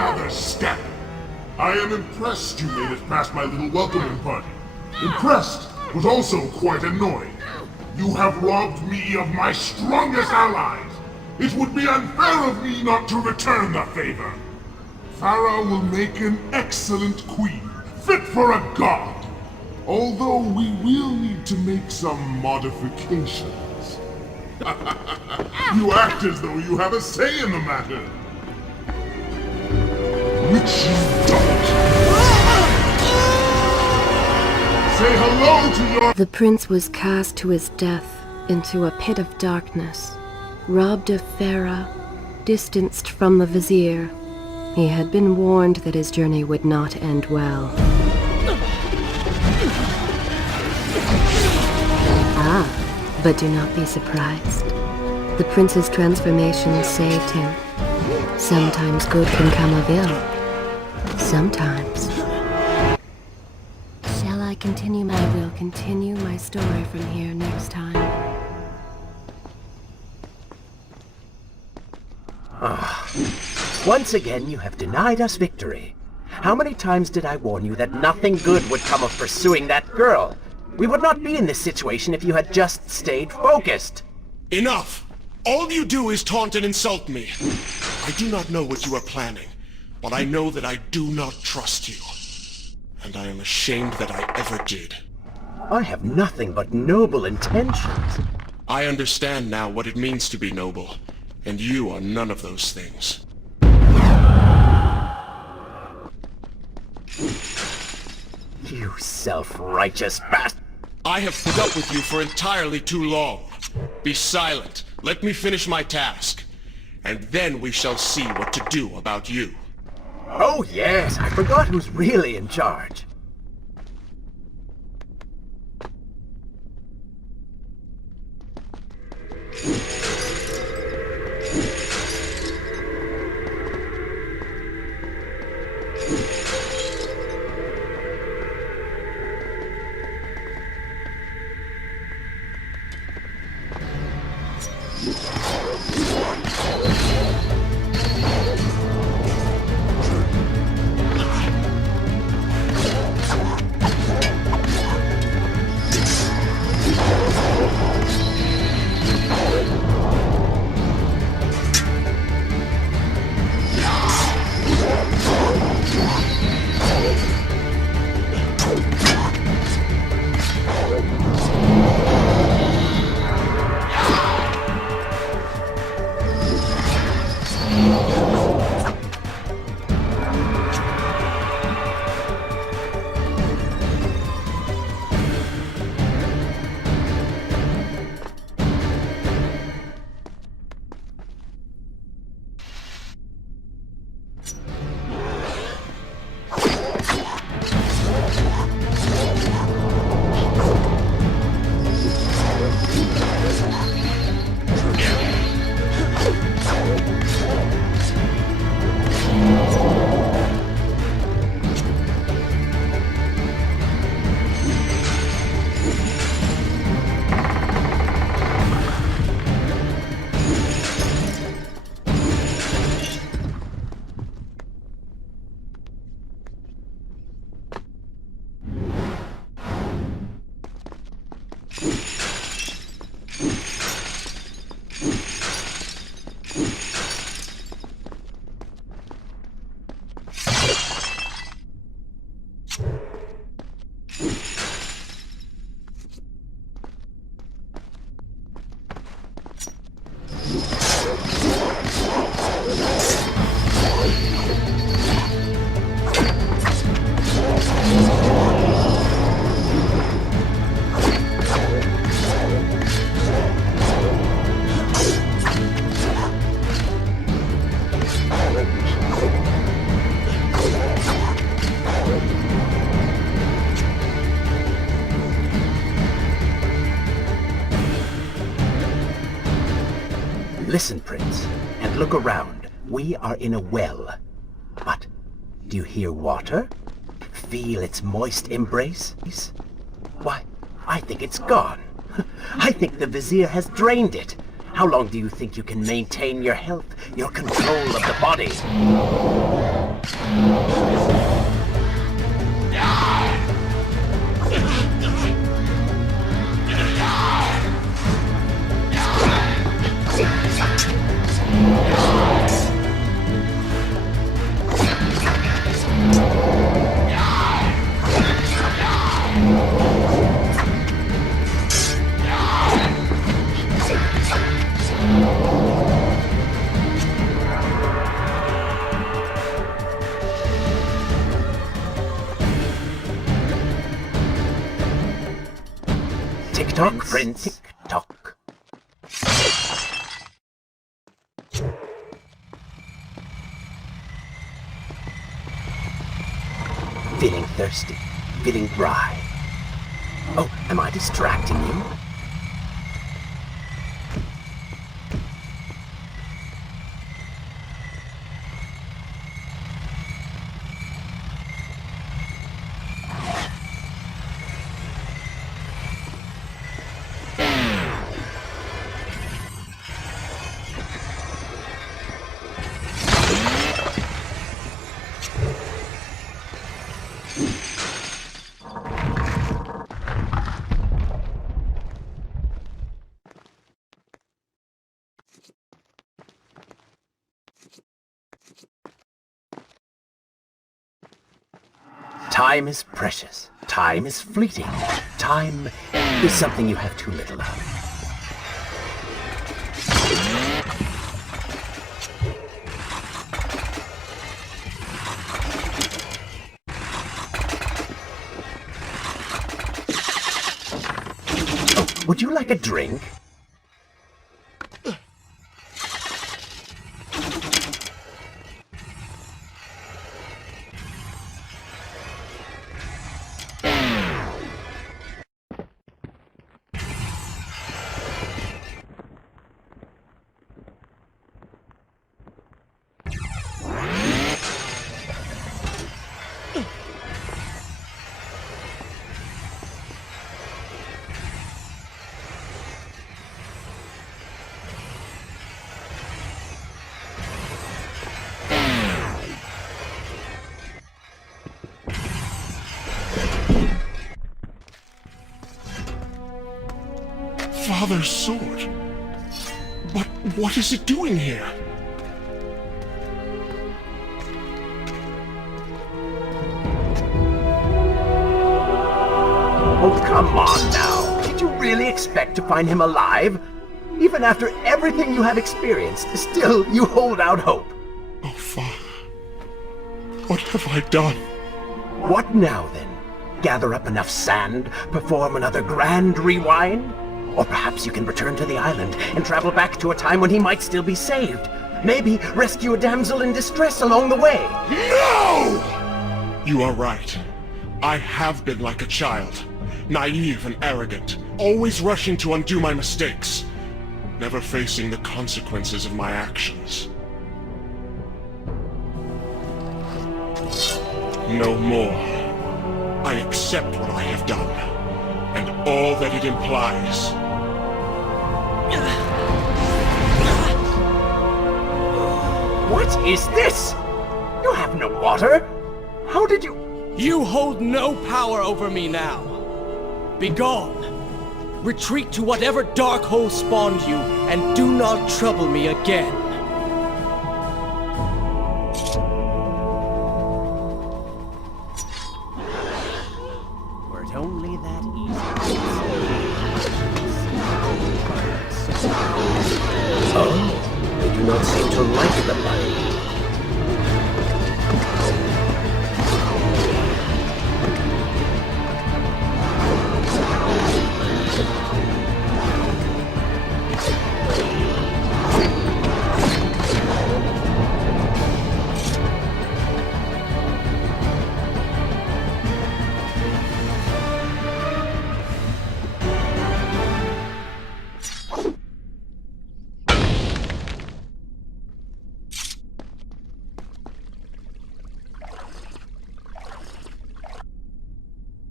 another step. I am impressed you made it past my little welcoming party. Impressed, but also quite annoyed. You have robbed me of my strongest allies. It would be unfair of me not to return the favor. Farah will make an excellent queen, fit for a god. Although we will need to make some modifications. You act as though you have a say in the matter. Which you don't. Say hello to your— The prince was cast to his death into a pit of darkness, robbed of Farah, distanced from the vizier. He had been warned that his journey would not end well. Ah, but do not be surprised. The prince's transformation saved him. Sometimes good can come of ill. Sometimes. Shall I continue? I will continue my story from here next time. Once again, you have denied us victory. How many times did I warn you that nothing good would come of pursuing that girl? We would not be in this situation if you had just stayed focused. Enough! All you do is taunt and insult me. I do not know what you are planning, but I know that I do not trust you. And I am ashamed that I ever did. I have nothing but noble intentions. I understand now what it means to be noble, and you are none of those things. You self-righteous bastard! I have put up with you for entirely too long. Be silent. Let me finish my task. And then we shall see what to do about you. Oh yes, I forgot who's really in charge. Listen, Prince, and look around. We are in a well. But, do you hear water? Feel its moist embrace? Why, I think it's gone. I think the Vizier has drained it. How long do you think you can maintain your health, your control of the body? Tick-tock, Prince. Tick-tock. Feeling thirsty. Feeling dry. Oh, am I distracting you? Time is precious. Time is fleeting. Time is something you have too little of. Oh, would you like a drink? Father's sword. But what is it doing here? Oh, come on now. Did you really expect to find him alive? Even after everything you have experienced, still you hold out hope. Oh, Father. What have I done? What now, then? Gather up enough sand, perform another grand rewind? Or perhaps you can return to the island and travel back to a time when he might still be saved. Maybe rescue a damsel in distress along the way. No! You are right. I have been like a child. Naive and arrogant, always rushing to undo my mistakes, never facing the consequences of my actions. No more. I accept what I have done, and all that it implies. What is this? You have no water? How did you... You hold no power over me now. Begone. Retreat to whatever dark hole spawned you, and do not trouble me again. Were it only that easy. Oh, they do not seem to like the light.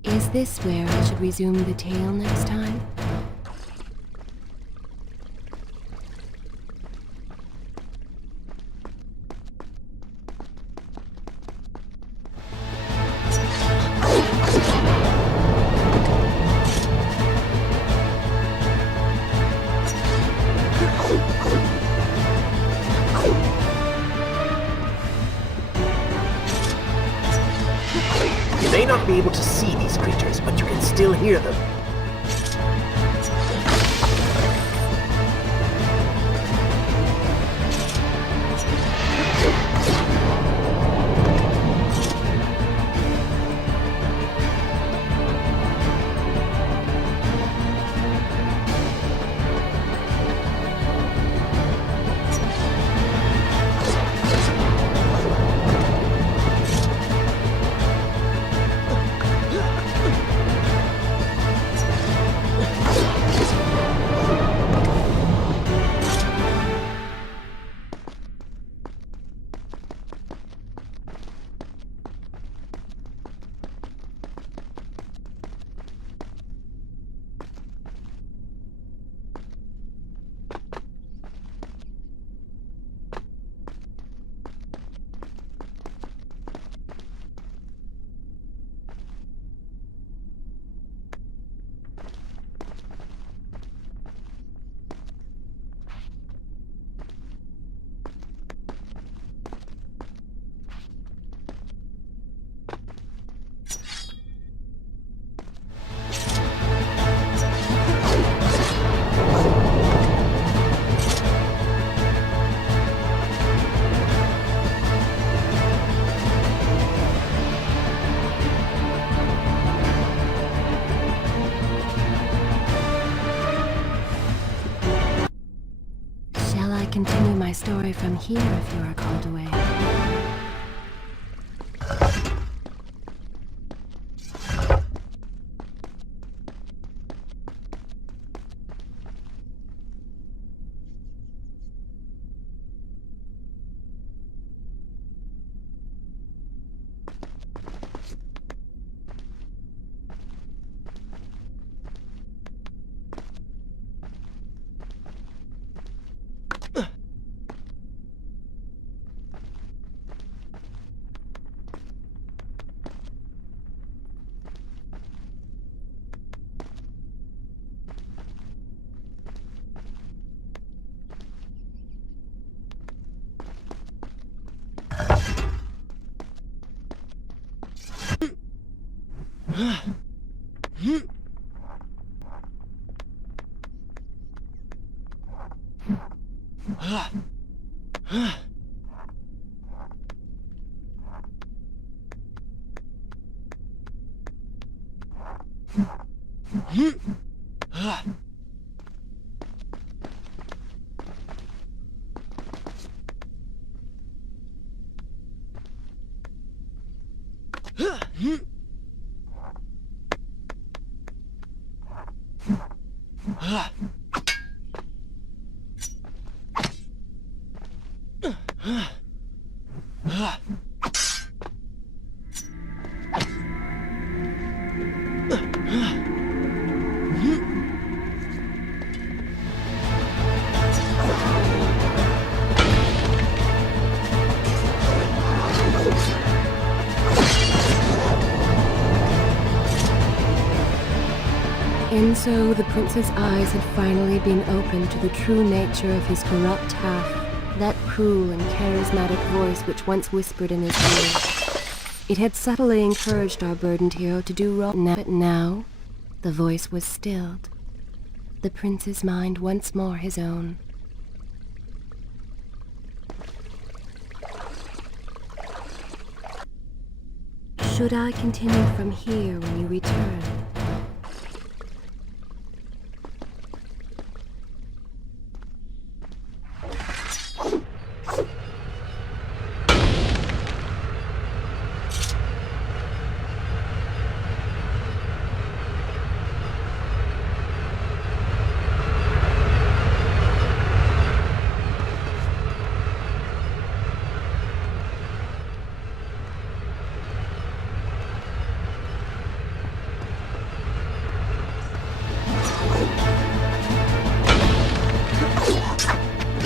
Is this where I should resume the tale next time? be able to see these creatures, but you can still hear them. Continue my story from here if you are called away. And so the prince's eyes had finally been opened to the true nature of his corrupt half, that cruel and charismatic voice which once whispered in his ear. It had subtly encouraged our burdened hero to do wrong, but now the voice was stilled, the prince's mind once more his own. Should I continue from here when you return?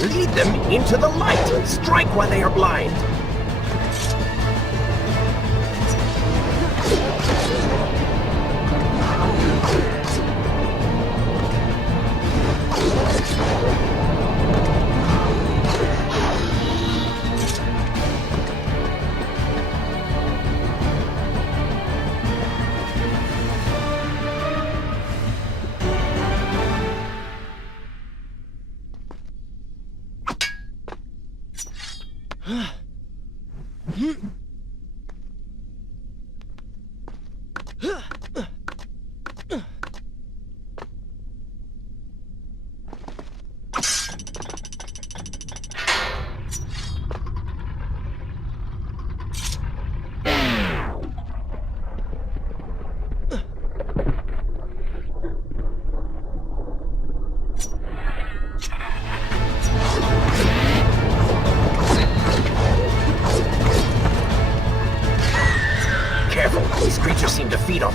Lead them into the light! Strike while they are blind!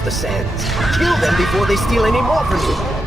the sands. Kill them before they steal any more from you.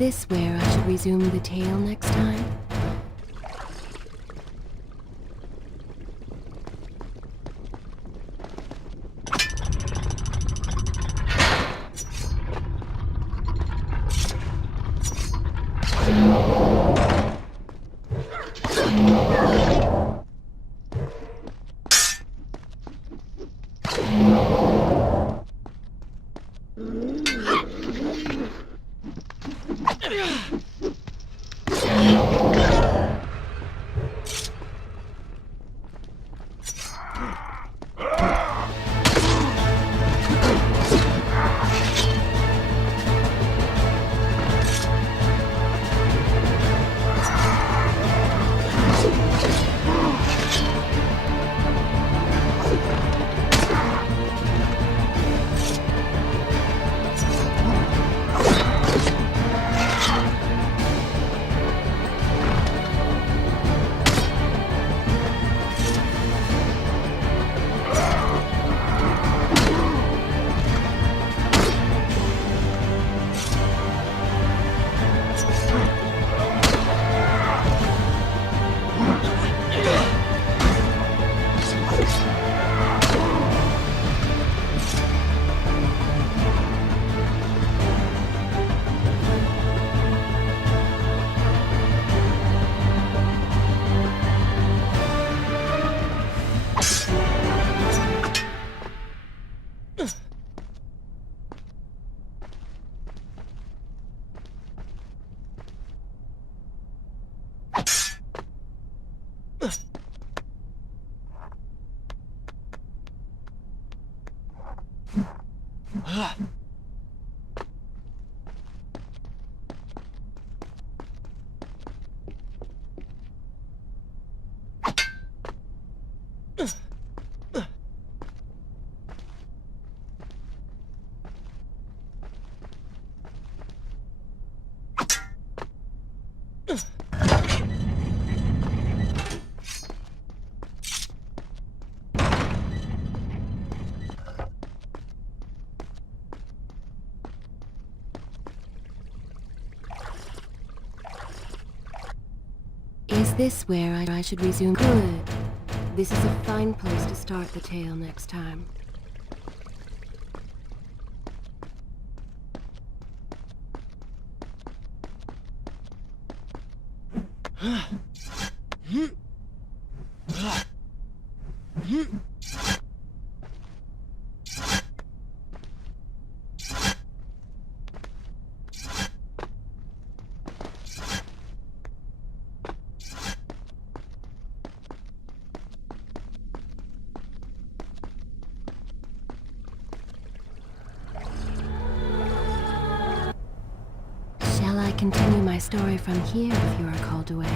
this where I should resume the tale next time? Is this where I should resume? Good. This is a fine place to start the tale next time. Shall I continue my story from here if you are called away?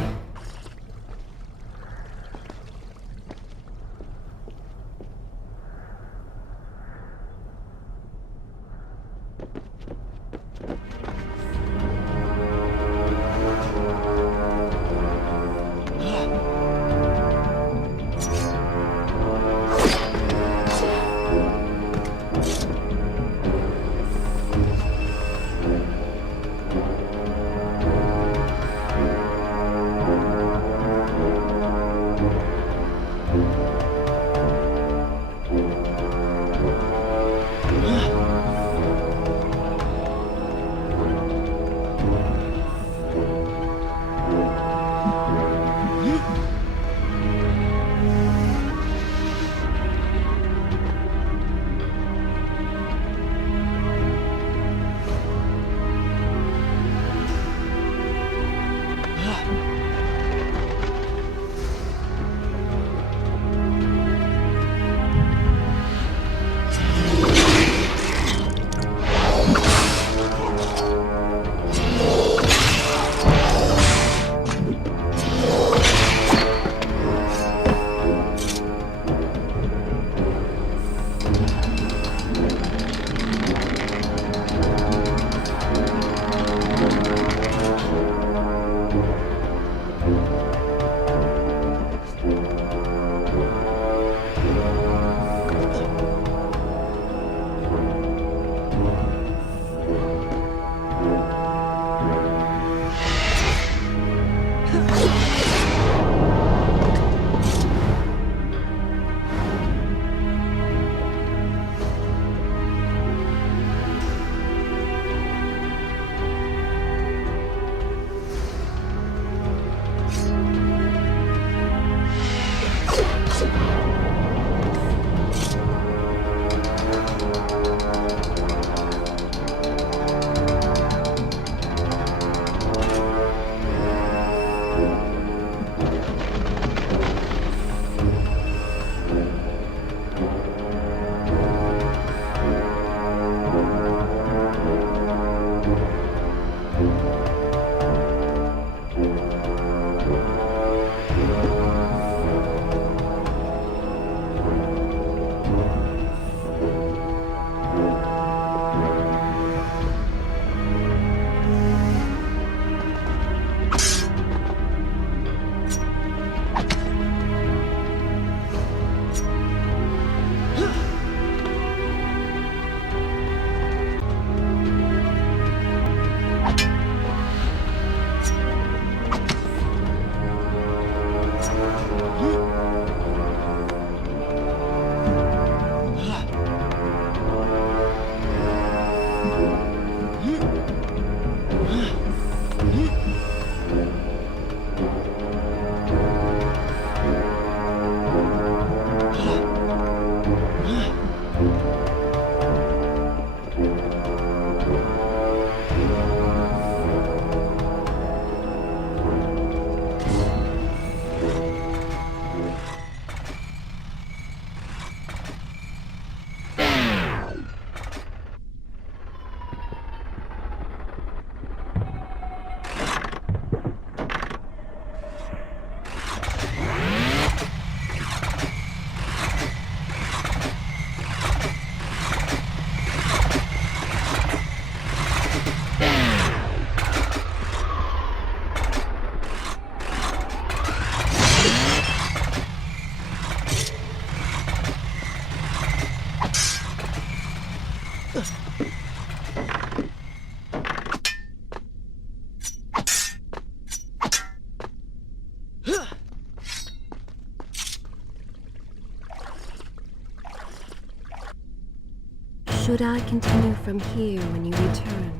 Should I continue from here when you return?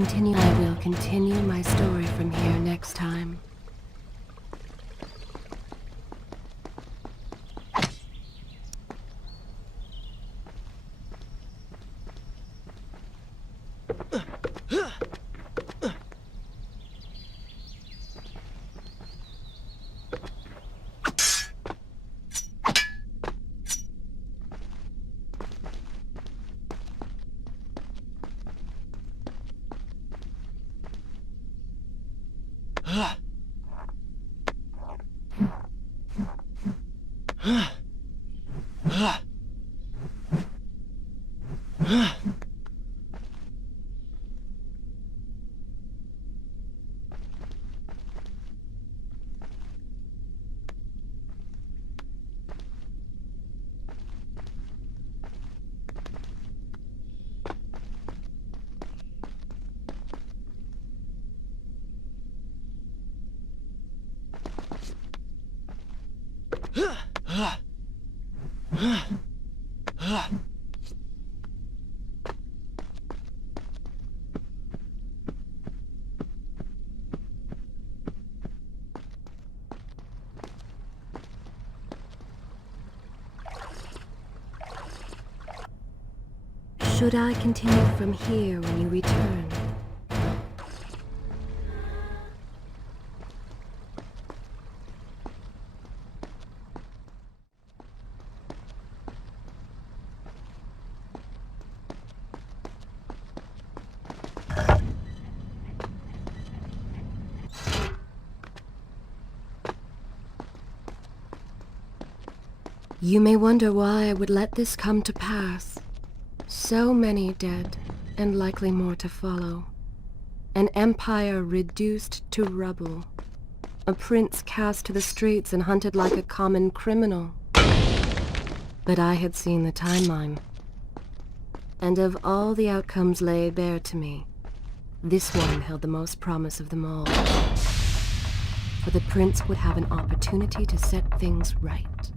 I will continue my story from here next time. Should I continue from here when you return? You may wonder why I would let this come to pass. So many dead, and likely more to follow. An empire reduced to rubble. A prince cast to the streets and hunted like a common criminal. But I had seen the timeline. And of all the outcomes laid bare to me, this one held the most promise of them all. For the prince would have an opportunity to set things right.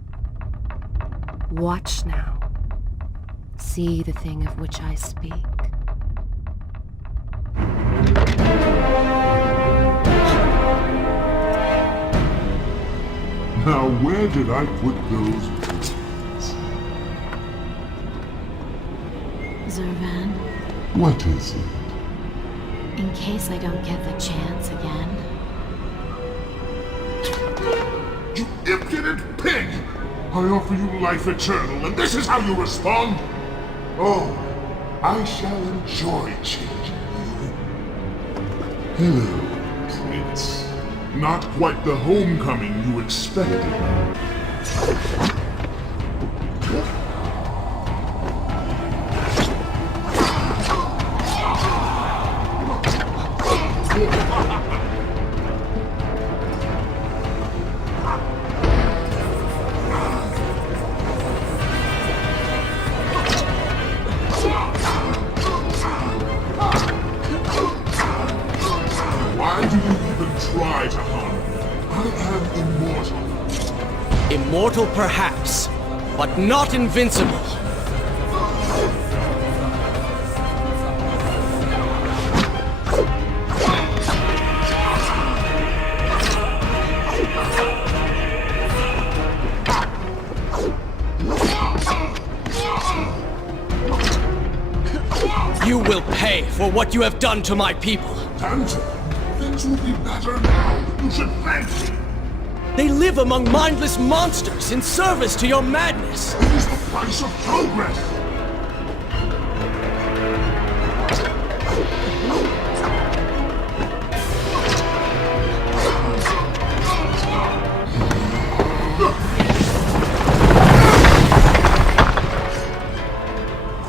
Watch now. See the thing of which I speak. Now where did I put those beans? Zervan, What is it? in case I don't get the chance again. You impudent pig! I offer you life eternal, and this is how you respond? Oh, I shall enjoy changing you. Hello, Prince. Not quite the homecoming you expected. Why do you even try to harm me? I am immortal. Immortal perhaps, but not invincible. You will pay for what you have done to my people. Tantum, things will be better now. You should thank me. They live among mindless monsters in service to your madness. It is the price of progress.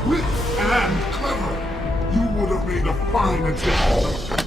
Quick and clever. You would have made a fine addition.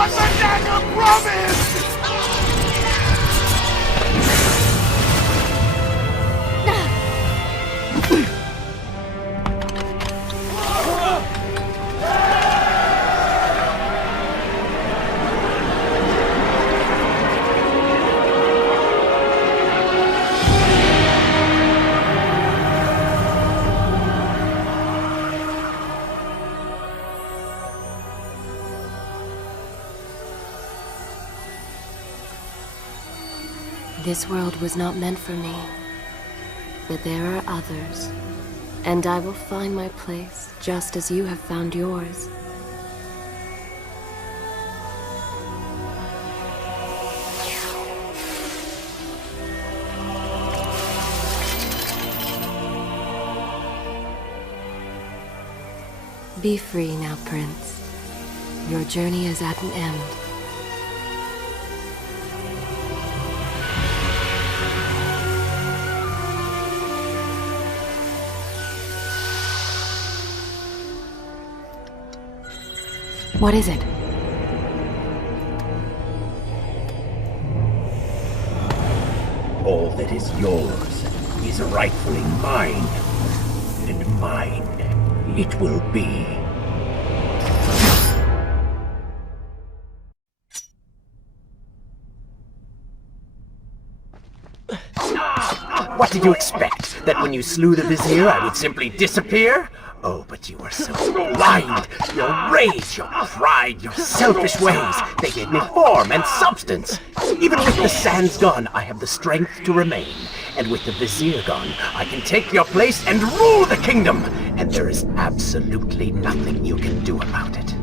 was a dagger promised! This world was not meant for me, but there are others, and I will find my place just as you have found yours. Be free now, Prince. Your journey is at an end. What is it? All that is yours is rightfully mine, and mine it will be. What did you expect? That when you slew the Vizier, I would simply disappear? Oh, but you were so blind! Your rage, your pride, your selfish ways, they gave me form and substance! Even with the sands gone, I have the strength to remain. And with the Vizier gone, I can take your place and rule the kingdom! And there is absolutely nothing you can do about it.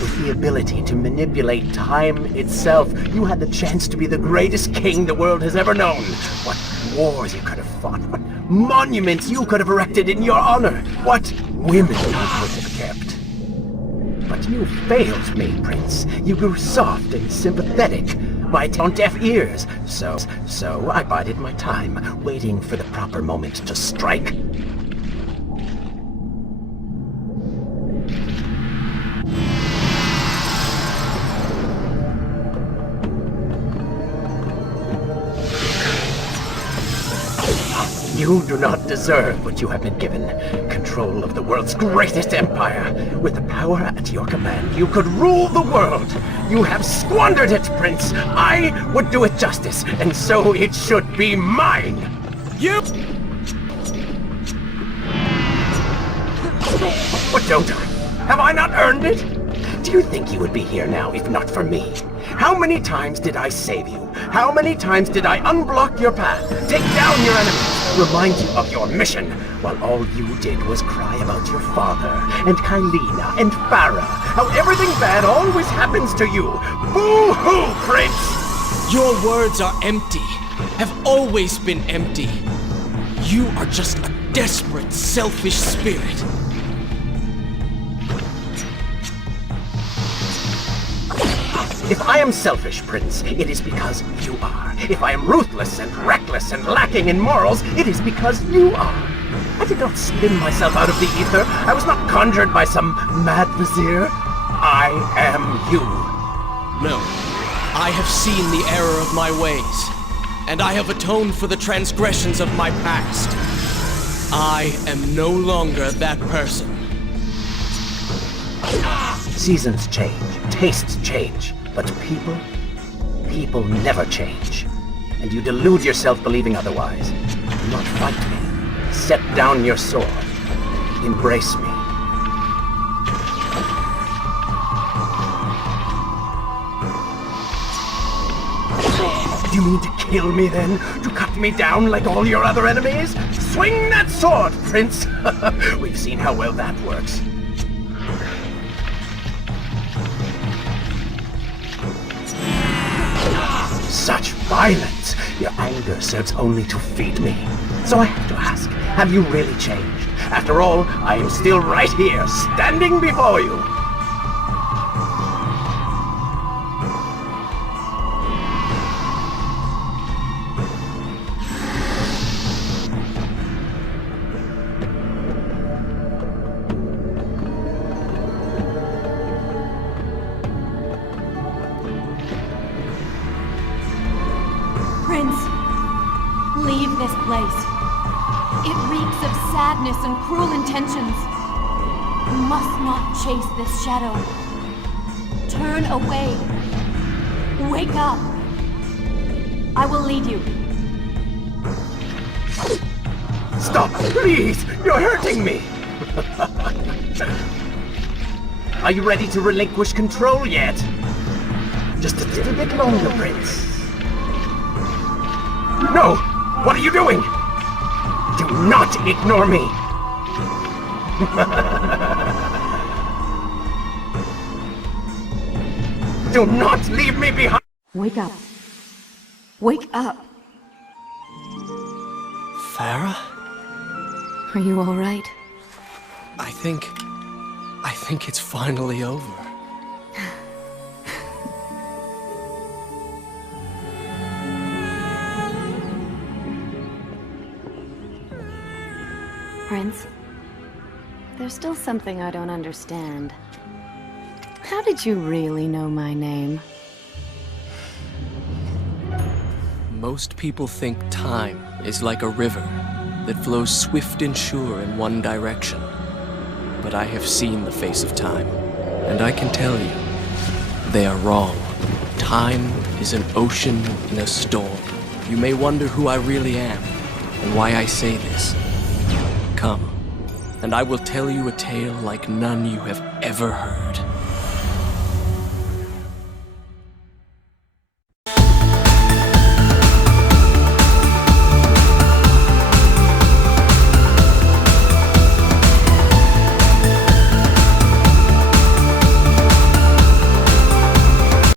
With the ability to manipulate time itself, you had the chance to be the greatest king the world has ever known. What wars you could have fought, what monuments you could have erected in your honor, what women you could have kept. But you failed me, Prince. You grew soft and sympathetic. My on deaf ears. So I bided my time, waiting for the proper moment to strike. You do not deserve what you have been given. Control of the world's greatest empire. With the power at your command, you could rule the world. You have squandered it, Prince. I would do it justice, and so it should be mine. You... What don't I? Have I not earned it? Do you think you would be here now if not for me? How many times did I save you? How many times did I unblock your path, take down your enemies, remind you of your mission, while all you did was cry about your father, and Kylina, and Farah, how everything bad always happens to you? Boo-hoo, Prince! Your words are empty, have always been empty. You are just a desperate, selfish spirit. If I am selfish, Prince, it is because you are. If I am ruthless and reckless and lacking in morals, it is because you are. I did not spin myself out of the ether. I was not conjured by some mad vizier. I am you. No. I have seen the error of my ways, and I have atoned for the transgressions of my past. I am no longer that person. Seasons change, tastes change, but people never change. And you delude yourself believing otherwise. Do not fight me. Set down your sword. Embrace me. Do you mean to kill me then? To cut me down like all your other enemies? Swing that sword, Prince! We've seen how well that works. Such violence! Your anger serves only to feed me. So I have to ask, have you really changed? After all, I am still right here, standing before you. Leave this place. It reeks of sadness and cruel intentions. You must not chase this shadow. Turn away. Wake up. I will lead you. Stop, please! You're hurting me! Are you ready to relinquish control yet? Just a little bit longer, Prince. No! What are you doing? Do not ignore me! Do not leave me behind! Wake up. Wake up. Farah? Are you all right? I think it's finally over. Prince, there's still something I don't understand. How did you really know my name? Most people think time is like a river that flows swift and sure in one direction. But I have seen the face of time, and I can tell you, they are wrong. Time is an ocean in a storm. You may wonder who I really am, and why I say this. Come, and I will tell you a tale like none you have ever heard.